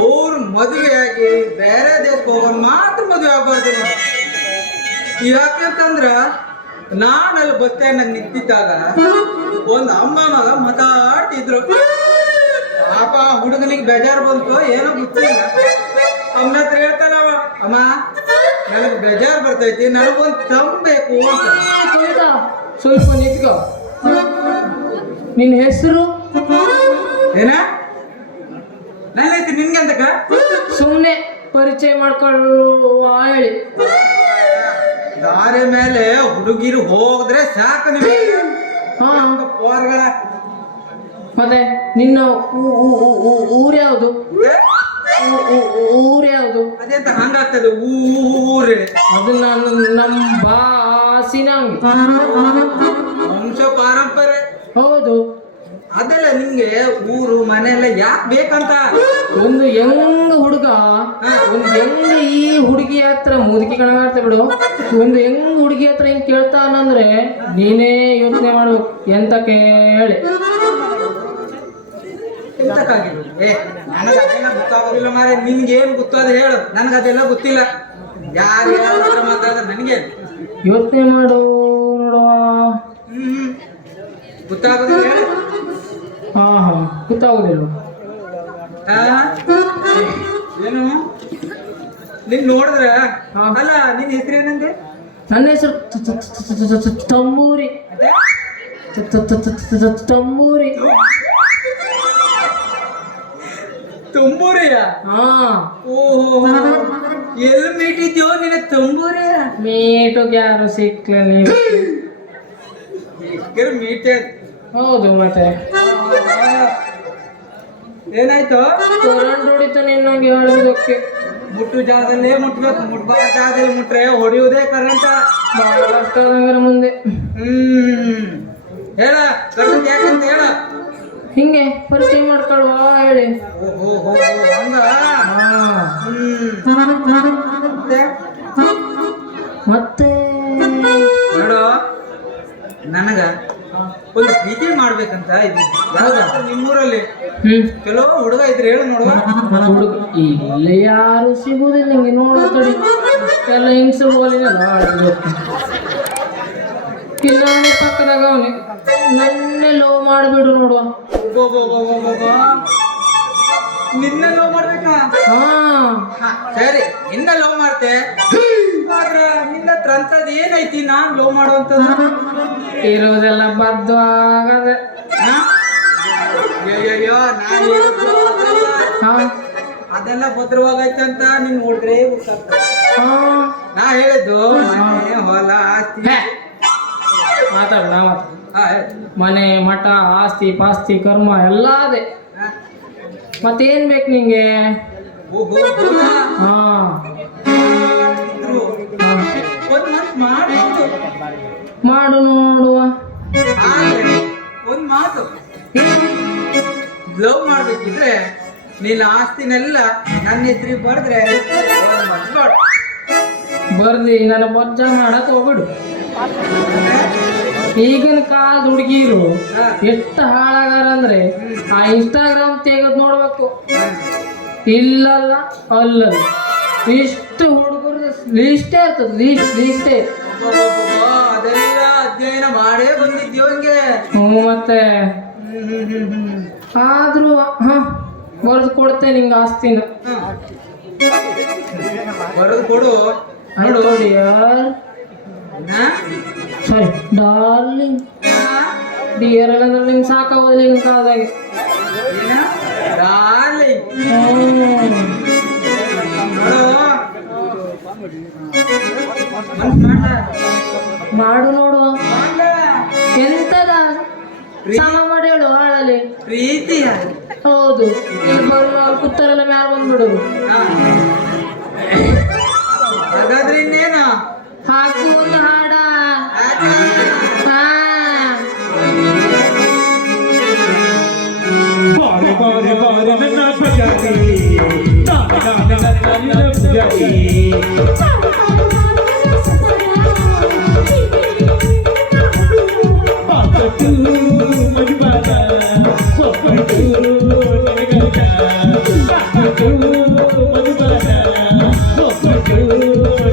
ಅವ್ರು ಮದುವೆ ಆಗಿ ಬೇರೆ ದೇಶಕ್ಕೆ ಹೋಗೋರು ಮಾತ್ರ ಮದುವೆ ಆಗ್ಬಾರ್ದು. ಯಾಕೆಂತಂದ್ರ ನಾನಲ್ಲಿ ಬಸ್ ಸ್ಟ್ಯಾಂಡ್ ನಾಗ ನಿಂತಿದ್ದಾಗ ಒಂದು ಅಮ್ಮ ಮಗ ಮಾತಾಡ್ತಿದ್ರು. ಪಾಪ ಹುಡುಗನಿಗೆ ಬೇಜಾರು ಬಂತು, ಏನೋ ಗೊತ್ತಿಲ್ಲ. ಅಮ್ಮನ ಹತ್ರ ಹೇಳ್ತಾನವ, ಅಮ್ಮ ನನಗೆ ಬೇಜಾರು ಬರ್ತೈತಿ, ನನಗೊಂದು ತಂಬೇಕು ಅಂತ. ಸ್ವಲ್ಪ ನಿಂತ್ಕೋ. ನಿನ್ನ ಹೆಸರು ಏನ? ನನ್ನ ಹೆಸರು ನಿನ್ಗೆ ಅಂತಕ? ಸುಮ್ಮನೆ ಪರಿಚಯ ಮಾಡ್ಕೊಳ್ಳುವ ಹೇಳಿ. ದಾರಿ ಮೇಲೆ ಹುಡುಗಿರು ಹೋದ್ರೆ ಸಾಕು ನಿಮಗೆ. ಹಾ ಪೋರ್ಗಳ ಮತ್ತೆ ನಿನ್ನ ಊರು ಯಾವುದು? ಊರು ಯಾವುದು? ಅದೆಂತ ಹಂಗಾಗ್ತದೆ ಊರೇ? ಅದು ನಮ್ಮ ಬಾಸಿನ ವಂಶ ಪಾರಂಪರೆ. ಹೌದು. ಅದೆಲ್ಲ ನಿಮ್ಗೆ ಊರು ಮನೆ ಎಲ್ಲ ಯಾಕೆ ಬೇಕಂತ? ಒಂದು ಹೆಂಗ್ ಹುಡುಗ ಒಂದು ಹೆಂಗ್ ಈ ಹುಡುಗಿ ಹತ್ರ ಮುದುಕಿ ಕಣಗಾಡ್ತಾ ಬಿಡು. ಒಂದು ಹೆಂಗ್ ಹುಡುಗಿ ಹತ್ರ ಹಿಂಗ್ ಕೇಳ್ತಾನಂದ್ರೆ ನೀನೇ ಯೋಚನೆ ಮಾಡ್ಬೇಕು ಎಂತಕ್ಕೆ ಹೇಳಿ. ಎಂತಕ್ಕಾಗಿಲ್ಲ? ನನಗೆ ಅದೆಲ್ಲ ಗೊತ್ತಾಗೋದಿಲ್ಲ ಮಾರೆ. ನಿನ್ಗೆ ಏನ್ ಗೊತ್ತಾದ ಹೇಳು, ನನಗದೆಲ್ಲ ಗೊತ್ತಿಲ್ಲ. ಯಾರು ಯಾರ ಮಾತಾಡಿದ್ರೆ ನನಗೆ ಯೋಚನೆ ಮಾಡು ನೋಡುವ. ಗೊತ್ತಾಗೋದಿಲ್ಲ ಹೇಳು. ಹಾ ಗೊತ್ತಾಗೋದಿಲ್ಲ. ಏನು ನಿನ್ ನೋಡಿದ್ರೆ ಅಲ್ಲ, ನಿನ್ ಹೆಸರು ಏನಂದೆ? ನನ್ನ ಹೆಸರು ತಂಬೂರಿ. ತಂಬೂರಿ. ತುಂಬೂರಿಯ ಹಾ ಓಹೋ ಎಲ್ಲಿ ಮೀಟಿದ್ಯೋ ನಿನ್ನ ತುಂಬೂರಿಯ ಮೀಟುಗೆ ಯಾರು ಸಿಕ್ಲ ನೀವು ಮೀಟೆ ಹೌದು ಮತ್ತೆ ಏನಾಯ್ತು ಕರೆಂಟ್ ಹೊಡಿತು ನಿನ್ನಂಗೆ ಹೇಳುವುದಕ್ಕೆ ಮುಟ್ಟು ಜಾಗದಲ್ಲೇ ಮುಟ್ಬೇಕು ಮುಟ್ಬಾರ ಜಾಗದಲ್ಲಿ ಮುಟ್ರೆ ಹೊಡೆಯುವುದೇ ಕರೆಂಟ ಬಹಳ ಕಷ್ಟ ಅದಂಗಾರೆ ಮುಂದೆ ಹೇಳ ಕರೆಂಟ್ ಯಾಕಂತ ಹೇಳ ಹಿಂಗೆ ಪರಿಚಯ ಮಾಡ್ಕೊಳ್ವಾ ಹೇಳಿ ಓಹೋ ಹಂಗ ಮತ್ತೆ ನೋಡು ನನಗ ಒಂದು ಪ್ರೀತಿ ಮಾಡ್ಬೇಕಂತ ಇದ್ದೀನಿ ಯಾವ್ದು ನಿಮ್ಮೂರಲ್ಲಿ ಕೆಲವು ಹುಡುಗ ಇದ್ರೆ ಹೇಳು ನೋಡುವ ಹುಡುಗ ಇಲ್ಲಿ ಯಾರು ಸಿಗುದಿಲ್ಲ ಹಿಂಗೆ ನೋಡ್ತಡಿ ಎಲ್ಲ ಹಿಂಗ್ಸು ಬೋಲಿನಲ್ಲ ಇಲ್ಲ ಪಕ್ಕದಾಗ ಅವನೇ ನನ್ನೇ ಲೋ ಮಾಡಿಬಿಡು ನೋಡುವ ನಿನ್ನ ಲವ್ ಮಾಡ್ಬೇಕಾ ಹಾ ಸರಿ ನಿನ್ನ ಲವ್ ಮಾಡ್ತೆ ಆದ್ರ ನಿನ್ನ ಹತ್ರ ಅಂತದ್ ಏನೈತಿ ನಾನ್ ಲವ್ ಮಾಡುವಂತದ್ದು ಇರೋದೆಲ್ಲ ಬದ್ದು ಆಗದೆ ಅಯ್ಯಯ್ಯೋ ನಾನು ಹಾ ಅದೆಲ್ಲ ಭದ್ರವಾಗೈತೆ ಅಂತ ನೀನ್ ನೋಡಿದ್ರೆ ಗೊತ್ತಾಗ್ತದೆ ಹಾ ನಾ ಹೇಳಿದ್ದು ಮನೆ ಹೊಲ ಆಸ್ತಿ ಮಾತಾಡ ನಾ ಮಾತಾಡ ಹಾ, ಹೇಳು. ಮನೆ ಮಠ ಆಸ್ತಿ ಪಾಸ್ತಿ ಕರ್ಮ ಎಲ್ಲ ಅದೇ ಹಾ. ಮತ್ತೇನ್ ಬೇಕು ನಿಂಗೆ ಓಹೋ ಹಾ ಒಂದ್ ಮಾತು ಮಾಡು ಮಾಡು ನೋಡುವ ಒಂದ್ ಮಾತು ಲವ್ ಮಾಡ್ಬೇಕಿದ್ರೆ ನಿನ್ನ ಆಸ್ತಿನೆಲ್ಲ ನನ್ನ ಹೆಸರಿಗೆ ಬರ್ದ್ರೆ ಒಂದ್ ಮನ್ಸ್ ಮಾಡು ಬರ್ದಿ ನನ್ನ ಬಜ್ಜ ಮಾಡಕ್ ಹೋಗ್ಬಿಡು ಈಗಿನ ಕಾಲದ ಹುಡುಗಿರು ಎಷ್ಟು ಹಾಳಾಗಾರ ಅಂದ್ರೆ ಆ ಇನ್ಸ್ಟಾಗ್ರಾಮ್ ತೆಗೆದು ನೋಡ್ಬೇಕು ಇಲ್ಲಲ್ಲ ಅಲ್ಲಲ್ಲ ಇಷ್ಟು ಹುಡುಗರು ಲಿಸ್ಟೇ ಇರ್ತದೆ ಲಿಸ್ಟೇ ಅದೆಲ್ಲ ಅಧ್ಯಯನ ಮಾಡೇ ಬಂದಿದ್ಯೋ ಹಂಗೆ ಹ್ಞೂ ಮತ್ತೆ ಆದ್ರೂ ಹಾ ಬರೆದು ಕೊಡ್ತೇನೆ ನಿಂಗೆ ಆಸ್ತಿನ ಬರೋದು ಕೊಡು ನೋಡು ಸಾರಿ ಡಾರ್ಲಿಂಗ್ ಡಿಯರ್ ಅಂದ್ರೆ ನಿಂಗೆ ಸಾಕಾಗೋದಿಲ್ಲ ಈಗಿನ ಕಾಲದಾಗೆ ಮಾಡು ನೋಡು ಎಂತದ ಸಮ ಮಾಡಿ ಹೇಳು ಹಾಳಲ್ಲಿ ಪ್ರೀತಿಯ ಹೌದು ಇಲ್ಲಿ ಬರುವ ಕುತ್ತರೆಲ್ಲ ಮ್ಯಾಲ ಬಂದ್ಬಿಡೋದು ಹಾಗಾದ್ರೆ ಇನ್ನೇನು ಹಾಕು ಒಂದು ಹಾಡ ಹಾ ಬಾರೆ ಬಾರೆ ಬಾರೆ ನನ್ನ ಪಜಾತಿ ನನ್ನ ಪಜಾತಿ ಪಾಪಟ್ಟು ಮಜಬಾದ ಪಾಪಟ್ಟು ನನಗಂತ ಪಾಪಟ್ಟು ಮಜಬಾದ ಪಾಪಟ್ಟು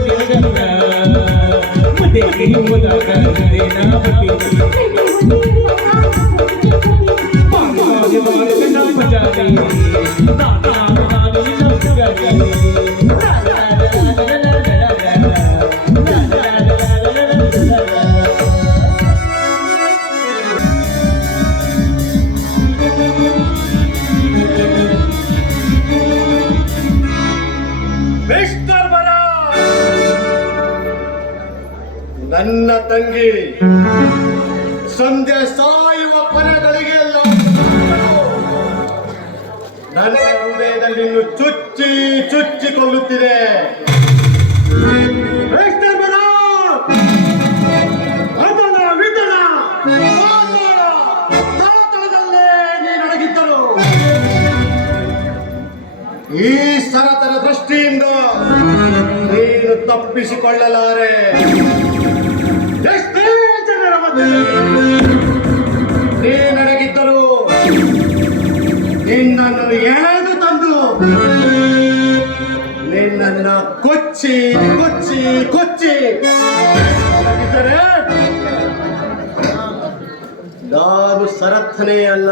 ನನಗಂತ ಮುದೇಗಿ ಮುದಾಗ ನರೇನಾ ಬತ್ತಿ ಬಾರೆ ಬಾರೆ ನನ್ನ ಪಜಾತಿ ಮಿಸ್ಟರ್ ಬರ ನನ್ನ ತಂಗಿ ಸಂಧ್ಯೆ ಸಾಯುವ ಪರಗಳಿಗೆ ನನ್ನ ಹೃದಯದಲ್ಲಿ ಇನ್ನು ಚುಚ್ಚಿ ಚುಚ್ಚಿ ಕೊಲ್ಲುತ್ತಿದೆ ಮಿಸ್ಟರ್ ಬರ ಅದನ ವಿಧನ ಪಾತಾಳ ತಳತಳದಲ್ಲೇ ನೀನೊಳಗಿದ್ದರು ಈ ಸರತರ ದೃಷ್ಟಿಯಿಂದ ನೀನು ತಪ್ಪಿಸಿಕೊಳ್ಳಲಾರೆ ಎಷ್ಟೇ ಜನರ ಮಧ್ಯೆ ನೀನಡಗಿದ್ದರು ನಿನ್ನನ್ನು ಎಳೆದು ತಂದು ನಿನ್ನನ್ನ ಕೊಚ್ಚಿ ಕೊಚ್ಚಿ ಕೊಚ್ಚಿ ಇದ್ದರೆ ನಾನು ಸರಥನೇ ಅಲ್ಲ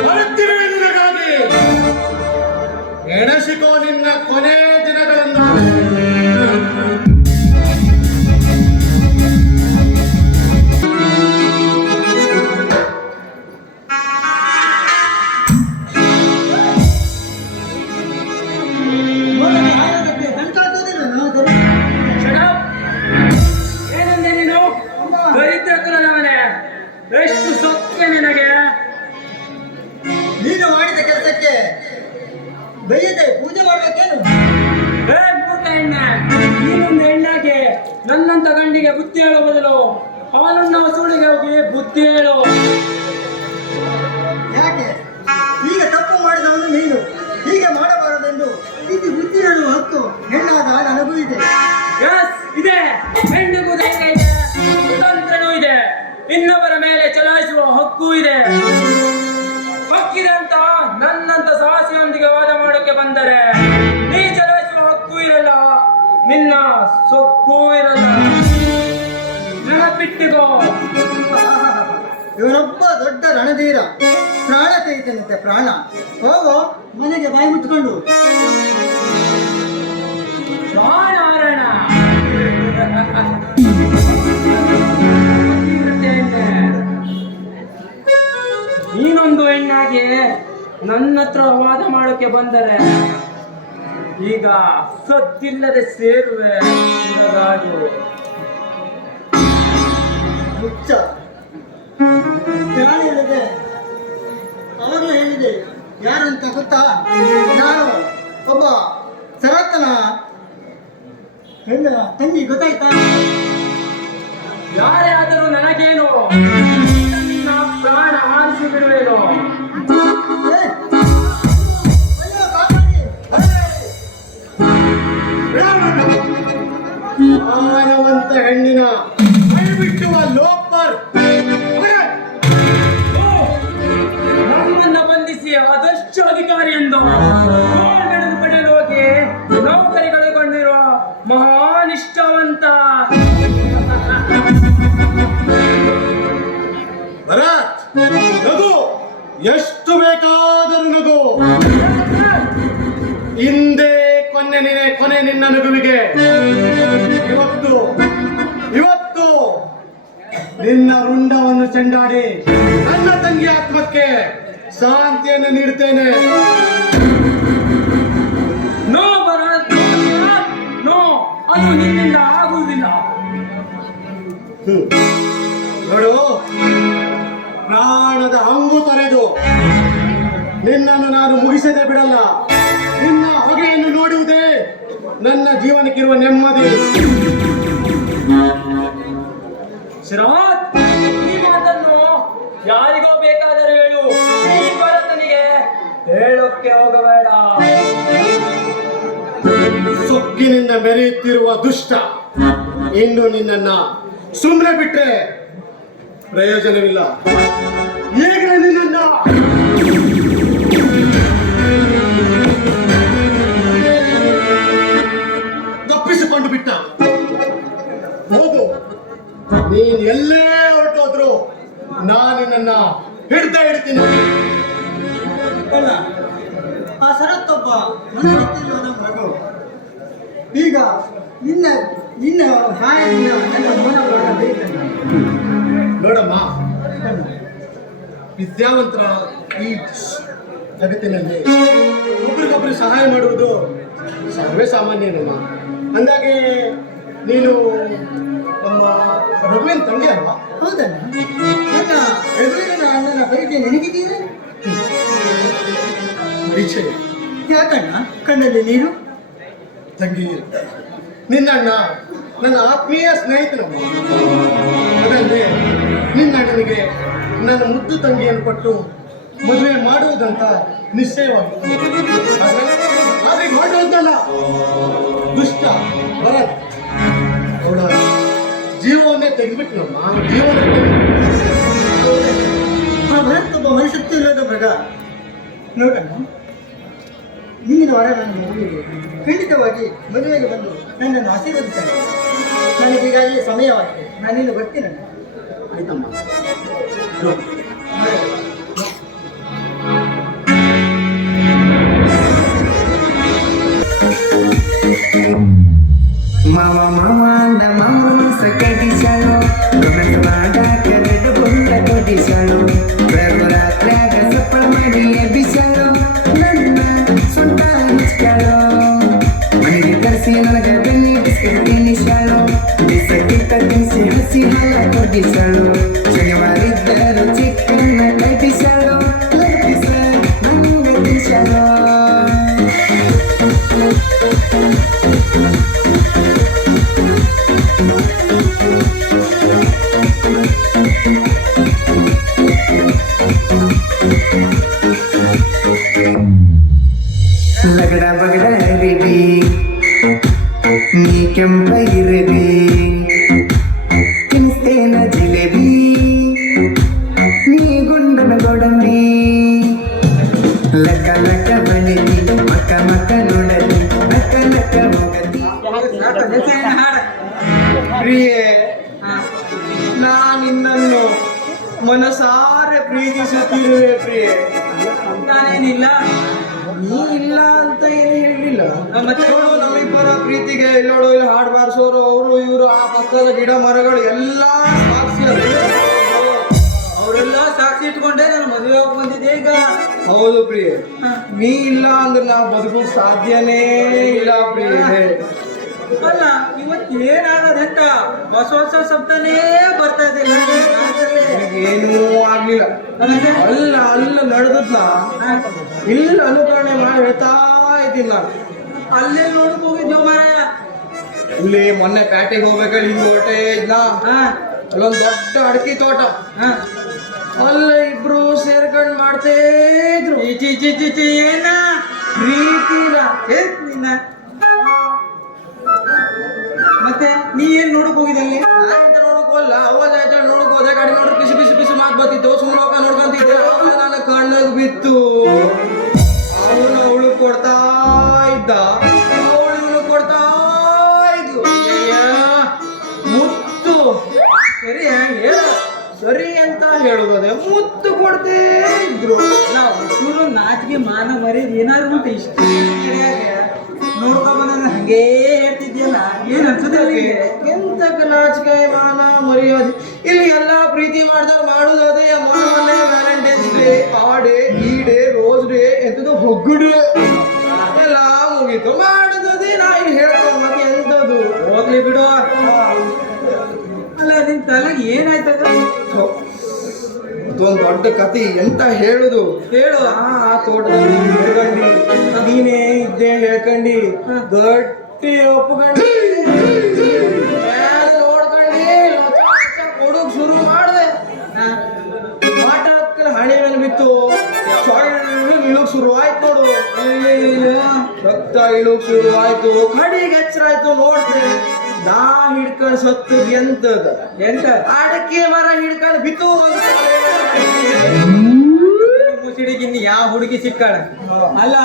ಬರುತ್ತಿರುವ ದಿನಗಾಗಿ ಎಣಸಿಕೋ ನಿನ್ನ ಕೊನೆ ದಿನಗಳನ್ನು ಬೈಯದೆ ಪೂಜೆ ಮಾಡ್ಬೇಕೇನು? ಏ ಮೂರ್ಖ ಹೆಣ್ಣೆ, ನೀನೊಂದು ಹೆಣ್ಣಾಗಿ ನನ್ನಂತ ಗಂಡಿಗೆ ಬುದ್ಧಿ ಹೇಳೋ ಬದಲು ಅವನನ್ನ ವಸೂಲಿಗೆ ಹೋಗಿ ಬುದ್ಧಿ ಹೇಳು. ಯಾಕೆ ಈಗ ತಪ್ಪು ಮಾಡಿದವನು ನೀನು, ಹೀಗೆ ಮಾಡಬಾರದೆಂದು ಇದು ಬುದ್ಧಿ ಹೇಳುವ ಹಕ್ಕು ಹೆಣ್ಣಾದ ನನಗೂ ಇದೆ. ಎಸ್ ಇದೆ, ಹೆಣ್ಣಿಗೂ ಧೈರ್ಯ ಇದೆ, ಸ್ವತಂತ್ರನೂ ಇದೆ, ಇನ್ನೊಬ್ಬರ ಮೇಲೆ ಚಲಾಯಿಸುವ ಹಕ್ಕು ಇದೆ. ಹಕ್ಕಿದೆ ಅಂತ ನನ್ನಂತ ಸಾಹಸಿಯೊಂದಿಗೆ ವಾದ ಮಾಡೋಕೆ ಬಂದರೆ ನೀ ಚಲಾಯಿಸುವ ಹಕ್ಕು ಇರಲ್ಲ, ನಿನ್ನ ಸೊಕ್ಕೂ ಇರಲ್ಲ. ನೆನಪಿಟ್ಟಿಗೋ. ಇವನೊಬ್ಬ ದೊಡ್ಡ ರಣಧೀರ, ಪ್ರಾಣ ತೆಗಿತೇನಂತೆ ಪ್ರಾಣ. ಹೋಗೋ ಮನೆಗೆ ಬಾಯಿ ಮುಚ್ಕೊಂಡು. ನಾರಾಯಣ ನೀನೊಂದು ಹೆಣ್ಣಾಗಿ ನನ್ನ ಹತ್ರ ವಾದ ಮಾಡೋಕೆ ಬಂದರೆ ಈಗ ಸದ್ದಿಲ್ಲದೆ ಸೇರುವೆ. ಸುಡಗಾಡು. ಮುಚ್ಚ ಪ್ರಾಣ ಹೇಳಿದೆ, ಅವಾಗಲೂ ಹೇಳಿದೆ ಯಾರು ಅಂತ ಗೊತ್ತಾ? ನಾನು ಒಬ್ಬ ಸರತ್ತನ ಹೆಣ್ಣ ತಂಗಿ, ಗೊತ್ತಾಯ್ತಾ? ಯಾರೇ ಆದರೂ ನನಗೇನು, ನಿನ್ನ ಪ್ರಾಣ ಆರಿಸಿ ಬಿಡುವೇನು. ಏ, ಅಯ್ಯೋ ಕಾಪಾಡಿ. ಮಾನವಂತ ಹೆಣ್ಣಿನ ಕೈಬಿಟ್ಟುವ ಲೋಪರ್ ನಮ್ಮನ್ನ ಬಂಧಿಸಿ ಅದಷ್ಟು ಅಧಿಕಾರಿ ಎಂದು ಗೋಲ್ಗಳನ್ನು ಪಡೆಯಲು ಹೋಗಿ ನೌಕರಿ ಕಳೆದುಕೊಂಡಿರುವ ಮಹಾನಿಷ್ಠಾವಂತ ಭರತ್, ನಗು, ಎಷ್ಟು ಬೇಕಾದರೂ ನಗು. ಇಂದೇ ಕೊನೆ ನಿನ್ನ ನಗುವಿಗೆ. ಇವತ್ತು ನಿನ್ನ ರುಂಡವನ್ನು ಚೆಂಡಾಡಿ ನನ್ನ ತಂಗಿ ಆತ್ಮಕ್ಕೆ ಶಾಂತಿಯನ್ನು ನೀಡುತ್ತೇನೆ. ನೋ ಭರತ್, ನೋ, ಅದು ನಿನ್ನಿಂದ ಆಗುವುದಿಲ್ಲ. ನೋಡು, ಪ್ರಾಣದ ಹಂಗು ತೊರೆದು ನಿನ್ನನ್ನು ನಾನು ಮುಗಿಸದೆ ಬಿಡಲ್ಲ. ನಿನ್ನ ಹೊಗೆಯನ್ನು ನೋಡುವುದೇ ನನ್ನ ಜೀವನಕ್ಕಿರುವ ನೆಮ್ಮದಿ. ಶ್ರೀರಾತ್, ಈ ಮಾತನ್ನು ಯಾರಿಗೋ ಬೇಕಾದರೂ ಹೇಳು, ಈ ಭರತನಿಗೆ ಹೇಳೋಕ್ಕೆ ಹೋಗಬೇಡ. ಸೊಕ್ಕಿನಿಂದ ಮೆರೆಯುತ್ತಿರುವ ದುಷ್ಟ ಇನ್ನು ನಿನ್ನನ್ನ ಸುಮ್ಮನೆ ಬಿಟ್ರೆ ಪ್ರಯೋಜನವಿಲ್ಲ. ಈಗ ನಿನ್ನನ್ನ ತಪ್ಪಿಸಿಕೊಂಡು ಬಿಟ್ಟ. ಹೋಗು, ನೀನ್ ಎಲ್ಲೇ ಹೊರಟೋದ್ರು ನಾನು ನಿನ್ನನ್ನ ಹಿಡ್ತಾ ಇಡ್ತೀನಿ. ಅಲ್ಲ, ಆ ಸರತ್ತೊಬ್ಬ ಮನಸ್ಸಿರುವ ನಮ್ಮ ಮಗು. ಈಗ ನಿನ್ನ ಹಾಯನ್ನ ನನ್ನ ಮನ ಬೈತಾನೆ. ನೋಡಮ್ಮ, ವಿದ್ಯಾವಂತರ ಈ ಜಗತ್ತಿನಲ್ಲಿ ಒಬ್ರಿಗೊಬ್ರು ಸಹಾಯ ಮಾಡುವುದು ಸರ್ವೇ ಸಾಮಾನ್ಯನಮ್ಮ. ಅಂದಾಗೆ ನೀನು ನಮ್ಮ ರಘುವಿನ ತಂಗಿ ಅಲ್ವಾ? ಹೌದಣ್ಣ, ನನ್ನ ರಘುವಿನ ಅಣ್ಣನ ಪರಿಚಯ ನೆನಪಿದ್ದೀರಿ? ಪರಿಚಯ ಯಾಕಣ್ಣ ಕಣ್ಣಲ್ಲಿ ನೀರು? ತಂಗಿ, ನಿನ್ನಣ್ಣ ನನ್ನ ಆತ್ಮೀಯ ಸ್ನೇಹಿತನಮ್ಮ. ಅದಲ್ಲದೆ ನಿನ್ನಣ್ಣನಿಗೆ ನನ್ನ ಮುದ್ದು ತಂಗಿಯನ್ನು ಕೊಟ್ಟು ಮದುವೆ ಮಾಡುವುದಂತ ನಿಶ್ಚಯವಾಗಿತ್ತು. ಆದ್ರೆ ಮಾಡುವುದಲ್ಲ, ದುಷ್ಟ ಭರತ್ ಅವಳ ಜೀವವನ್ನೇ ತೆಗೆದ್ಬಿಟ್ನಮ್ಮ. ಆ ಭರತ್ ಒಬ್ಬ ಮನುಷ್ಯತ್ವದ ಮಗ. ನೋಡಣ್ಣ, ನಿನ್ನ ವರ ನನ್ನ ಮಗುವಿಗೆ ಖಂಡಿತವಾಗಿ ಮದುವೆಗೆ ಬಂದು ನನ್ನನ್ನು ಆಶೀರ್ವದಿಸಲ್ಲ. ನನಗೀಗಾಗಲೇ ಸಮಯವಾಗಿದೆ, ನಾನಿನ್ನು ಬರ್ತೀನಣ್ಣ. ಆಯ್ತಮ್ಮ. Mama mama na mama sakati salo, romantic mada keredu bunda kodi salo, berberat-berat sepal madi ebisalo, nana sunta hichkalo, mani tersi nalaga beni biscuit ini salo, bisa kita kisi hasi hala kodi salo, Januari daru chicken na kodi salo, lebih salo, nangga di salo. ಮನಸಾರೆ ಪ್ರೀತಿಸುತ್ತಿರುವೆ ಪ್ರಿಯೆ. ನಾನೇನಿಲ್ಲ. ನೀ ಇಲ್ಲ ಅಂತ ಏನು ಹೇಳಲಿಲ್ಲ. ಮತ್ತೆ ನೋಡು ನಮ್ಮಿಬ್ಬರ ಪ್ರೀತಿಗೆ ಇಲ್ಲೋಡು ಇಲ್ಲಿ ಹಾಡು ಬಾರಿಸೋರು ಅವರು ಇವರು ಆ ಪಕ್ಕದ ಗಿಡ ಮರಗಳು ಎಲ್ಲ ಸಾಕ್ಷಿ. ಅವರೆಲ್ಲ ಸಾಕ್ಷಿ ಇಟ್ಕೊಂಡೆ ನಾನು ಮದುವೆ ಹೋಗಿ ಬಂದಿದ್ದೆ ಈಗ. ಹೌದು ಪ್ರಿಯೆ, ನೀ ಇಲ್ಲ ಅಂದ್ರೆ ನಾವು ಬದುಕೋಕ್ ಸಾಧ್ಯನೇ ಇಲ್ಲ ಪ್ರಿಯೆ. ಅಲ್ಲ ಇವತ್ತು ಏನಾಗದಂತ ಹೊಸ ಹೊಸ ಶಬ್ದನೇ ಬರ್ತಾ ಇದೆ ಏನೂ ಆಗ್ಲಿಲ್ಲ. ಅಲ್ಲ ನಡೆದದ್ನ ಇಲ್ಲ ಅನುಕರಣೆ ಮಾಡಿ ಹೇಳ್ತಾ ಇದ್ದೀನಿ ನಾನು. ಅಲ್ಲೇ ನೋಡಕ್ ಹೋಗಿದ್ದೇವ್ ಮಾರಾಯ. ಇಲ್ಲಿ ಮೊನ್ನೆ ಪ್ಯಾಟೆಗೆ ಹೋಗ್ಬೇಕಲ್ಲಿ ಹಿಂಗ್ ಹೊರಟೆ ಇದ್ನ, ಅಲ್ಲೊಂದ್ ದೊಡ್ಡ ಅಡಕೆ ತೋಟ, ಅಲ್ಲ ಇಬ್ರು ಸೇರ್ಕೊಂಡ್ ಮಾಡ್ತೇ ಇದ್ರು ಏನ ಪ್ರೀತಿನ. ನಿನ್ನ ಮತ್ತೆ ನೀ ಏನ್ ನೋಡಕ್ ಹೋಗಿದ್ದೆ ಅಲ್ಲಿ? ನೋಡಕ್ ಹೋಗಲ್ಲ, ಅವಾಗ ನೋಡಕ್ ಹೋದೆ, ಗಾಡಿ ನೋಡ್ರಿ ಬಿಸಿ ಬಿಸಿ ಬಿಸಿ ಮಾತು ಬರ್ತಿತ್ತು, ಸುಮ್ಮನೆ ಹೋಗ ನೋಡ್ಕೊಂತಿದ್ದೆ. ನನ್ನ ಕಣ್ಣಾಗ ಬಿತ್ತು, ಅವನು ಅವಳು ಕೊಡ್ತಾ ಇದ್ದ, ಅವಳು ಇವನು ಕೊಡ್ತಾ ಇದ್ಲು. ಮುತ್ತು ಸರಿ ಹೇಳು. ಸರಿ ಅಂತ ಹೇಳುವುದೇ ಮುತ್ತು ಕೊಡ್ತೇ ಇದ್ರು. ಶೂರು ನಾಚಿಗೆ ಮಾನ ಮರ್ಯಾದೆ ಏನಾದ್ರು ಉಂಟು ಇಷ್ಟ ನೋಡ್ಕೊಂಡ್ ಬಂದ ಹಂಗೇ ಹೇಳ್ತಿದ್ಯಲ್ಲ, ಏನ್ ಅನ್ಸುತ್ತೆ ಅವ್ರಿಗೆ? ಎಂತ ನಾಚಿಕೆ ಮಾನ ಮರ್ಯಾದೆ. ಇಲ್ಲಿ ಎಲ್ಲಾ ಪ್ರೀತಿ ಮಾಡ್ದಾಗ ಮಾಡುವುದೇ ಮೊನ್ನೆ ವ್ಯಾಲೆಂಟೈನ್ಸ್ ಡೇ, ಆ ಡೇ, ಈ ಡೇ, ರೋಸ್ ಡೇ, ಎಂತದ್ದು ಹೊಗ್ಗು ಡೇ ಎಲ್ಲ ಮುಗೀತು. ಮಾಡುವುದೇ ನಾ ಇಲ್ಲಿ ಹೇಳ್ಕೊಂಡು ಮತ್ತೆ ಎಂತದು ಹೋಗ್ಲಿ ಬಿಡು. ಅಲ್ಲ ನಿನ್ ತಲೆಗೆ ಏನಾಯ್ತದ? ಇದೊಂದು ದೊಡ್ಡ ಕತೆ, ಎಂತ ಹೇಳುದು ಹೇಳು. ಆ ತೋಟದಲ್ಲಿ ಹಿಡ್ಕಂಡಿ, ನೀನೇ ಇದ್ದೆ ಹೇಳ್ಕಂಡಿ, ಗಟ್ಟಿ ಒಪ್ಕಂಡಿ, ನೋಡ್ಕಂಡಿ ಕೊಡೋಕ್ ಶುರು ಮಾಡಿದೆ. ಪಾಠಕ್ಕನ ಹಣೆ ಮೇಲೆ ಬಿತ್ತು, ಇಳೋಕ್ ಶುರು ಆಯ್ತು ನೋಡು. ರಕ್ತ ಇಳೋಕ್ ಶುರು ಆಯ್ತು, ಕಡಿಗೆ ಎಚ್ಚರ ಆಯ್ತು. ನೋಡ್ತೆ ನಾ ಹಿಡ್ಕೊಂಡ್ ಸತ್ತು ಎಂತದ ಅಡಕೆ ಮರ ಹಿಡ್ಕೊಂಡು ಬಿತ್ತು. ಮುಸಿಡಿಗಿನ್ನು ಯಾವ ಹುಡುಗಿ ಸಿಕ್ಕಾಳ? ಅಲ್ಲ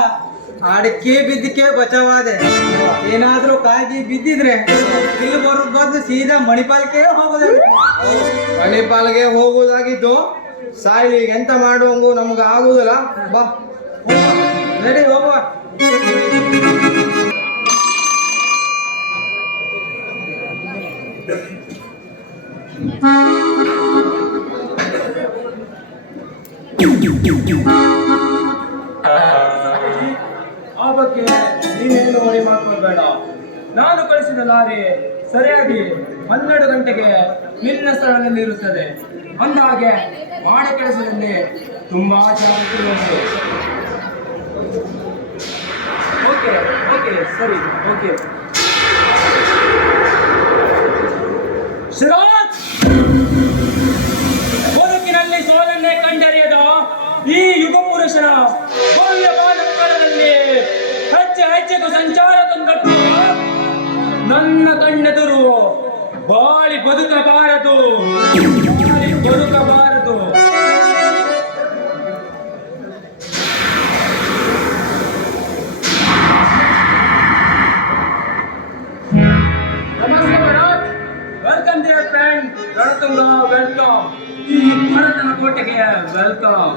ಅಡಕೆ ಬಿದ್ದಕ್ಕೆ ಬಚಾವಾದೆ. ಏನಾದ್ರೂ ಕಾಗಿ ಬಿದ್ದಿದ್ರೆ ಇಲ್ಲಿ ಬರೋದ್ ಬಂದು ಸೀದಾ ಮಣಿಪಾಲಕ್ಕೆ ಹೋಗೋದಾಗಿತ್ತು. ಮಣಿಪಾಲ್ಗೆ ಹೋಗುವುದಾಗಿತ್ತು. ಸಾಯ್ಲಿ, ಎಂತ ಮಾಡುವಂಗು ನಮ್ಗೆ ಆಗುದಿಲ್ಲ. ಬಾ ನಡಿ ಹೋಗುವ. ಆ ಬಗ್ಗೆ ನೀನೇನು ವರಿ ಮಾಡ್ಕೊಳ್ಬೇಡ. ನಾನು ಕಳಿಸಿದ ಲಾರಿ ಸರಿಯಾಗಿ 12 ಗಂಟೆಗೆ ನಿನ್ನ ಸ್ಥಳದಲ್ಲಿ ಇರುತ್ತದೆ. ಅಂದಹಾಗೆ ಮಾಡಿ ಕೆಲಸದಲ್ಲಿ ತುಂಬಾ ಚೆನ್ನಾಗಿ. ಓಕೆ ಓಕೆ ಸರಿ ಓಕೆ. ಶಿರಾಜ್, ಬದುಕಿನಲ್ಲಿ ಸೋಲನ್ನೇ ಕಂಡರಿಯದ ಈ ಯುಗ ಪುರುಷನ ಭವ್ಯ ಬಾಲಕಾಲದಲ್ಲಿ ಹೆಜ್ಜೆ ಹೆಜ್ಜೆಗೂ ಸಂಚಾರ ತಂದಟ್ಟು ನನ್ನ ಕಣ್ಣೆದುರು ಬಾಳಿ ಬದುಕಬಾರದು, ಬಾಳಿ ಬದುಕಬಾರದು. Welcome dear friend Ranatunga, welcome ಈ ಭಾರತನ ಕೋಟೆಗೆ ವೆಲ್ಕಮ್.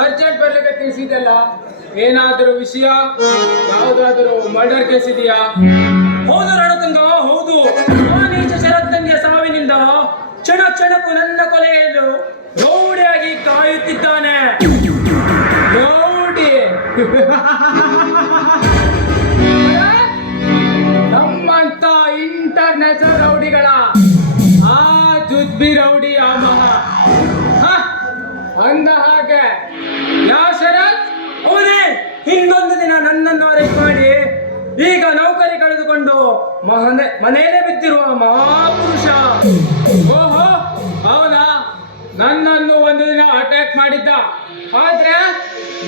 ಅರ್ಜೆಂಟ್ ಬರ್ಲಿಕ್ಕೆ ತಿಳಿಸಿದಲ್ಲ, ಏನಾದರೂ ವಿಷಯ? ಯಾವುದಾದರೂ ಮರ್ಡರ್ ಕೇಸ್ ಇದೆಯಾ? ಹೌದು ರಣತುಂಗ, ಹೌದು. ಆ ನೀಚ ಶರತ್ತಂಗಿಯ ಸಾವಿನಿಂದ ಕ್ಷಣ ಕ್ಷಣಕ್ಕೂ ನನ್ನ ಕೊಲೆಯನ್ನು ರೌಡಿಯಾಗಿ ಕಾಯುತ್ತಿದ್ದಾನೆ. ರೌಡಿ ನಮ್ಮಂತ ಇಂಟರ್ನ್ಯಾಷನಲ್ ರೌಡಿಗಳ ಆ ಜುದ್ಬಿ ರೌಡಿ ಅಮಹ ಅಂದ ಹಾಗೆ ಯಾವ ಶರತ್ ಅವನೇ ಇನ್ನೊಂದು ದಿನ ನನ್ನನ್ನು ಅರೆಸ್ಟ್ ಮಾಡಿ ಈಗ ನೌಕರಿ ಕಳೆದುಕೊಂಡು ಮನೆಯಲ್ಲೇ ಬಿದ್ದಿರುವ ಮಹಾಪುರುಷ. ಓಹೋ ಹೌದಾ? ನನ್ನನ್ನು ಒಂದು ದಿನ ಅಟ್ಯಾಕ್ ಮಾಡಿದ್ದ. ಆದ್ರೆ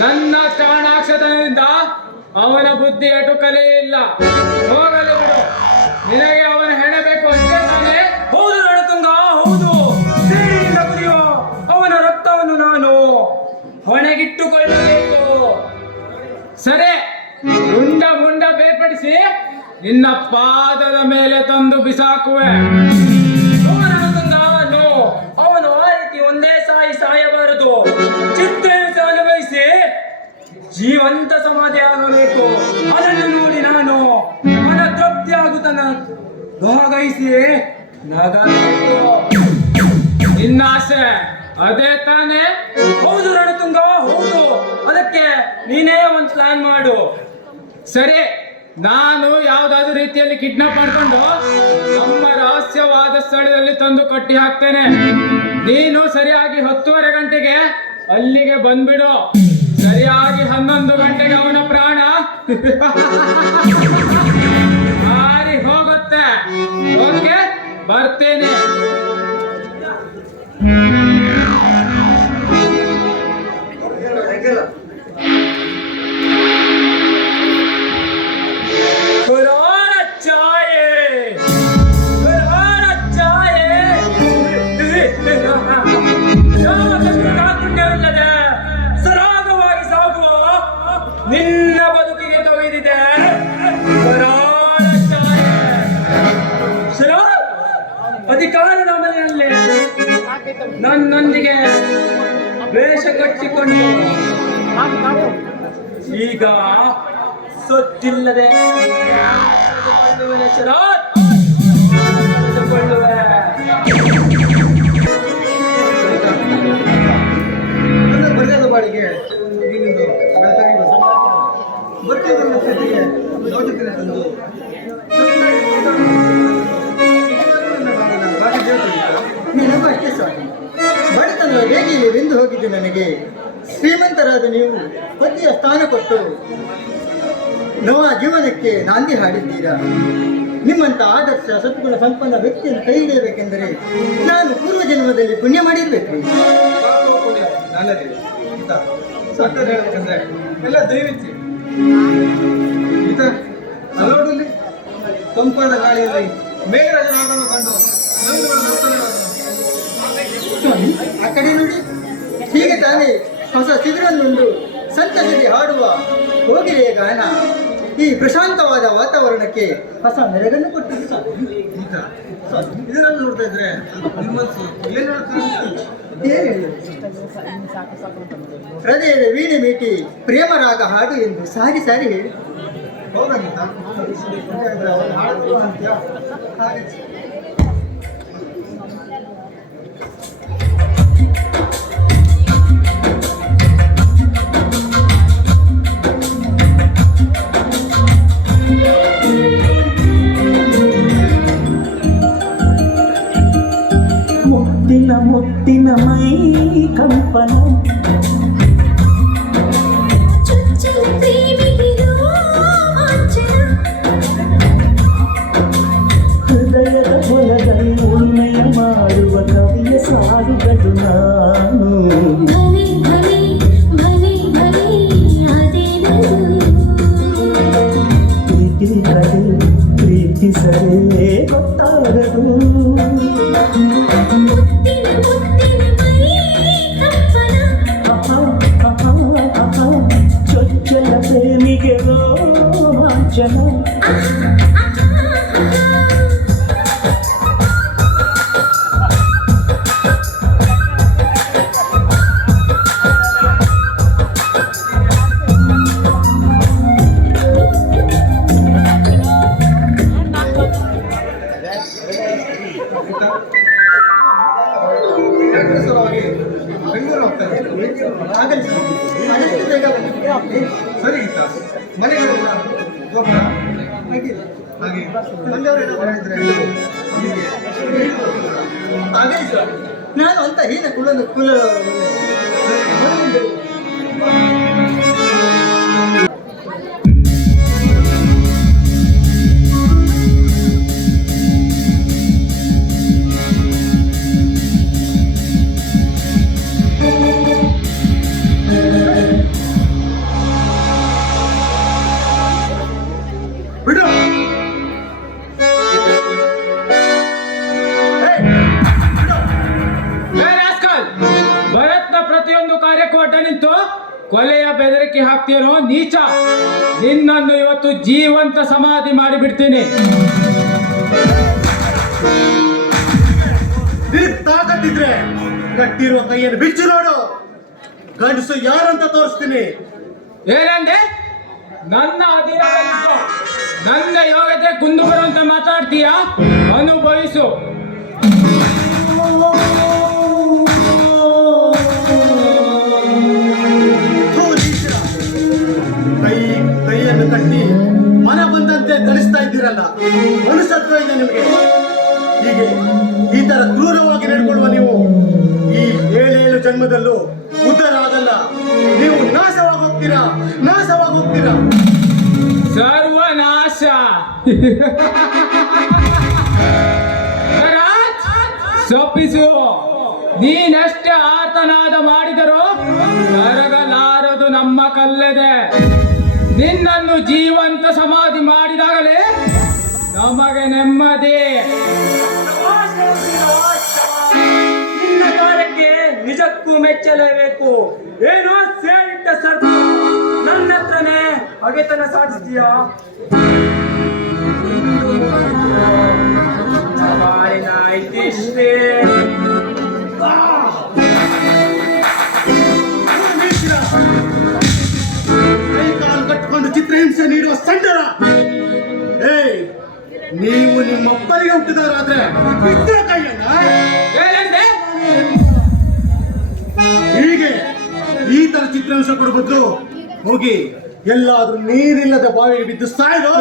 ನನ್ನ ಚಾಣಾಕ್ಷತನದಿಂದ ಅವನ ಬುದ್ಧಿ ಎಟುಕಲೇ ಇಲ್ಲ. ಹೋಗಲಿ ಬಿಡು, ನಿನಗೆ ಅವನ ಹೆಣೆ ಬೇಕು ಅಷ್ಟೇ ತಾನೇ? ಹೌದು ರಣತುಂಗ, ಹೌದು. ಸೇರಿಯಿಂದ ಕುದಿಯುವ ಅವನ ರಕ್ತವನ್ನು ನಾನು ಹೊಣೆಗಿಟ್ಟುಕೊಳ್ಳಬೇಕು. ಸರಿ, ರುಂಡ ಮುಂಡ ಬೇರ್ಪಡಿಸಿ ನಿನ್ನ ಪಾದದ ಮೇಲೆ ತಂದು ಬಿಸಾಕುವೆ. ರಣತುಂಗ, ಅವನು ಆ ರೀತಿ ಒಂದೇ ಸಾಯಬಾರದು, ಚಿತ್ರಹಿಂಸೆ ಅನುಭವಿಸಿ ಜೀವಂತ ಸಮಾಧಿ ಆಗಬೇಕು. ಅದನ್ನು ನೋಡಿ ನಾನು ಮನ ತೃಪ್ತಿ ಆಗುತ್ತನ ಭಾಗೈಸಿ ನಗಬೇಕು. ನಿನ್ನ ಆಸೆ ಅದೇ ತಾನೇ? ಹೌದು ರಣತುಂಗ, ಹೌದು. ಅದಕ್ಕೆ ನೀನೇ ಒಂದು ಪ್ಲಾನ್ ಮಾಡು. ಸರಿ, ನಾನು ಯಾವ್ದಾದ್ರು ರೀತಿಯಲ್ಲಿ ಕಿಡ್ನಾಪ್ ಮಾಡ್ಕೊಂಡು ನಮ್ಮ ರಹಸ್ಯವಾದ ಸ್ಥಳದಲ್ಲಿ ತಂದು ಕಟ್ಟಿ ಹಾಕ್ತೇನೆ. ನೀನು ಸರಿಯಾಗಿ 10:30 ಗಂಟೆಗೆ ಅಲ್ಲಿಗೆ ಬಂದ್ಬಿಡು. ಸರಿಯಾಗಿ 11 ಗಂಟೆಗೆ ಅವನ ಪ್ರಾಣ ಹಾರಿ ಹೋಗುತ್ತೆ. ಓಕೆ, ಬರ್ತೇನೆ. ಸರಾಗವಾಗಿ ಸಾಗುವ ನಿನ್ನ ಬದುಕಿಗೆ ತೊಗೆದಿದೆ ಅಧಿಕಾರದ ಮನೆಯಲ್ಲಿ ನನ್ನೊಂದಿಗೆ ವೇಷ ಕಟ್ಟಿಕೊಂಡು ಈಗ ಸೊತ್ತಿಲ್ಲದೆ ಬರೆದ ಬಾಳಿಗೆ ನೀನಿಂದು ಬೆಳತಾಗಿ ಬರ್ತೀವನ್ನ ಸ್ಥಿತಿಗೆ ಯೋಜನೆ ತಂದು ನಿನಗೂ ಅಷ್ಟೇ ಸ್ವಾಮಿ. ಬಡತನ ಹೇಗೆ ಬೆಂದು ಹೋಗಿದ್ದು ನನಗೆ. ಶ್ರೀಮಂತರಾದ ನೀವು ಪತಿಯ ಸ್ಥಾನ ಕೊಟ್ಟು ನವ ಜೀವನಕ್ಕೆ ನಾಂದಿ ಹಾಡಿದ್ದೀರಾ. ನಿಮ್ಮಂತ ಆದರ್ಶ ಸದ್ಗುಣ ಸಂಪನ್ನ ವ್ಯಕ್ತಿಯನ್ನು ಕೈ ಹಿಡಿಯಬೇಕೆಂದರೆ ನಾನು ಪೂರ್ವ ಜನ್ಮದಲ್ಲಿ ಪುಣ್ಯ ಮಾಡಿರ್ಬೇಕು. ನಾನದೇ ಸತ್ಯ ಹೇಳ್ಬೇಕಂದ್ರೆ ಎಲ್ಲ ದಯವಿಚ್ಚಿ ಈತ ಅಲೋಡಲ್ಲಿ ತಂಪಾದ ಗಾಳಿಯಲ್ಲಿ ಮೇಘರಾಜನನ್ನು ಕಂಡು ಸ್ವಾಮಿ, ಆ ಕಡೆ ನೋಡಿ. ಹೀಗೆ ತಾನೇ ಹೊಸ ಶಿಬಿರನ್ನೊಂದು ಸಂತಸದಿ ಹಾಡುವ ಹೋಗಿರೆಯ ಗಾನ ಈ ಪ್ರಶಾಂತವಾದ ವಾತಾವರಣಕ್ಕೆ ಹೊಸ ಮೆರಗನ್ನು ಕೊಟ್ಟಿದ್ದು ಸ್ವಾಮಿ. ಈತ ಇದನ್ನು ನೋಡ್ತಾ ಇದ್ರೆ ನಿಮ್ಮ ಮನಸ್ಸು ಏನ್ ಹೇಳ್ತಾರೆ? ಏನು ಹೇಳಿ, ಹೃದಯದ ವೀಣೆ ಮೀಟಿ ಪ್ರೇಮರಾಗ ಹಾಡು ಎಂದು ಸಾರಿ ಸಾರಿ ಹೇಳಿ. ಹೌದಂತ ಹಾಗೆ ಮುತ್ತಿನ ಮೈ ಕಂಪನ ಹೃದಯದ ಹೊಲದಲ್ಲಿ ಉಣ್ಮೆಯ ಮಾಡುವ ಕವಿಯ ಸಾಲುಗಳು ನಾನು. ಪ್ರೀತಿಸಲೇ ಗೊತ್ತಾಗದು. ಚೊಚ್ಚಲ ಪ್ರೇಮಿಗೆ ರೋಮಾಂಚನ. ಬೆಂಗಳೂರು ಹೋಗ್ತಾರೆ. ಆದಷ್ಟು ಬೇಗ ಬನ್ನಿ. ಸರಿ ಗೀತ, ಮನೆಗೆ ಕೂಡ ಗೊಬ್ಬರ ಹಾಗೆ ಬಂದವರೆಲ್ಲ ಹೊರಗಿದ್ರೆ ಹಾಗೆ ಸ್ವಾಮಿ, ನಾನು ಅಂತ ಹೀನ ಕುಲ ಬಿಡು. ಭರತ್ನ ಪ್ರತಿಯೊಂದು ಕಾರ್ಯಕ್ಕೂ ಅಡ್ಡ ನಿಂತು ಕೊಲೆಯ ಬೆದರಿಕೆ ಹಾಕ್ತೀರೋ ನೀಚ. ನಿನ್ನನ್ನು ಇವತ್ತು ಜೀವಂತ ಸಮಾಧಿ ಮಾಡಿಬಿಡ್ತೀನಿ. ತಾಕತ್ತಿದ್ರೆ ಕಟ್ಟಿರುವ ಕೈಯನ್ನು ಬಿಚ್ಚು ನೋಡು, ಗಂಡಸು ಯಾರಂತ ತೋರಿಸ್ತೀನಿ. ಏನಂದೆ? ನನ್ನ ಅಧೀನದಲ್ಲಿದ್ದು ನನ್ನ ಯೋಗ್ಯತೆ ಕುಂದು ಬರುವಂತ ಮಾತಾಡ್ತೀಯಾ? ಅನುಭವಿಸು. ಥು, ನೀಚರ. ಕೈಯನ್ನು ಕಟ್ಟಿ ಮನ ಬಂದಂತೆ ಧರಿಸ್ತಾ ಇದ್ದೀರಲ್ಲ, ಮನುಷ್ಯತ್ವ ಇದೆ ನಿಮಗೆ? ಹೀಗೆ ಈ ತರ ಕ್ರೂರವಾಗಿ ನಡ್ಕೊಳ್ಳುವ ನೀವು ಈ 7 ಜನ್ಮದಲ್ಲೂ ಉದ್ಧಾರ ಆಗಲ್ಲ. ನೀವು ನಾಶವಾಗಿ ಹೋಗ್ತೀರಾ, ನಾಶವಾಗಿ ಹೋಗ್ತೀರಾ. ಸರ್ವನಾಶ. ಸೊಪ್ಪಿಸು. ನೀನೆಷ್ಟೇ ಆರ್ತನಾದ ಮಾಡಿದರೂ ಕರಗಲಾರದು ನಮ್ಮ ಕಲ್ಲದೆ. ನಿನ್ನನ್ನು ಜೀವಂತ ಸಮಾಧಿ ಮಾಡಿದಾಗಲೇ ನಮಗೆ ನೆಮ್ಮದಿ. ನಿನ್ನ ಕಾರ್ಯಕ್ಕೆ ನಿಜಕ್ಕೂ ಮೆಚ್ಚಲೇಬೇಕು. ಏನೋ ಸೇರಿಟ್ಟ ಸರ್ಪ ನನ್ನ ಹತ್ರನೇ ಹಗೆತನ ಸಾಧಿಸ್ತೀಯಾ? ಇಷ್ಟೇ. ಕೈ ಕಾಲು ಕಟ್ಟಿಕೊಂಡು ಚಿತ್ರಹಿಂಸೆ ನೀಡುವ ಸಂಡರ. ನೀವು ನಿಮ್ಮೊಬ್ಬರಿಗೆ ಹುಟ್ಟಿದವರಾದ್ರೆ ಬಿಟ್ಟರೆ ಕೈಯನ್ನ ಹೀಗೆ ಈ ತರ ಚಿತ್ರಹಿಂಸೆ ಕೊಡೋ ಬದಲು ಹೋಗಿ ಎಲ್ಲಾದ್ರೂ ನೀರಿಲ್ಲದ ಬಾವಿಗೆ ಬಿದ್ದು ಸಾಯ್ದು.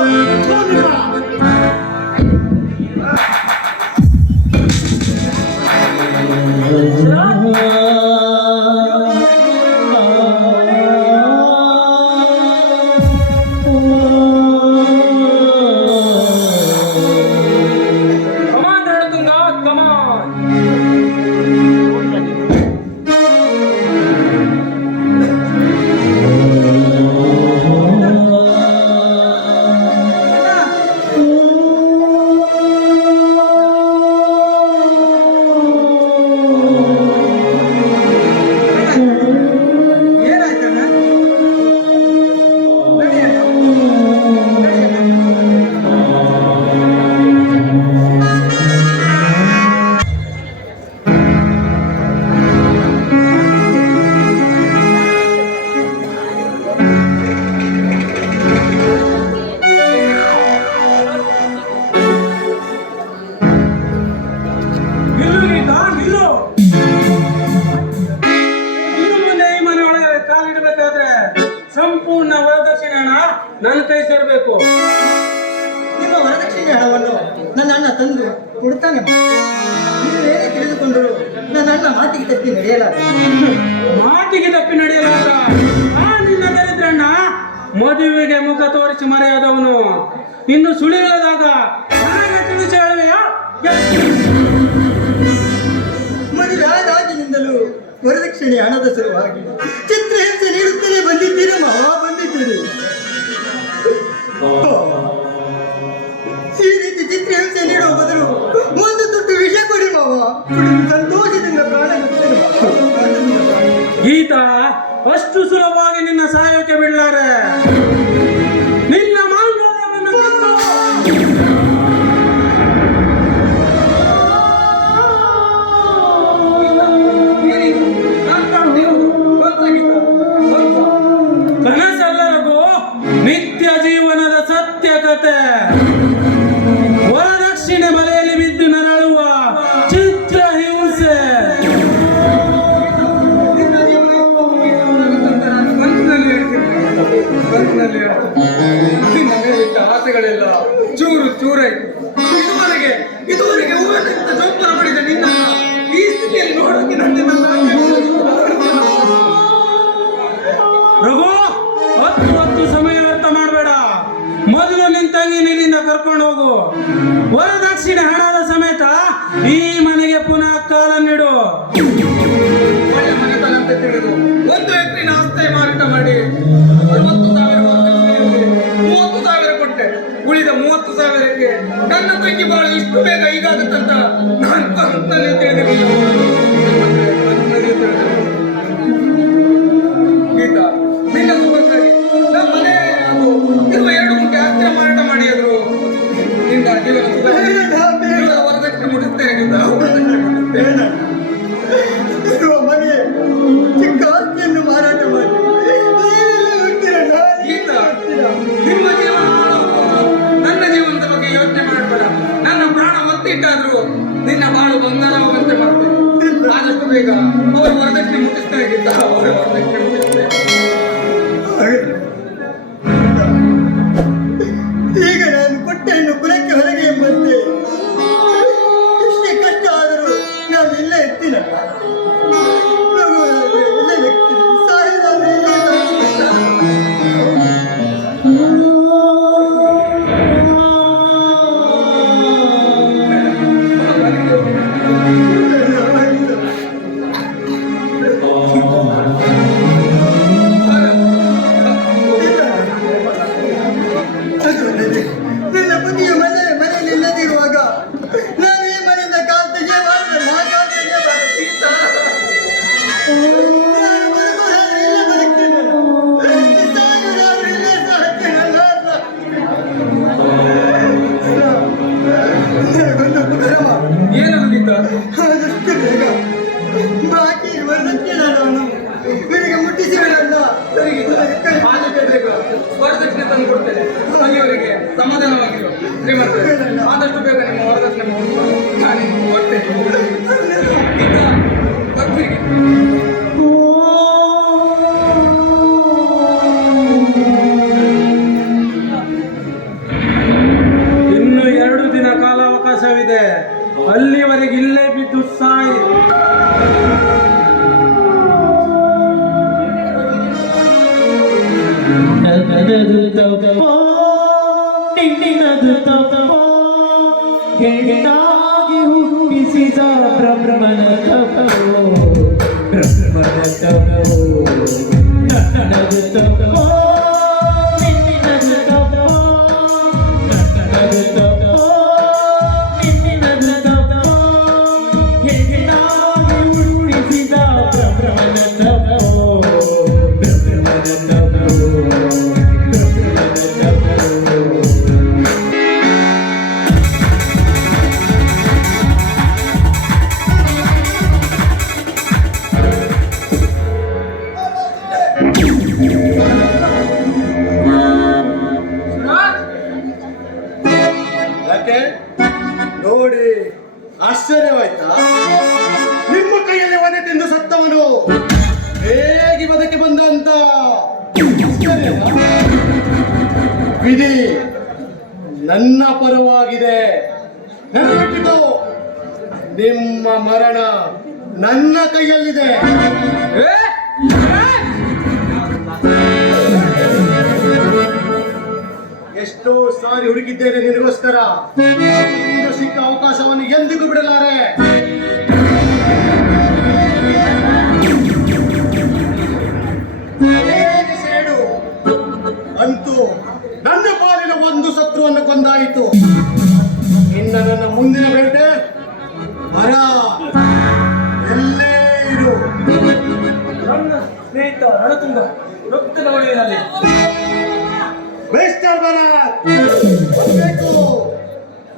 ಸಂಪೂರ್ಣ ವರದಕ್ಷಿಣೆ ಹಣ ನನ್ನ ಕೈ ಸೇರಬೇಕು. ನಿಮ್ಮ ವರದಕ್ಷಿಣೆ ಹಣವನ್ನು ನನ್ನ ಅಣ್ಣ ತಂದು ಕೊಡ್ತಾನೆ. ನೀವೇನೇ ತಿಳಿದುಕೊಂಡರು ನನ್ನ ಅಣ್ಣ ಮಾತಿಗೆ ತಪ್ಪಿ ನಡೆಯಲಾರ. ಮಾತಿಗೆ ತಪ್ಪಿ ನಡೆಯಲಾರ? ನಿನ್ನ ದರಿದ್ರಣ್ಣ ಮದುವೆಗೆ ಮುಖ ತೋರಿಸಿ ಮರೆಯಾದವನು ಇನ್ನು ಸುಳಿಯಲಾದಾಗ ತಿಳಿಸಿ ಹೇಳುವೆಯಾ? ಮದುವೆ ಆದಾಗಿನಿಂದಲೂ ವರದಕ್ಷಿಣೆ ಹಣದ ಸಲುವಾಗಿ ಚಿತ್ರಹಿಂಸೆ ನೀಡುತ್ತಲೇ ಬಂದಿದ್ದೀರಿ ಮಾವ, ಬಂದಿದ್ದೀರಿ. ಈ ರೀತಿ ಚಿತ್ರಹಿಂಸೆ ನೀಡುವ ಬದಲು ಒಂದು ತುಟ್ಟು ವಿಷ ಕೊಡಿ ಮಾವ, ಸಂತೋಷದಿಂದ ಪ್ರಾಣ ಗೀತ ಅಷ್ಟು ಸುಲಭವಾಗಿ ನಿನ್ನ ಸಾಯೋಕೆ ಬಿಡ್ಲಾರೆ. ನಿನ್ನ ಮಾಂಗಲ್ಯವನ್ನು ಕನಸೆಲ್ಲರಿಗೂ ನಿತ್ಯ ಜೀವನದ ಸತ್ಯ ಕತೆ. ವರದಕ್ಷಿಣೆ ಬಲೆಯಲ್ಲಿ ಬಿದ್ದು ನರಳುವ ಚಿತ್ರಹಿಂಸೆ. ಆಸೆಗಳೆಲ್ಲ ಚೂರು ಚೂರಾಯ್ತು. ಇದುವರೆಗೆ ಊರಿನಿಂದ ಜೋಪಾನ ಮಾಡಿದ ನಿನ್ನ ಈ ಸ್ಥಿತಿಯಲ್ಲಿ ನೋಡೋಕೆ ರಘು, ಹತ್ತು ಸಮಯ ವ್ಯರ್ಥ ಮಾಡಬೇಡ. ಮೊದಲು ನಿನ್ ತಂಗಿ ನೀನಿಂದ ಕರ್ಕೊಂಡು ಹೋಗು. ವರದಕ್ಷಿಣೆ ಹಣದ ಸಮೇತ ಈ ಮನೆಗೆ ಪುನಃ ಕಾಲನ್ನಿಡು. ಒಳ್ಳೆ ಮನೆತನ ಅಂತ ತಿಳಿದು 1 ಎಕರೆ ಆಸ್ತಿ ಮಾರಾಟ ಮಾಡಿ 30,000 ಕೊಟ್ಟೆ. ಉಳಿದ 30,000ಕ್ಕೆ ನನ್ನ ತಂಗಿ ಬಾಳು ಇಷ್ಟು ಬೇಗ ಹೀಗಾಗುತ್ತಂತ ನಾನು ಕನಸಿನಲ್ಲಿ ತಿಳಿದಿರಲಿಲ್ಲ. ಗೀತಾ, ನಿನ್ನ ಸುಖಕ್ಕಾಗಿ ನಮ್ಮ ಮನೆ ಹಾಗೂ ಇರುವ 2 ಗುಂಟೆ ಆಸ್ತಿ ಮಾರಾಟ ಮಾಡಿದ್ರು. ನಿನ್ನ ಜೀವನ ಸುಖ ವರದಕ್ಷಿಣೆ ಮುಡಿಸ್ತೇನೆ. ಅವರು ವರದಕ್ಷಿಣೆ ಮುಟ್ಟಿಸ್ತಾರೆ ಗೀತ, ಅವರ ವರದಕ್ಷಿಣೆ ಮುಟ್ಟಿಸ್ತಾರೆ. ಈಗ ನಾನು ಕೊಟ್ಟೆಯನ್ನು ಕುಲಕ್ಕೆ ಹೊರಗೆ ಎಂಬಂತೆ ಎಷ್ಟೇ ಕಷ್ಟ ಆದರೂ ನಾನು ಇಲ್ಲೇ ಇರ್ತೀನ. ಇಲ್ಲೇ ಇರ್ತೀನಿ, ಸಾಯೋದಾದ್ರೆ ಇಲ್ಲೇ ನಿನ್ನ ಬುದ್ಧಿಯ ಮನೆಯಲ್ಲಿ ಇಲ್ಲದಿರುವಾಗ ನಾನು ಈ ಮನೆಯಿಂದ ಕಾಲ್ ತೆಗೆಯಬಾರದು, ಆ ಕಾಲ್ ತೆಗೆಯಬಾರದು. ನಾನು ಬದುಕುವುದಾದ್ರೆ ಇಲ್ಲೇ ಬದುಕ್ತೇನೆ, ಸಾಯುವುದಾದ್ರೆ ಇಲ್ಲೇ ಸಾಯ್ತೇನಲ್ಲ. ನನಗೊಂದು ಕುಟುಂಬ, ಏನದು ಗೀತ? ಆದಷ್ಟು ಬೇಗ ಬಾಕಿ ವರದಕ್ಷಿಣೆ ನಾನು ನಿನಗೆ ಮುಟ್ಟಿಸಿ ಬಿಡಲ್ಲ. ಸರಿ ಗೀತ, ಆದಷ್ಟು ಬೇಗ ವರದಕ್ಷಿಣೆ ತಂದು ಕೊಡ್ತೇನೆ. ಅಲ್ಲಿವರೆಗೆ ಸಮಾಧಾನವಾಗಿರು ಶ್ರೀಮಂತರೇ. ಆದಷ್ಟು ಬೇಗ ನಿಮ್ಮ ವರದಕ್ಷಿಣೆ ನಾನು ಕೊಡ್ತೇನೆ. ಗೀತ, ಬರ್ತೀರಿ. ಇನ್ನು 2 ದಿನ ಕಾಲಾವಕಾಶವಿದೆ. ಅಲ್ಲಿವರೆಗೆ ಇಲ್ಲೇ ಬಿದ್ದು ಸಾಯಿ. ನನ್ನದು ತಪ್ಪೋ ನಿನ್ನದು ತಪ್ಪೋ ಹೆಣ್ಣಾಗಿ ಹುಟ್ಟಿಸಿದ ಬ್ರಹ್ಮನ ತಪ್ಪೋ ಬ್ರಹ್ಮನ ತಪ್ಪೋ ನನ್ನದು ತಪ್ಪೋ ನಿನ್ನದು ತಪ್ಪೋ ನನ್ನದು ತಪ್ಪೋ ನಿನ್ನದು ತಪ್ಪೋ ಹೆಣ್ಣಾಗಿ ಹುಟ್ಟಿಸಿದ ಬ್ರಹ್ಮನ ತಪ್ಪೋ ಬ್ರಹ್ಮನ ತಪ್ಪೋ. ಯಾಕೆ ನೋಡಿ ಆಶ್ಚರ್ಯವಾಯ್ತಾ? ನಿಮ್ಮ ಕೈಯಲ್ಲಿ ಒನೆ ತಿಂದು ಸತ್ತವನು ಹೇಗೆ ಬದುಕಿ ಬಂದ ಅಂತ ಆಶ್ಚರ್ಯವಾ? ವಿಧಿ ನನ್ನ ಪರವಾಗಿದೆ. ನೆನಪಿಟ್ಟು ನಿಮ್ಮ ಮರಣ ನನ್ನ ಕೈಯಲ್ಲಿದೆ. ಎಷ್ಟೋ ಸಾರಿ ಹುಡುಕಿದ್ದೇನೆ ನಿನಗೋಸ್ಕರ. ಇಂದು ಸಿಕ್ಕ ಅವಕಾಶವನ್ನು ಎಂದಿಗೂ ಬಿಡಲಾರೆ. ಹೇಗೆ ಸೇಡು ಅಂತೂ ನನ್ನ ಪಾಲಿನ ಒಂದು ಶತ್ರುವನ್ನು ಕೊಂದಾಯಿತು. ಇನ್ನ ನನ್ನ ಮುಂದಿನ ಬೇಟೆ ಮರ ಎಲ್ಲೇ ಇರು. ನನ್ನ ಸ್ನೇಹಿತ ರಣತುಂಗ ರಕ್ತದ ಒಳೆಯಲ್ಲಿ ಮಿಸ್ಟರ್ ಭರತ್, ಬೇಕು.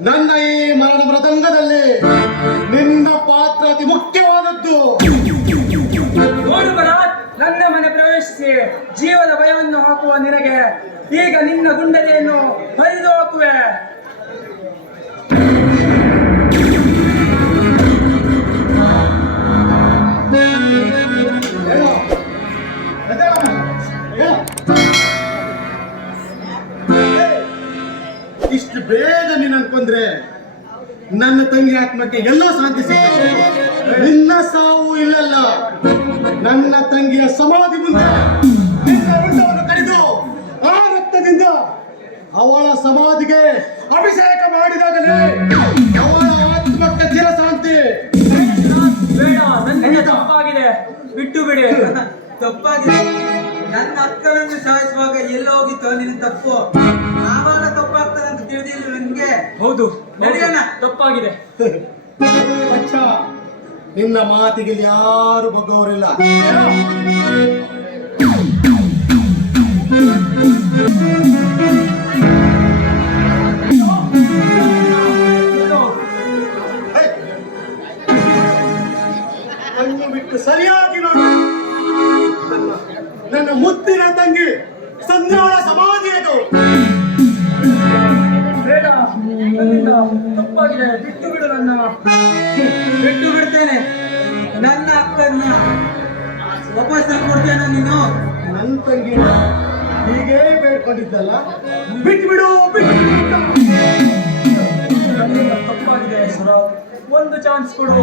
ನನ್ನ ಈ ಮರಣ ಮೃದಂಗದಲ್ಲಿ ನಿನ್ನ ಪಾತ್ರ ಅತಿ ಮುಖ್ಯವಾದದ್ದು. ನೋಡು ಭರತ್, ನನ್ನ ಮನೆ ಪ್ರವೇಶಿಸಿ ಜೀವದ ಭಯವನ್ನು ಹಾಕುವ ನಿನಗೆ ಈಗ ನಿನ್ನ ಗುಂಡನೆಯನ್ನು ಹರಿದು ಹಾಕುವೆ. ಹೇಳು. ಎದ್ದೇಳು. ಹೇಳು. ಇಷ್ಟು ಬೇಗ ನೀನು ಅನ್ಕೊಂಡ್ರೆ ನನ್ನ ತಂಗಿ ಆತ್ಮಕ್ಕೆ ಎಲ್ಲೋ ಶಾಂತಿ ಸಿಗ್ತದೆ. ನಿನ್ನ ಸಾವು ಇಲ್ಲಲ್ಲ, ನನ್ನ ತಂಗಿಯ ಸಮಾಧಿ ಮುಂದೆ ನಿನ್ನ ರುಂಡವನ್ನು ಕಡಿದು ಆ ರಕ್ತದಿಂದ ಅವಳ ಸಮಾಧಿಗೆ ಅಭಿಷೇಕ ಮಾಡಿದಾಗಲೇ ಅವಳ ಆತ್ಮಕ್ಕೆ ಚಿರಶಾಂತಿ. ಬೇಡ, ನನ್ನ ತಪ್ಪಾಗಿದೆ, ಬಿಟ್ಟು ಬಿಡಿ. ತಪ್ಪಾಗಿದೆ. ನನ್ನ ಅಕ್ಕನನ್ನು ಸಾಯಿಸುವಾಗ ಎಲ್ಲ ಹೋಗಿತ್ತು ನಿನ್ನ ತಪ್ಪು. ಆವಾಗ ತಪ್ಪಾಗ್ತದೆ ಅಂತ ತಿಳಿದಿಲ್ಲ ನನಗೆ. ಹೌದು, ನಡೆಯೋಣ. ತಪ್ಪಾಗಿದೆ. ಬಚ್ಚ, ನಿನ್ನ ಮಾತಿಗೆ ಇಲ್ಲಿ ಯಾರು ಬಗ್ಗೋರಿಲ್ಲ. ಕಣ್ಣು ಬಿಟ್ಟು ಸರಿಯಾಗಿ ನೋಡು. ನನ್ನ ಮುತ್ತಿನ ತಂಗಿ ಸಂಧ್ಯಾಳ ಸಮಾಧಿ ಅದು. ಬೇಡ, ನನ್ನಿಂದ ತಪ್ಪಾಗಿದೆ, ಬಿಟ್ಟು ಬಿಡು. ನನ್ನ ಬಿಟ್ಟು ಬಿಡ್ತೇನೆ. ನನ್ನ ಅಕ್ಕನ್ನ ವಾಪಸ್ ತಂದು ಕೊಡ್ತೇನೆ ನೀನು. ನನ್ನ ತಂಗಿ ಹೀಗೆ ಬೇಡ್ಕೊಂಡಿದ್ದಲ್ಲ, ಬಿಟ್ಟು ಬಿಡು ಬಿಟ್ಟು ಬಿಡು. ನನ್ನಿಂದ ತಪ್ಪಾಗಿದೆ ಸುರಾವ್, ಒಂದು ಚಾನ್ಸ್ ಕೊಡು.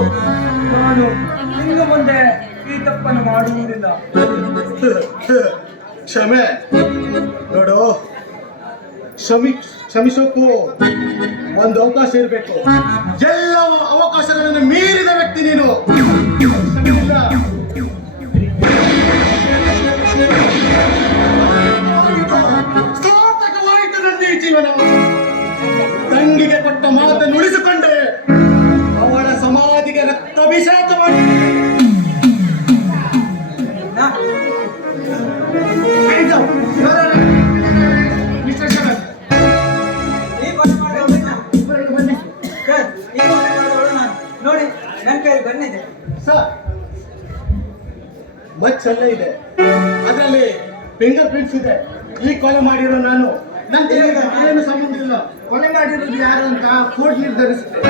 ನಾನು ಇನ್ನು ಮುಂದೆ ಈ ತಪ್ಪನ್ನು ಮಾಡುವುದಿಲ್ಲ. ಕ್ಷಮೆ ನೋಡು, ಕ್ಷಮಿಸೋಕು ಒಂದು ಅವಕಾಶ ಇರಬೇಕು. ಎಲ್ಲ ಅವಕಾಶಗಳನ್ನು ಮೀರಿದ ವ್ಯಕ್ತಿ ನೀನು. ಕ್ಷಮಿಸಿಲ್ಲ. ಸಾರ್ಥಕವಾಯಿತು ನನ್ನ ಈ ಜೀವನ. ತಂಗಿಗೆ ಕೊಟ್ಟ ಮಾತನ್ನು ಉಳಿಸಿಕೊಂಡೆ, ಅವಳ ಸಮಾಧಿಗೆ ರಕ್ತಾಭಿಷೇಕ ಮಾಡಿ ನೋಡಿ ನನ್ನ ಕೈ ಬಂದಿದೆ ಸರ್. ಮಚ್ಚಲ್ಲೇ ಇದೆ, ಅದರಲ್ಲಿ ಫಿಂಗರ್ ಪ್ರಿಂಟ್ಸ್ ಇದೆ. ಈ ಕೊಲೆ ಮಾಡಿರೋ ನಾನು, ನನ್ನ ತಂಗಿಗೆ ಏನು ಸಂಬಂಧ ಇಲ್ಲ. ಕೊಲೆ ಮಾಡಿರೋದು ಯಾರು ಅಂತ ಕೋರ್ಟ್ ನಿರ್ಧರಿಸುತ್ತೆ.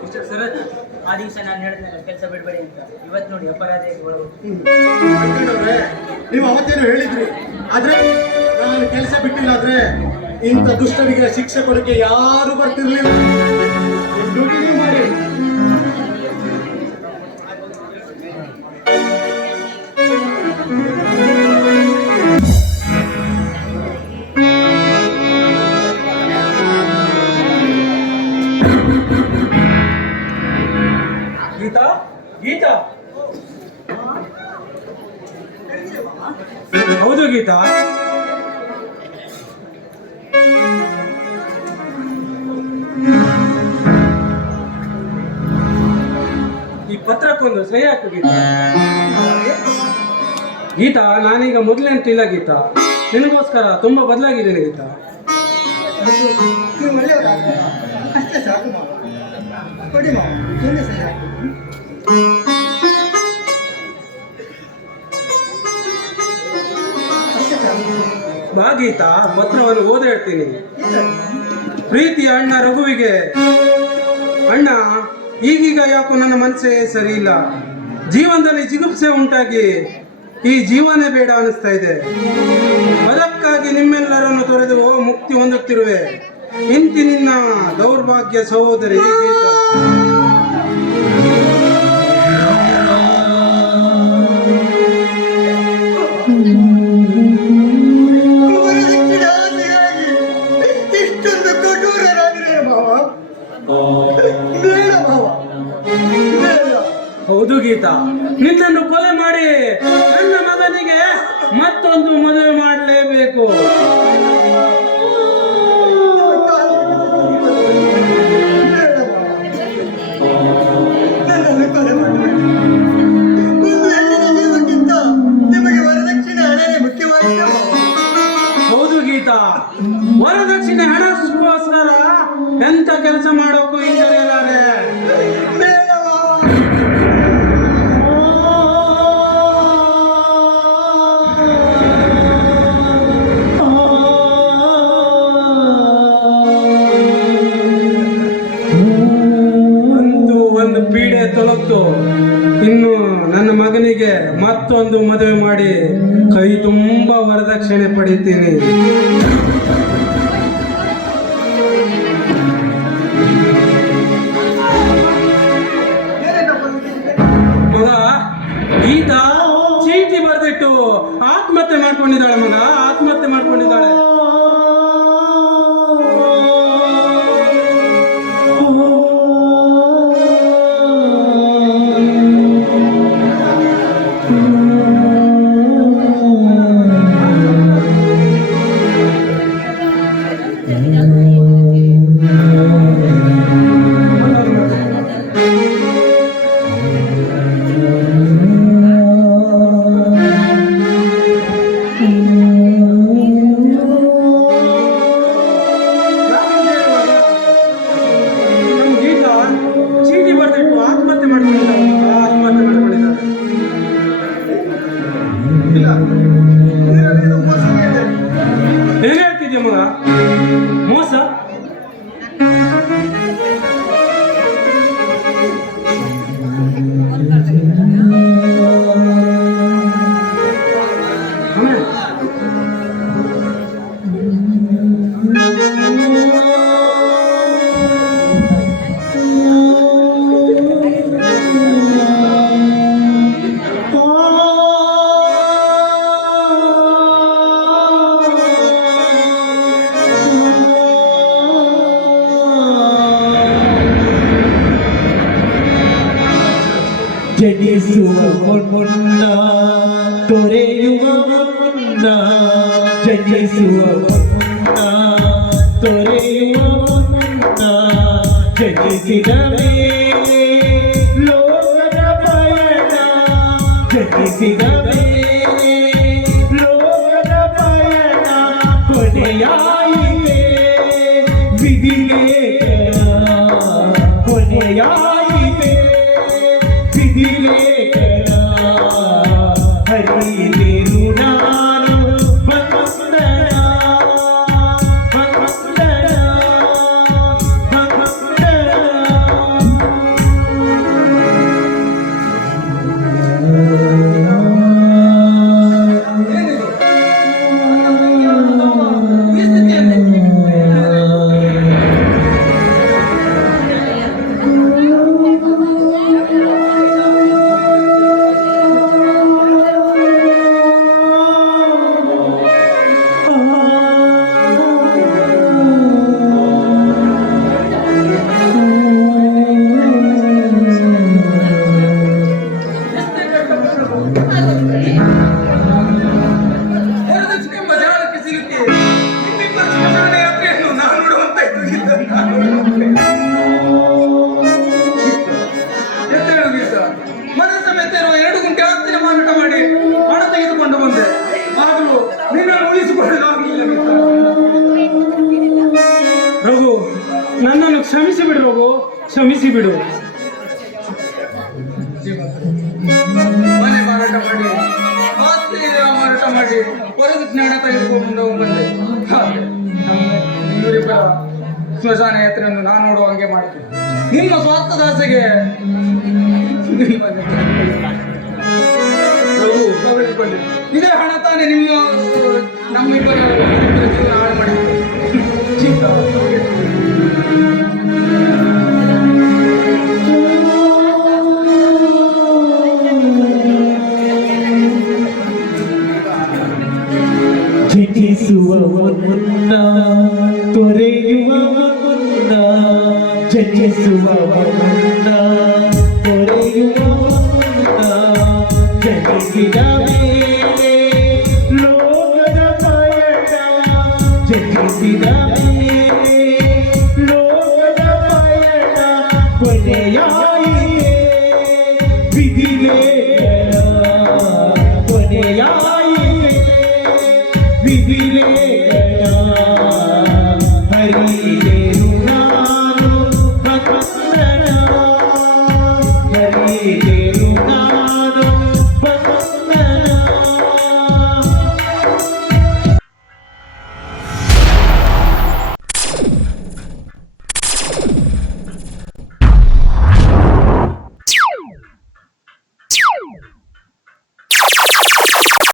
ಮಿಸ್ಟರ್ ಸರತ್, ಆ ದಿವಸ ನಾನು ಹೇಳಿದ್ನಲ್ಲ ಕೆಲಸ ಬಿಡಬೇಡಿ ಅಂತ, ಇವತ್ತು ನೋಡಿ ಅಪರಾಧಿಯಾಗಿ ಒಳಗೋಗ್ತೀನಿ. ನೀವು ಅವತ್ತೇನು ಹೇಳಿದ್ರಿ, ಆದ್ರೆ ನಾನು ಕೆಲಸ ಬಿಟ್ಟಿಲ್ಲ ಆದ್ರೆ ಇಂಥ ದುಷ್ಟರಿಗೆ ಶಿಕ್ಷೆ ಕೊಡಕ್ಕೆ ಯಾರು ಬರ್ತಿರ್ಲಿಲ್ಲ. ಡ್ಯೂಟಿ ನೀವು ಮಾಡಿ. ಗೀತಾ, ಗೀತಾ, ಹೌದು ಗೀತಾ, ಈ ಪತ್ರಕ್ಕೊಂದು ಸಹಿ ಹಾಕು ಗೀತಾ. ಗೀತಾ, ನಾನೀಗ ಮೊದಲೇಂತಿಲ್ಲ ಗೀತಾ, ನಿನಗೋಸ್ಕರ ತುಂಬಾ ಬದಲಾಗಿದ್ದೇನೆ ಗೀತಾ. ನೀವು ಒಳ್ಳೆಯವರಾಗ ಅಷ್ಟೇ ಸಾಕು ಮಾವ. ಕೊಡಿ ಮಾವ, ಸುಮ್ಮನೆ ಸರಿ ಹಾಕಿ. ಬಾ ಗೀತಾ, ಪತ್ರವನ್ನು ಓದ ಹೇಳ್ತೀನಿ. ಪ್ರೀತಿಯ ಅಣ್ಣ ರಘುವಿಗೆ, ಅಣ್ಣ ಈಗೀಗ ಯಾಕೋ ನನ್ನ ಮನಸ್ಸೇ ಸರಿ ಇಲ್ಲ. ಜೀವನದಲ್ಲಿ ಜಿಗುಪ್ಸೆ ಉಂಟಾಗಿ ಈ ಜೀವನೇ ಬೇಡ ಅನಿಸ್ತಾ ಇದೆ. ಅದಕ್ಕಾಗಿ ನಿಮ್ಮೆಲ್ಲರನ್ನು ತೊರೆದು ಮುಕ್ತಿ ಹೊಂದುತ್ತಿರುವೆ. ಇಂತಿ ನಿನ್ನ ದೌರ್ಭಾಗ್ಯ ಸಹೋದರಿ ಗೀತಾ. ಇಷ್ಟೊಂದು ಕಠೋರರಾಗಿರೇ ಮಾವ. ಬೇಡ ಮಾವ, ಬೇಡ. ಹೌದು ಗೀತಾ, ನಿನ್ನನ್ನು ಕೊಲೆ ಮಾಡಿ ನನ್ನ ಮಗನಿಗೆ ಮತ್ತೊಂದು ಮದುವೆ ಮಾಡಲೇಬೇಕು. ನನ್ನನ್ನು ಕೊಲೆ ಮಾಡಬೇಡಿ. ಒಂದು ಹೆಣ್ಣಿನ ಜೀವಕ್ಕಿಂತ ನಿಮಗೆ ವರದಕ್ಷಿಣೆ ಹಣವೇ ಮುಖ್ಯವಾಗಿದೆ ಮಾವ. ಹೌದು ಗೀತಾ, ವರದಕ್ಷಿಣೆ ಹಣಕ್ಕೋಸ್ಕರ ಎಂತ ಕೆಲಸ ಮಾಡೋಕು ಹಿಂಜರಿಯಲಾರೆ. ಬೇಡ ಮಾವ. ಅಂತೂ ಒಂದು ಪೀಡೆ ತೊಲಗ್ತು. ಇನ್ನು ನನ್ನ ಮಗನಿಗೆ ಮತ್ತೊಂದು ಮದುವೆ ಮಾಡಿ ಕೈ ತುಂಬಾ ವರದಕ್ಷಿಣೆ ಪಡಿತೀನಿ. ಮಗ, ಗೀತಾ ಚೀಟಿ ಬರೆದಿಟ್ಟು ಆತ್ಮಹತ್ಯೆ ಮಾಡ್ಕೊಂಡಿದ್ದಾಳೆ. ಮಗ ಆತ್ಮಹತ್ಯೆ ಮಾಡ್ಕೊಂಡಿದ್ದಾಳೆ. ಮುನ್ನ ತೊರೆಯುವ ಮುನ್ನ ಜಯಿಸುವ ಮುನ್ನ ತೊರೆಯುವ ಮುನ್ನ ಜಯಿಸಿದ ಮೇಲೆ ಲೋಕದ ಪಯಣ ಜಯಿಸಿದ ಮೇಲೆ ಲೋಕದ ಪಯಣ ಕೊನೆಯಾಯಿತೆ ವಿಧಿಲೇಖನ ಕೊನೆಯಾಯಿತೆ ವಿಧಿಲೇಖನ ಹರಿದಿರು ನಾನು ಬಂಧನ ಬಂಧನ ಏನಿದು? ಈ ಸ್ಥಿತಿಯಲ್ಲಿ ವರದಕ್ಷಿಣೆ ಎಂಬ ಜಾಲಕ್ಕೆ ಸಿಲುಕಿ ನಿಮ್ಮಿಬ್ಬರ ಸ್ಮಶಾನ ಯಾತ್ರೆಯನ್ನು ನಾನು ನೋಡುವಂತ ಎದ್ದೇಳು ಗೀತ. ಮನೆ ಸಮೇತ ಇರುವ 2 ಗುಂಟೆ ಆಸ್ತಿನ ಮಾರಾಟ ಮಾಡಿ ಹಣ ತೆಗೆದುಕೊಂಡು ಬಂದೆ. ಆದರೂ ನಿನ್ನನ್ನು ಉಳಿಸಿಕೊಳ್ಳಲಾಗಲಿಲ್ಲ ಗೀತ. ರಘು, ನನ್ನನ್ನು ಕ್ಷಮಿಸಿ ಬಿಡು ರಘು, ಕ್ಷಮಿಸಿ ಬಿಡು. ಮನೆ ಮಾರಾಟ ಮಾಡಿ ಆಸ್ತಿ ಮಾರಾಟ ಮಾಡಿ ವರದಕ್ಷಿಣೆ ಹಣ ತೆಗೆದುಕೊಂಡು ಬಂದೆ. ಹಾಗೆ ಇವರಿಬ್ಬರ ಸ್ಮಶಾನ ಯಾತ್ರೆಯನ್ನು ನಾನು ನೋಡುವ ಹಂಗೆ ಮಾಡ್ತೀನಿ. ನಿಮ್ಮ ಸ್ವಾರ್ಥದ ಆಸೆಗೆ ಇದೇ ಹಣ ತಾನೇ ನಿಮ್ಮ ನಮ್ಮಿಬ್ಬರ ಜೀವನ ಹಾಳು ಮಾಡಿದ್ದು. ಜಯಿಸುವ ಮುನ್ನ ತೊರೆಯುವ ಮುನ್ನ ಜಯಿಸುವ ಮುನ್ನ ತೊರೆಯುವ ಮುನ್ನ ಜಯಿಸಿದ ಮೇಲೆ ಲೋಕದ ಪಯಣ ಜಯಿಸಿದ ಮೇಲೆ